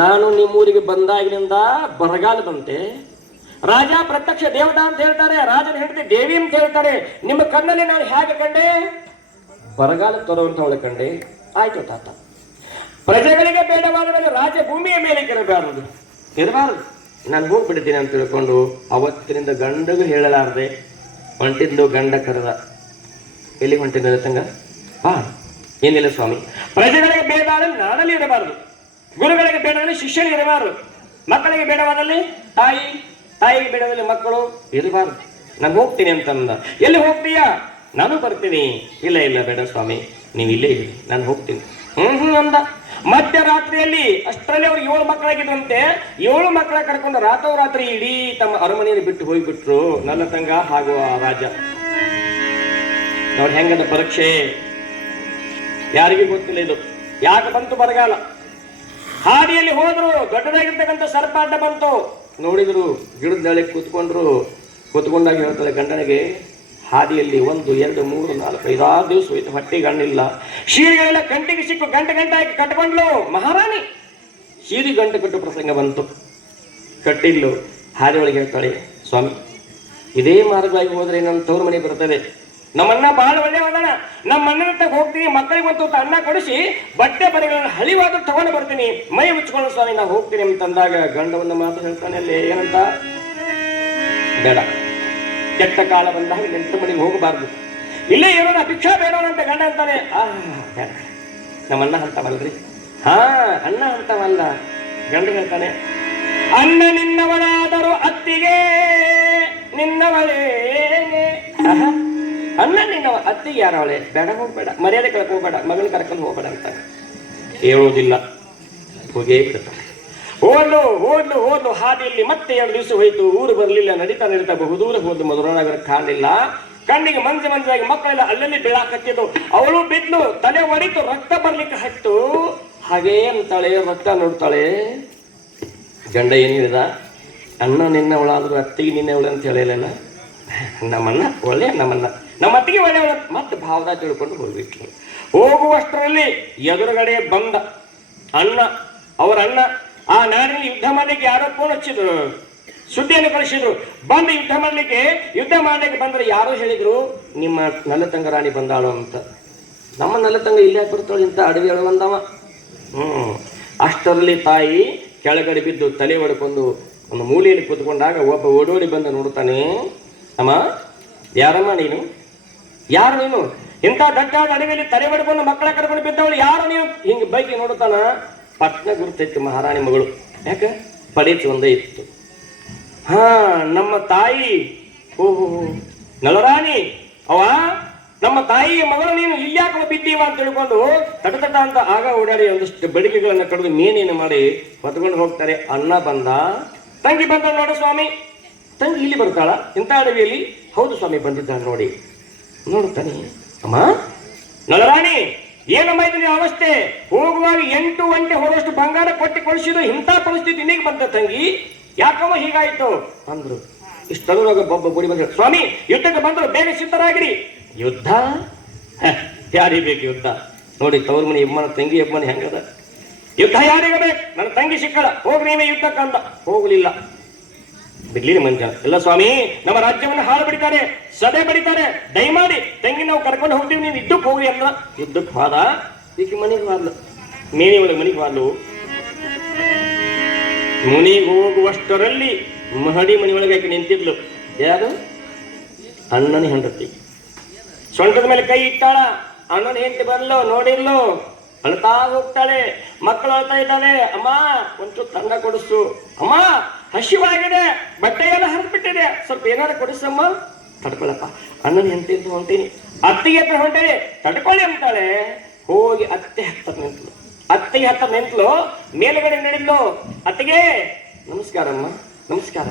ನಾನು ನಿಮ್ಮೂರಿಗೆ ಬಂದಾಗಿನಿಂದ ಬರಗಾಲ ಬಂತೆ. ರಾಜ ಪ್ರತ್ಯಕ್ಷ ದೇವತಾ ಅಂತ ಹೇಳ್ತಾರೆ, ರಾಜನ ಹೆಂಡತಿ ದೇವಿ ಅಂತ ಹೇಳ್ತಾರೆ. ನಿಮ್ಮ ಕಣ್ಣಲ್ಲಿ ನಾನು ಹೇಗೆ ಕಂಡೆ? ಬರಗಾಲ ತರುವಂತವಳ ಕಂಡೆ. ಆಯ್ತು ತಾತ, ಪ್ರಜೆಗಳಿಗೆ ಬೇಡವಾದ ರಾಜ ಭೂಮಿಯ ಮೇಲೆ ಇರಬಾರದು, ನಾನು ಹೋಗ್ಬಿಡ್ತೀನಿ ಅಂತ ತಿಳ್ಕೊಂಡು ಅವತ್ತಿನಿಂದ ಗಂಡಗೂ ಹೇಳಲಾರದೆ ಹೊಂಟಿದ್ದು. ಗಂಡ ಕರೆದ, ಎಲ್ಲಿಗೆ ಹೊಂಟಿದ್ದ ತಂಗ? ಬಾ. ಏನಿಲ್ಲ ಸ್ವಾಮಿ, ಪ್ರಜೆಗಳಿಗೆ ಬೇಡಾದಲ್ಲಿ ನಾನಲ್ಲಿ ಇರಬಾರದು, ಗುರುಗಳಿಗೆ ಬೇಡದಲ್ಲಿ ಶಿಷ್ಯನಿಗೆ ಇರಬಾರದು, ಮಕ್ಕಳಿಗೆ ಬೇಡವಾದಲ್ಲಿ ತಾಯಿಗೆ ಬೇಡದಲ್ಲಿ ಮಕ್ಕಳು ಇರಬಾರದು. ನಾನು ಹೋಗ್ತೀನಿ ಅಂತಂದ. ಎಲ್ಲಿ ಹೋಗ್ತೀಯಾ? ನಾನು ಬರ್ತೀನಿ. ಇಲ್ಲ ಇಲ್ಲ ಬೇಡ ಸ್ವಾಮಿ, ನೀವು ಇಲ್ಲೇ ಇರಿ, ನಾನು ಹೋಗ್ತೀನಿ. ಅಂದ. ಮಧ್ಯರಾತ್ರಿಯಲ್ಲಿ ಅಷ್ಟರಲ್ಲಿ ಅವ್ರು 7 ಮಕ್ಕಳಾಗಿದ್ರಂತೆ. 7 ಮಕ್ಕಳ ಕರ್ಕೊಂಡು ರಾತ್ರೋರಾತ್ರಿ ಇಡೀ ತಮ್ಮ ಅರಮನೆಯನ್ನು ಬಿಟ್ಟು ಹೋಗಿಬಿಟ್ರು ನಲ್ಲತಂಗ ಹಾಗೂ ಆ ರಾಜ. ನೋಡಿ ಹೆಂಗದ ಪರೀಕ್ಷೆ, ಯಾರಿಗೂ ಗೊತ್ತಿಲ್ಲ ಇದು. ಯಾಕೆ ಬಂತು ಬರಗಾಲ? ಹಾದಿಯಲ್ಲಿ ಹೋದ್ರು, ದೊಡ್ಡದಾಗಿರ್ತಕ್ಕಂಥ ಸರ್ಪ ಅಡ್ಡ ಬಂತು. ನೋಡಿದ್ರು, ಗಿಡದ ದಳೆ ಕೂತ್ಕೊಂಡಾಗ ಹೇಳ್ತಾಳೆ ಗಂಡನಿಗೆ, ಹಾದಿಯಲ್ಲಿ 1 2 3 4 5 6 ದಿವಸ ಹೋಯ್ತು, ಹೊಟ್ಟೆಗೆ ಹಣ್ಣಿಲ್ಲ. ಸೀರೆಗಳೆಲ್ಲ ಗಂಟೆಗೆ ಸಿಕ್ಕು, ಗಂಟೆ ಹಾಕಿ ಕಟ್ಕೊಂಡ್ಲು ಮಹಾರಾಣಿ. ಸೀರೆ ಗಂಟೆ ಕಟ್ಟು ಪ್ರಸಂಗ ಬಂತು, ಕಟ್ಟಿಲ್ಲು. ಹಾದಿ ಒಳಗೆ ಹೇಳ್ತಾಳೆ, ಸ್ವಾಮಿ ಇದೇ ಮಾರ್ಗವಾಗಿ ಹೋದ್ರೆ ನನ್ನ ತವ್ರ ಮನೆ ಬರ್ತದೆ. ನಮ್ಮಣ್ಣ ಬಹಳ ಒಳ್ಳೆ ಹೋದಣ, ನಮ್ಮ ಅಣ್ಣನ ಹೋಗ್ತೀನಿ, ಮಕ್ಕಳಿಗೆ ಒಂದು ಅನ್ನ ಕೊಡಿಸಿ ಬಟ್ಟೆ ಬರೆಗಳನ್ನು ಹಳಿವಾದ ತಗೊಂಡು ಬರ್ತೀನಿ, ಮೈ ಮುಚ್ಕೊಂಡು ಸ್ವಾಮಿ ನಾವು ಹೋಗ್ತೀನಿ ಅಂತಂದಾಗ ಗಂಡವನ್ನ ಮಾತು ಹೇಳ್ತಾನೆ. ಅಲ್ಲಿ ಏನಂತ, ಬೇಡ, ಕೆಟ್ಟ ಕಾಲ ಬಂದಾಗ ನೆಂಟ ಮನೆಗೆ ಹೋಗಬಾರ್ದು, ಇಲ್ಲೇ ಇರೋಣ, ಭಿಕ್ಷಾ ಬೇಡೋಣ ಅಂತ ಗಂಡ ಅಂತಾನೆ. ನಮ್ಮ ಅಣ್ಣ ಅಂತವಲ್ರಿ. ಅಣ್ಣ ಅಂತವಲ್ಲ. ಗಂಡ ಹೇಳ್ತಾನೆ, ಅಣ್ಣ ನಿನ್ನವಳಾದರೂ ಅತ್ತಿಗೆ ನಿನ್ನವಳೇ. ಅಣ್ಣ ನಿನ್ನವ, ಅತ್ತಿಗೆ ಯಾರವಳೆ, ಬೇಡ ಹೋಗ್ಬೇಡ, ಮರ್ಯಾದೆ ಕಳ್ಕೋಬೇಡ, ಮಗಳನ್ನ ಕರ್ಕೊಂಡು ಹೋಗ್ಬೇಡ ಅಂತ ಹೇಳೋದಿಲ್ಲ. ಹೋಗೇ ಬಿಡ್ತಾನೆ. ಓದ್ಲು ಹಾದಿಯಲ್ಲಿ ಮತ್ತೆ 2 ದಿವಸ ಹೋಯ್ತು. ಊರು ಬರಲಿಲ್ಲ. ನಡೀತಾ ಬಹುದೂರ ಹೋದ್ಲು. ಮಧುರಾನಗರ ಕಾಣಲಿಲ್ಲ. ಕಣ್ಣಿಗೆ ಮಂಜಾಗಿ ಮಕ್ಕಳೆಲ್ಲ ಅಲ್ಲಲ್ಲಿ ಬೀಳಾಕತ್ತಿದ್ದು. ಅವಳು ಬಿದ್ಲು, ತಲೆ ಒಡಿತು, ರಕ್ತ ಬರ್ಲಿಕ್ಕೆ ಹತ್ತು. ಹಾಗೇ ಅಂತಾಳೆ, ರಕ್ತ ನೋಡ್ತಾಳೆ. ಗಂಡ ಏನ್ ಹೇಳಿದ, ಅಣ್ಣ ನಿನ್ನವಳಾದ್ರು ಅತ್ತಿಗೆ ನಿನ್ನೆವಳು ಅಂತ ಹೇಳಿಲ್ಲ. ನಮ್ಮಣ್ಣ ಒಳ್ಳೆ, ನಮ್ಮ ಅತ್ತಿಗೆ ಒಳ್ಳೆಯವಳ. ಮತ್ತೆ ಭಾವದ ತಿಳ್ಕೊಂಡು ಹೋಗ್ಬಿಟ್ಲು. ಹೋಗುವಷ್ಟರಲ್ಲಿ ಎದುರುಗಡೆ ಬಂದ ಅವರ ಅಣ್ಣ. ಆ ನಾಡಿನಲ್ಲಿ ಯುದ್ಧ ಮಾಡ್ಲಿಕ್ಕೆ ಯಾರೋ ಫೋನ್ ಹಚ್ಚಿದ್ರು, ಸುದ್ದಿಯನ್ನು ಕಳಿಸಿದ್ರು. ಬಂದು ಯುದ್ಧ ಮಾಡ್ಲಿಕ್ಕೆ ಬಂದ್ರೆ ಯಾರೋ ಹೇಳಿದ್ರು, ನಿಮ್ಮ ನಲ್ಲತಂಗ ರಾಣಿ ಬಂದಾಳು ಅಂತ. ನಮ್ಮ ನಲ್ಲತಂಗ ಇಲ್ಲೇ ಬರ್ತಾಳೆ ಇಂತ ಅಡವಿ ಬಂದವ. ಅಷ್ಟರಲ್ಲಿ ತಾಯಿ ಕೆಳಗಡೆ ಬಿದ್ದು ತಲೆ ಹೊಡ್ಕೊಂಡು ಒಂದು ಮೂಲೆಯಲ್ಲಿ ಕೂತ್ಕೊಂಡಾಗ ಒಬ್ಬ ಓಡೋಡಿ ಬಂದು ನೋಡ್ತಾನೆ. ಅಮ್ಮ, ಯಾರಮ್ಮ ನೀನು? ಯಾರು ನೀನು? ಇಂಥ ದಟ್ಟಾದ ಅಡವಿಯಲ್ಲಿ ತಲೆ ಹೊಡ್ಕೊಂಡು ಮಕ್ಕಳ ಕರ್ಕೊಂಡು ಬಿದ್ದವಳು ಯಾರು ನೀವು? ಹಿಂಗೆ ಬೈಕಿ ನೋಡ್ತಾನ. ಪಟ್ನ ಗುರುತಿತ್ತು ಮಹಾರಾಣಿ ಮಗಳು. ಯಾಕ? ಪಡೀತು ಒಂದೇ ಇತ್ತು. ನಮ್ಮ ತಾಯಿ. ಓಹೋ, ನಳರಾಣಿ ಅವ ನಮ್ಮ ತಾಯಿಯ ಮಗಳು, ನೀನು ಇಲ್ಯಾಕ ಬಿದ್ದೀವ ಅಂತ ತಿಳ್ಕೊಂಡು ತಟ ಅಂತ ಆಗ ಓಡಾಡಿ ಒಂದಿಷ್ಟು ಬೆಳಿಗ್ಗೆಗಳನ್ನ ಕಡಿದು ಮೇನೇನು ಮಾಡಿ ಹೊತ್ಕೊಂಡು ಹೋಗ್ತಾರೆ. ಅಣ್ಣ ಬಂದ, ತಂಗಿ ಬಂದ. ನೋಡು ಸ್ವಾಮಿ, ತಂಗಿ ಇಲ್ಲಿ ಬರ್ತಾಳ ಇಂಥ ಅಡವಿಯಲ್ಲಿ? ಹೌದು ಸ್ವಾಮಿ, ಬಂದಿದ್ದಾಳೆ ನೋಡಿ. ನೋಡ್ತಾನೆ. ಅಮ್ಮ ನಳರಾಣಿ, ಏನಮ್ಮ ಇದು ನೀವು ಅವಸ್ಥೆ? ಹೋಗುವಾಗ 8 ಗಂಟೆ ಹೊರಷ್ಟು ಬಂಗಾರ ಕೊಟ್ಟು ಕೊಡಿಸಿದ್ರು, ಇಂಥ ಪರಿಸ್ಥಿತಿ ನಿನಗೆ ಬಂತ ತಂಗಿ, ಯಾಕಮ್ಮ ಹೀಗಾಯ್ತು ಅಂದ್ರು. ಇಷ್ಟರೊಳಗೆ ಒಬ್ಬ ಗುಡಿ ಬಂದ, ಸ್ವಾಮಿ ಯುದ್ಧಕ್ಕೆ ಬಂದ್ರು, ಬೇಗ ಸಿದ್ಧರಾಗಿರಿ. ಯುದ್ಧ? ಯಾರಿಗೆ ಬೇಕು ಯುದ್ಧ? ನೋಡಿ ತವ್ರ ಮನೆ ಯಮ್ಮನ ತಂಗಿ ಯಮ್ಮನ ಹೆಂಗದ. ಯುದ್ಧ ಯಾರಿಗೆ ಬೇಕು? ನನ್ನ ತಂಗಿ ಸಿಕ್ಕಳ, ಹೋಗ್ರಿ ನೀವೇ ಯುದ್ಧಕ್ಕಂದ. ಹೋಗ್ಲಿಲ್ಲ, ಬಿಡ್ಲಿಲ್ಲ ಮಂಜ. ಎಲ್ಲ ಸ್ವಾಮಿ, ನಮ್ಮ ರಾಜ್ಯವನ್ನು ಹಾಳು ಬಿಡಿತಾರೆ, ಸದೆ ಬಡಿತಾರೆ, ದಯಮಾಡಿ ತಂಗಿ ನಾವು ಕರ್ಕೊಂಡು ಹೋಗ್ತೀವಿ, ನೀವು ಯುದ್ಧಕ್ಕೆ ಹೋಗ್ರಿ ಅಂದ್ರ. ಯುದ್ಧಕ್ಕೆ ಹೋದ. ಈಕೆ ಮನೆಗೆ ಹೋದ್ಲು, ಮೇನಿ ಒಳಗೆ ಮನೆಗೆ ಹೋದ್ಲು. ಮುನಿಗೆ ಹೋಗುವಷ್ಟರಲ್ಲಿ ಮಹಡಿ ಮನೆ ಒಳಗೆ ಆಕೆ ನಿಂತಿದ್ಲು. ಯಾರು? ಅಣ್ಣನ ಹೆಂಡತಿ. ಸೊಂಟದ ಮೇಲೆ ಕೈ ಇಟ್ಟಾಳ. ಅಣ್ಣನ ಹೆಂಡತಿ ಬರ್ಲು, ನೋಡಿರ್ಲು, ಅಳ್ತಾ ಹೋಗ್ತಾಳೆ. ಮಕ್ಕಳು ಅಳ್ತಾ ಇದ್ದಾಳೆ. ಅಮ್ಮ ಒಂಚೂರು ತಣ್ಣ ಕೊಡಿಸು. ಅಮ್ಮ ಹಸಿವಾಗಿದೆ, ಬಟ್ಟೆ ಎಲ್ಲ ಹರಿದ್ಬಿಟ್ಟಿದೆ, ಸ್ವಲ್ಪ ಏನಾದ್ರು ಕೊಡಿಸಮ್ಮ. ತಡ್ಕೊಳಪ್ಪ, ಅಣ್ಣನ ಹೆಂಡತಿ ಅಂತ ಹೊಂಟೀನಿ. ಅತ್ತಿಗೆ ಹತ್ರ ಹೊಂಟೇನೆ, ತಡ್ಕೊಳ್ಳಿ ಅಂತಾಳೆ. ಹೋಗಿ ಅತ್ತಿಗೆ ಹತ್ತ ನಿಂತ್ಲು. ಮೇಲುಗಡೆ ನಡೆದ್ಲು. ಅತ್ತಿಗೆ ನಮಸ್ಕಾರಮ್ಮ. ನಮಸ್ಕಾರ.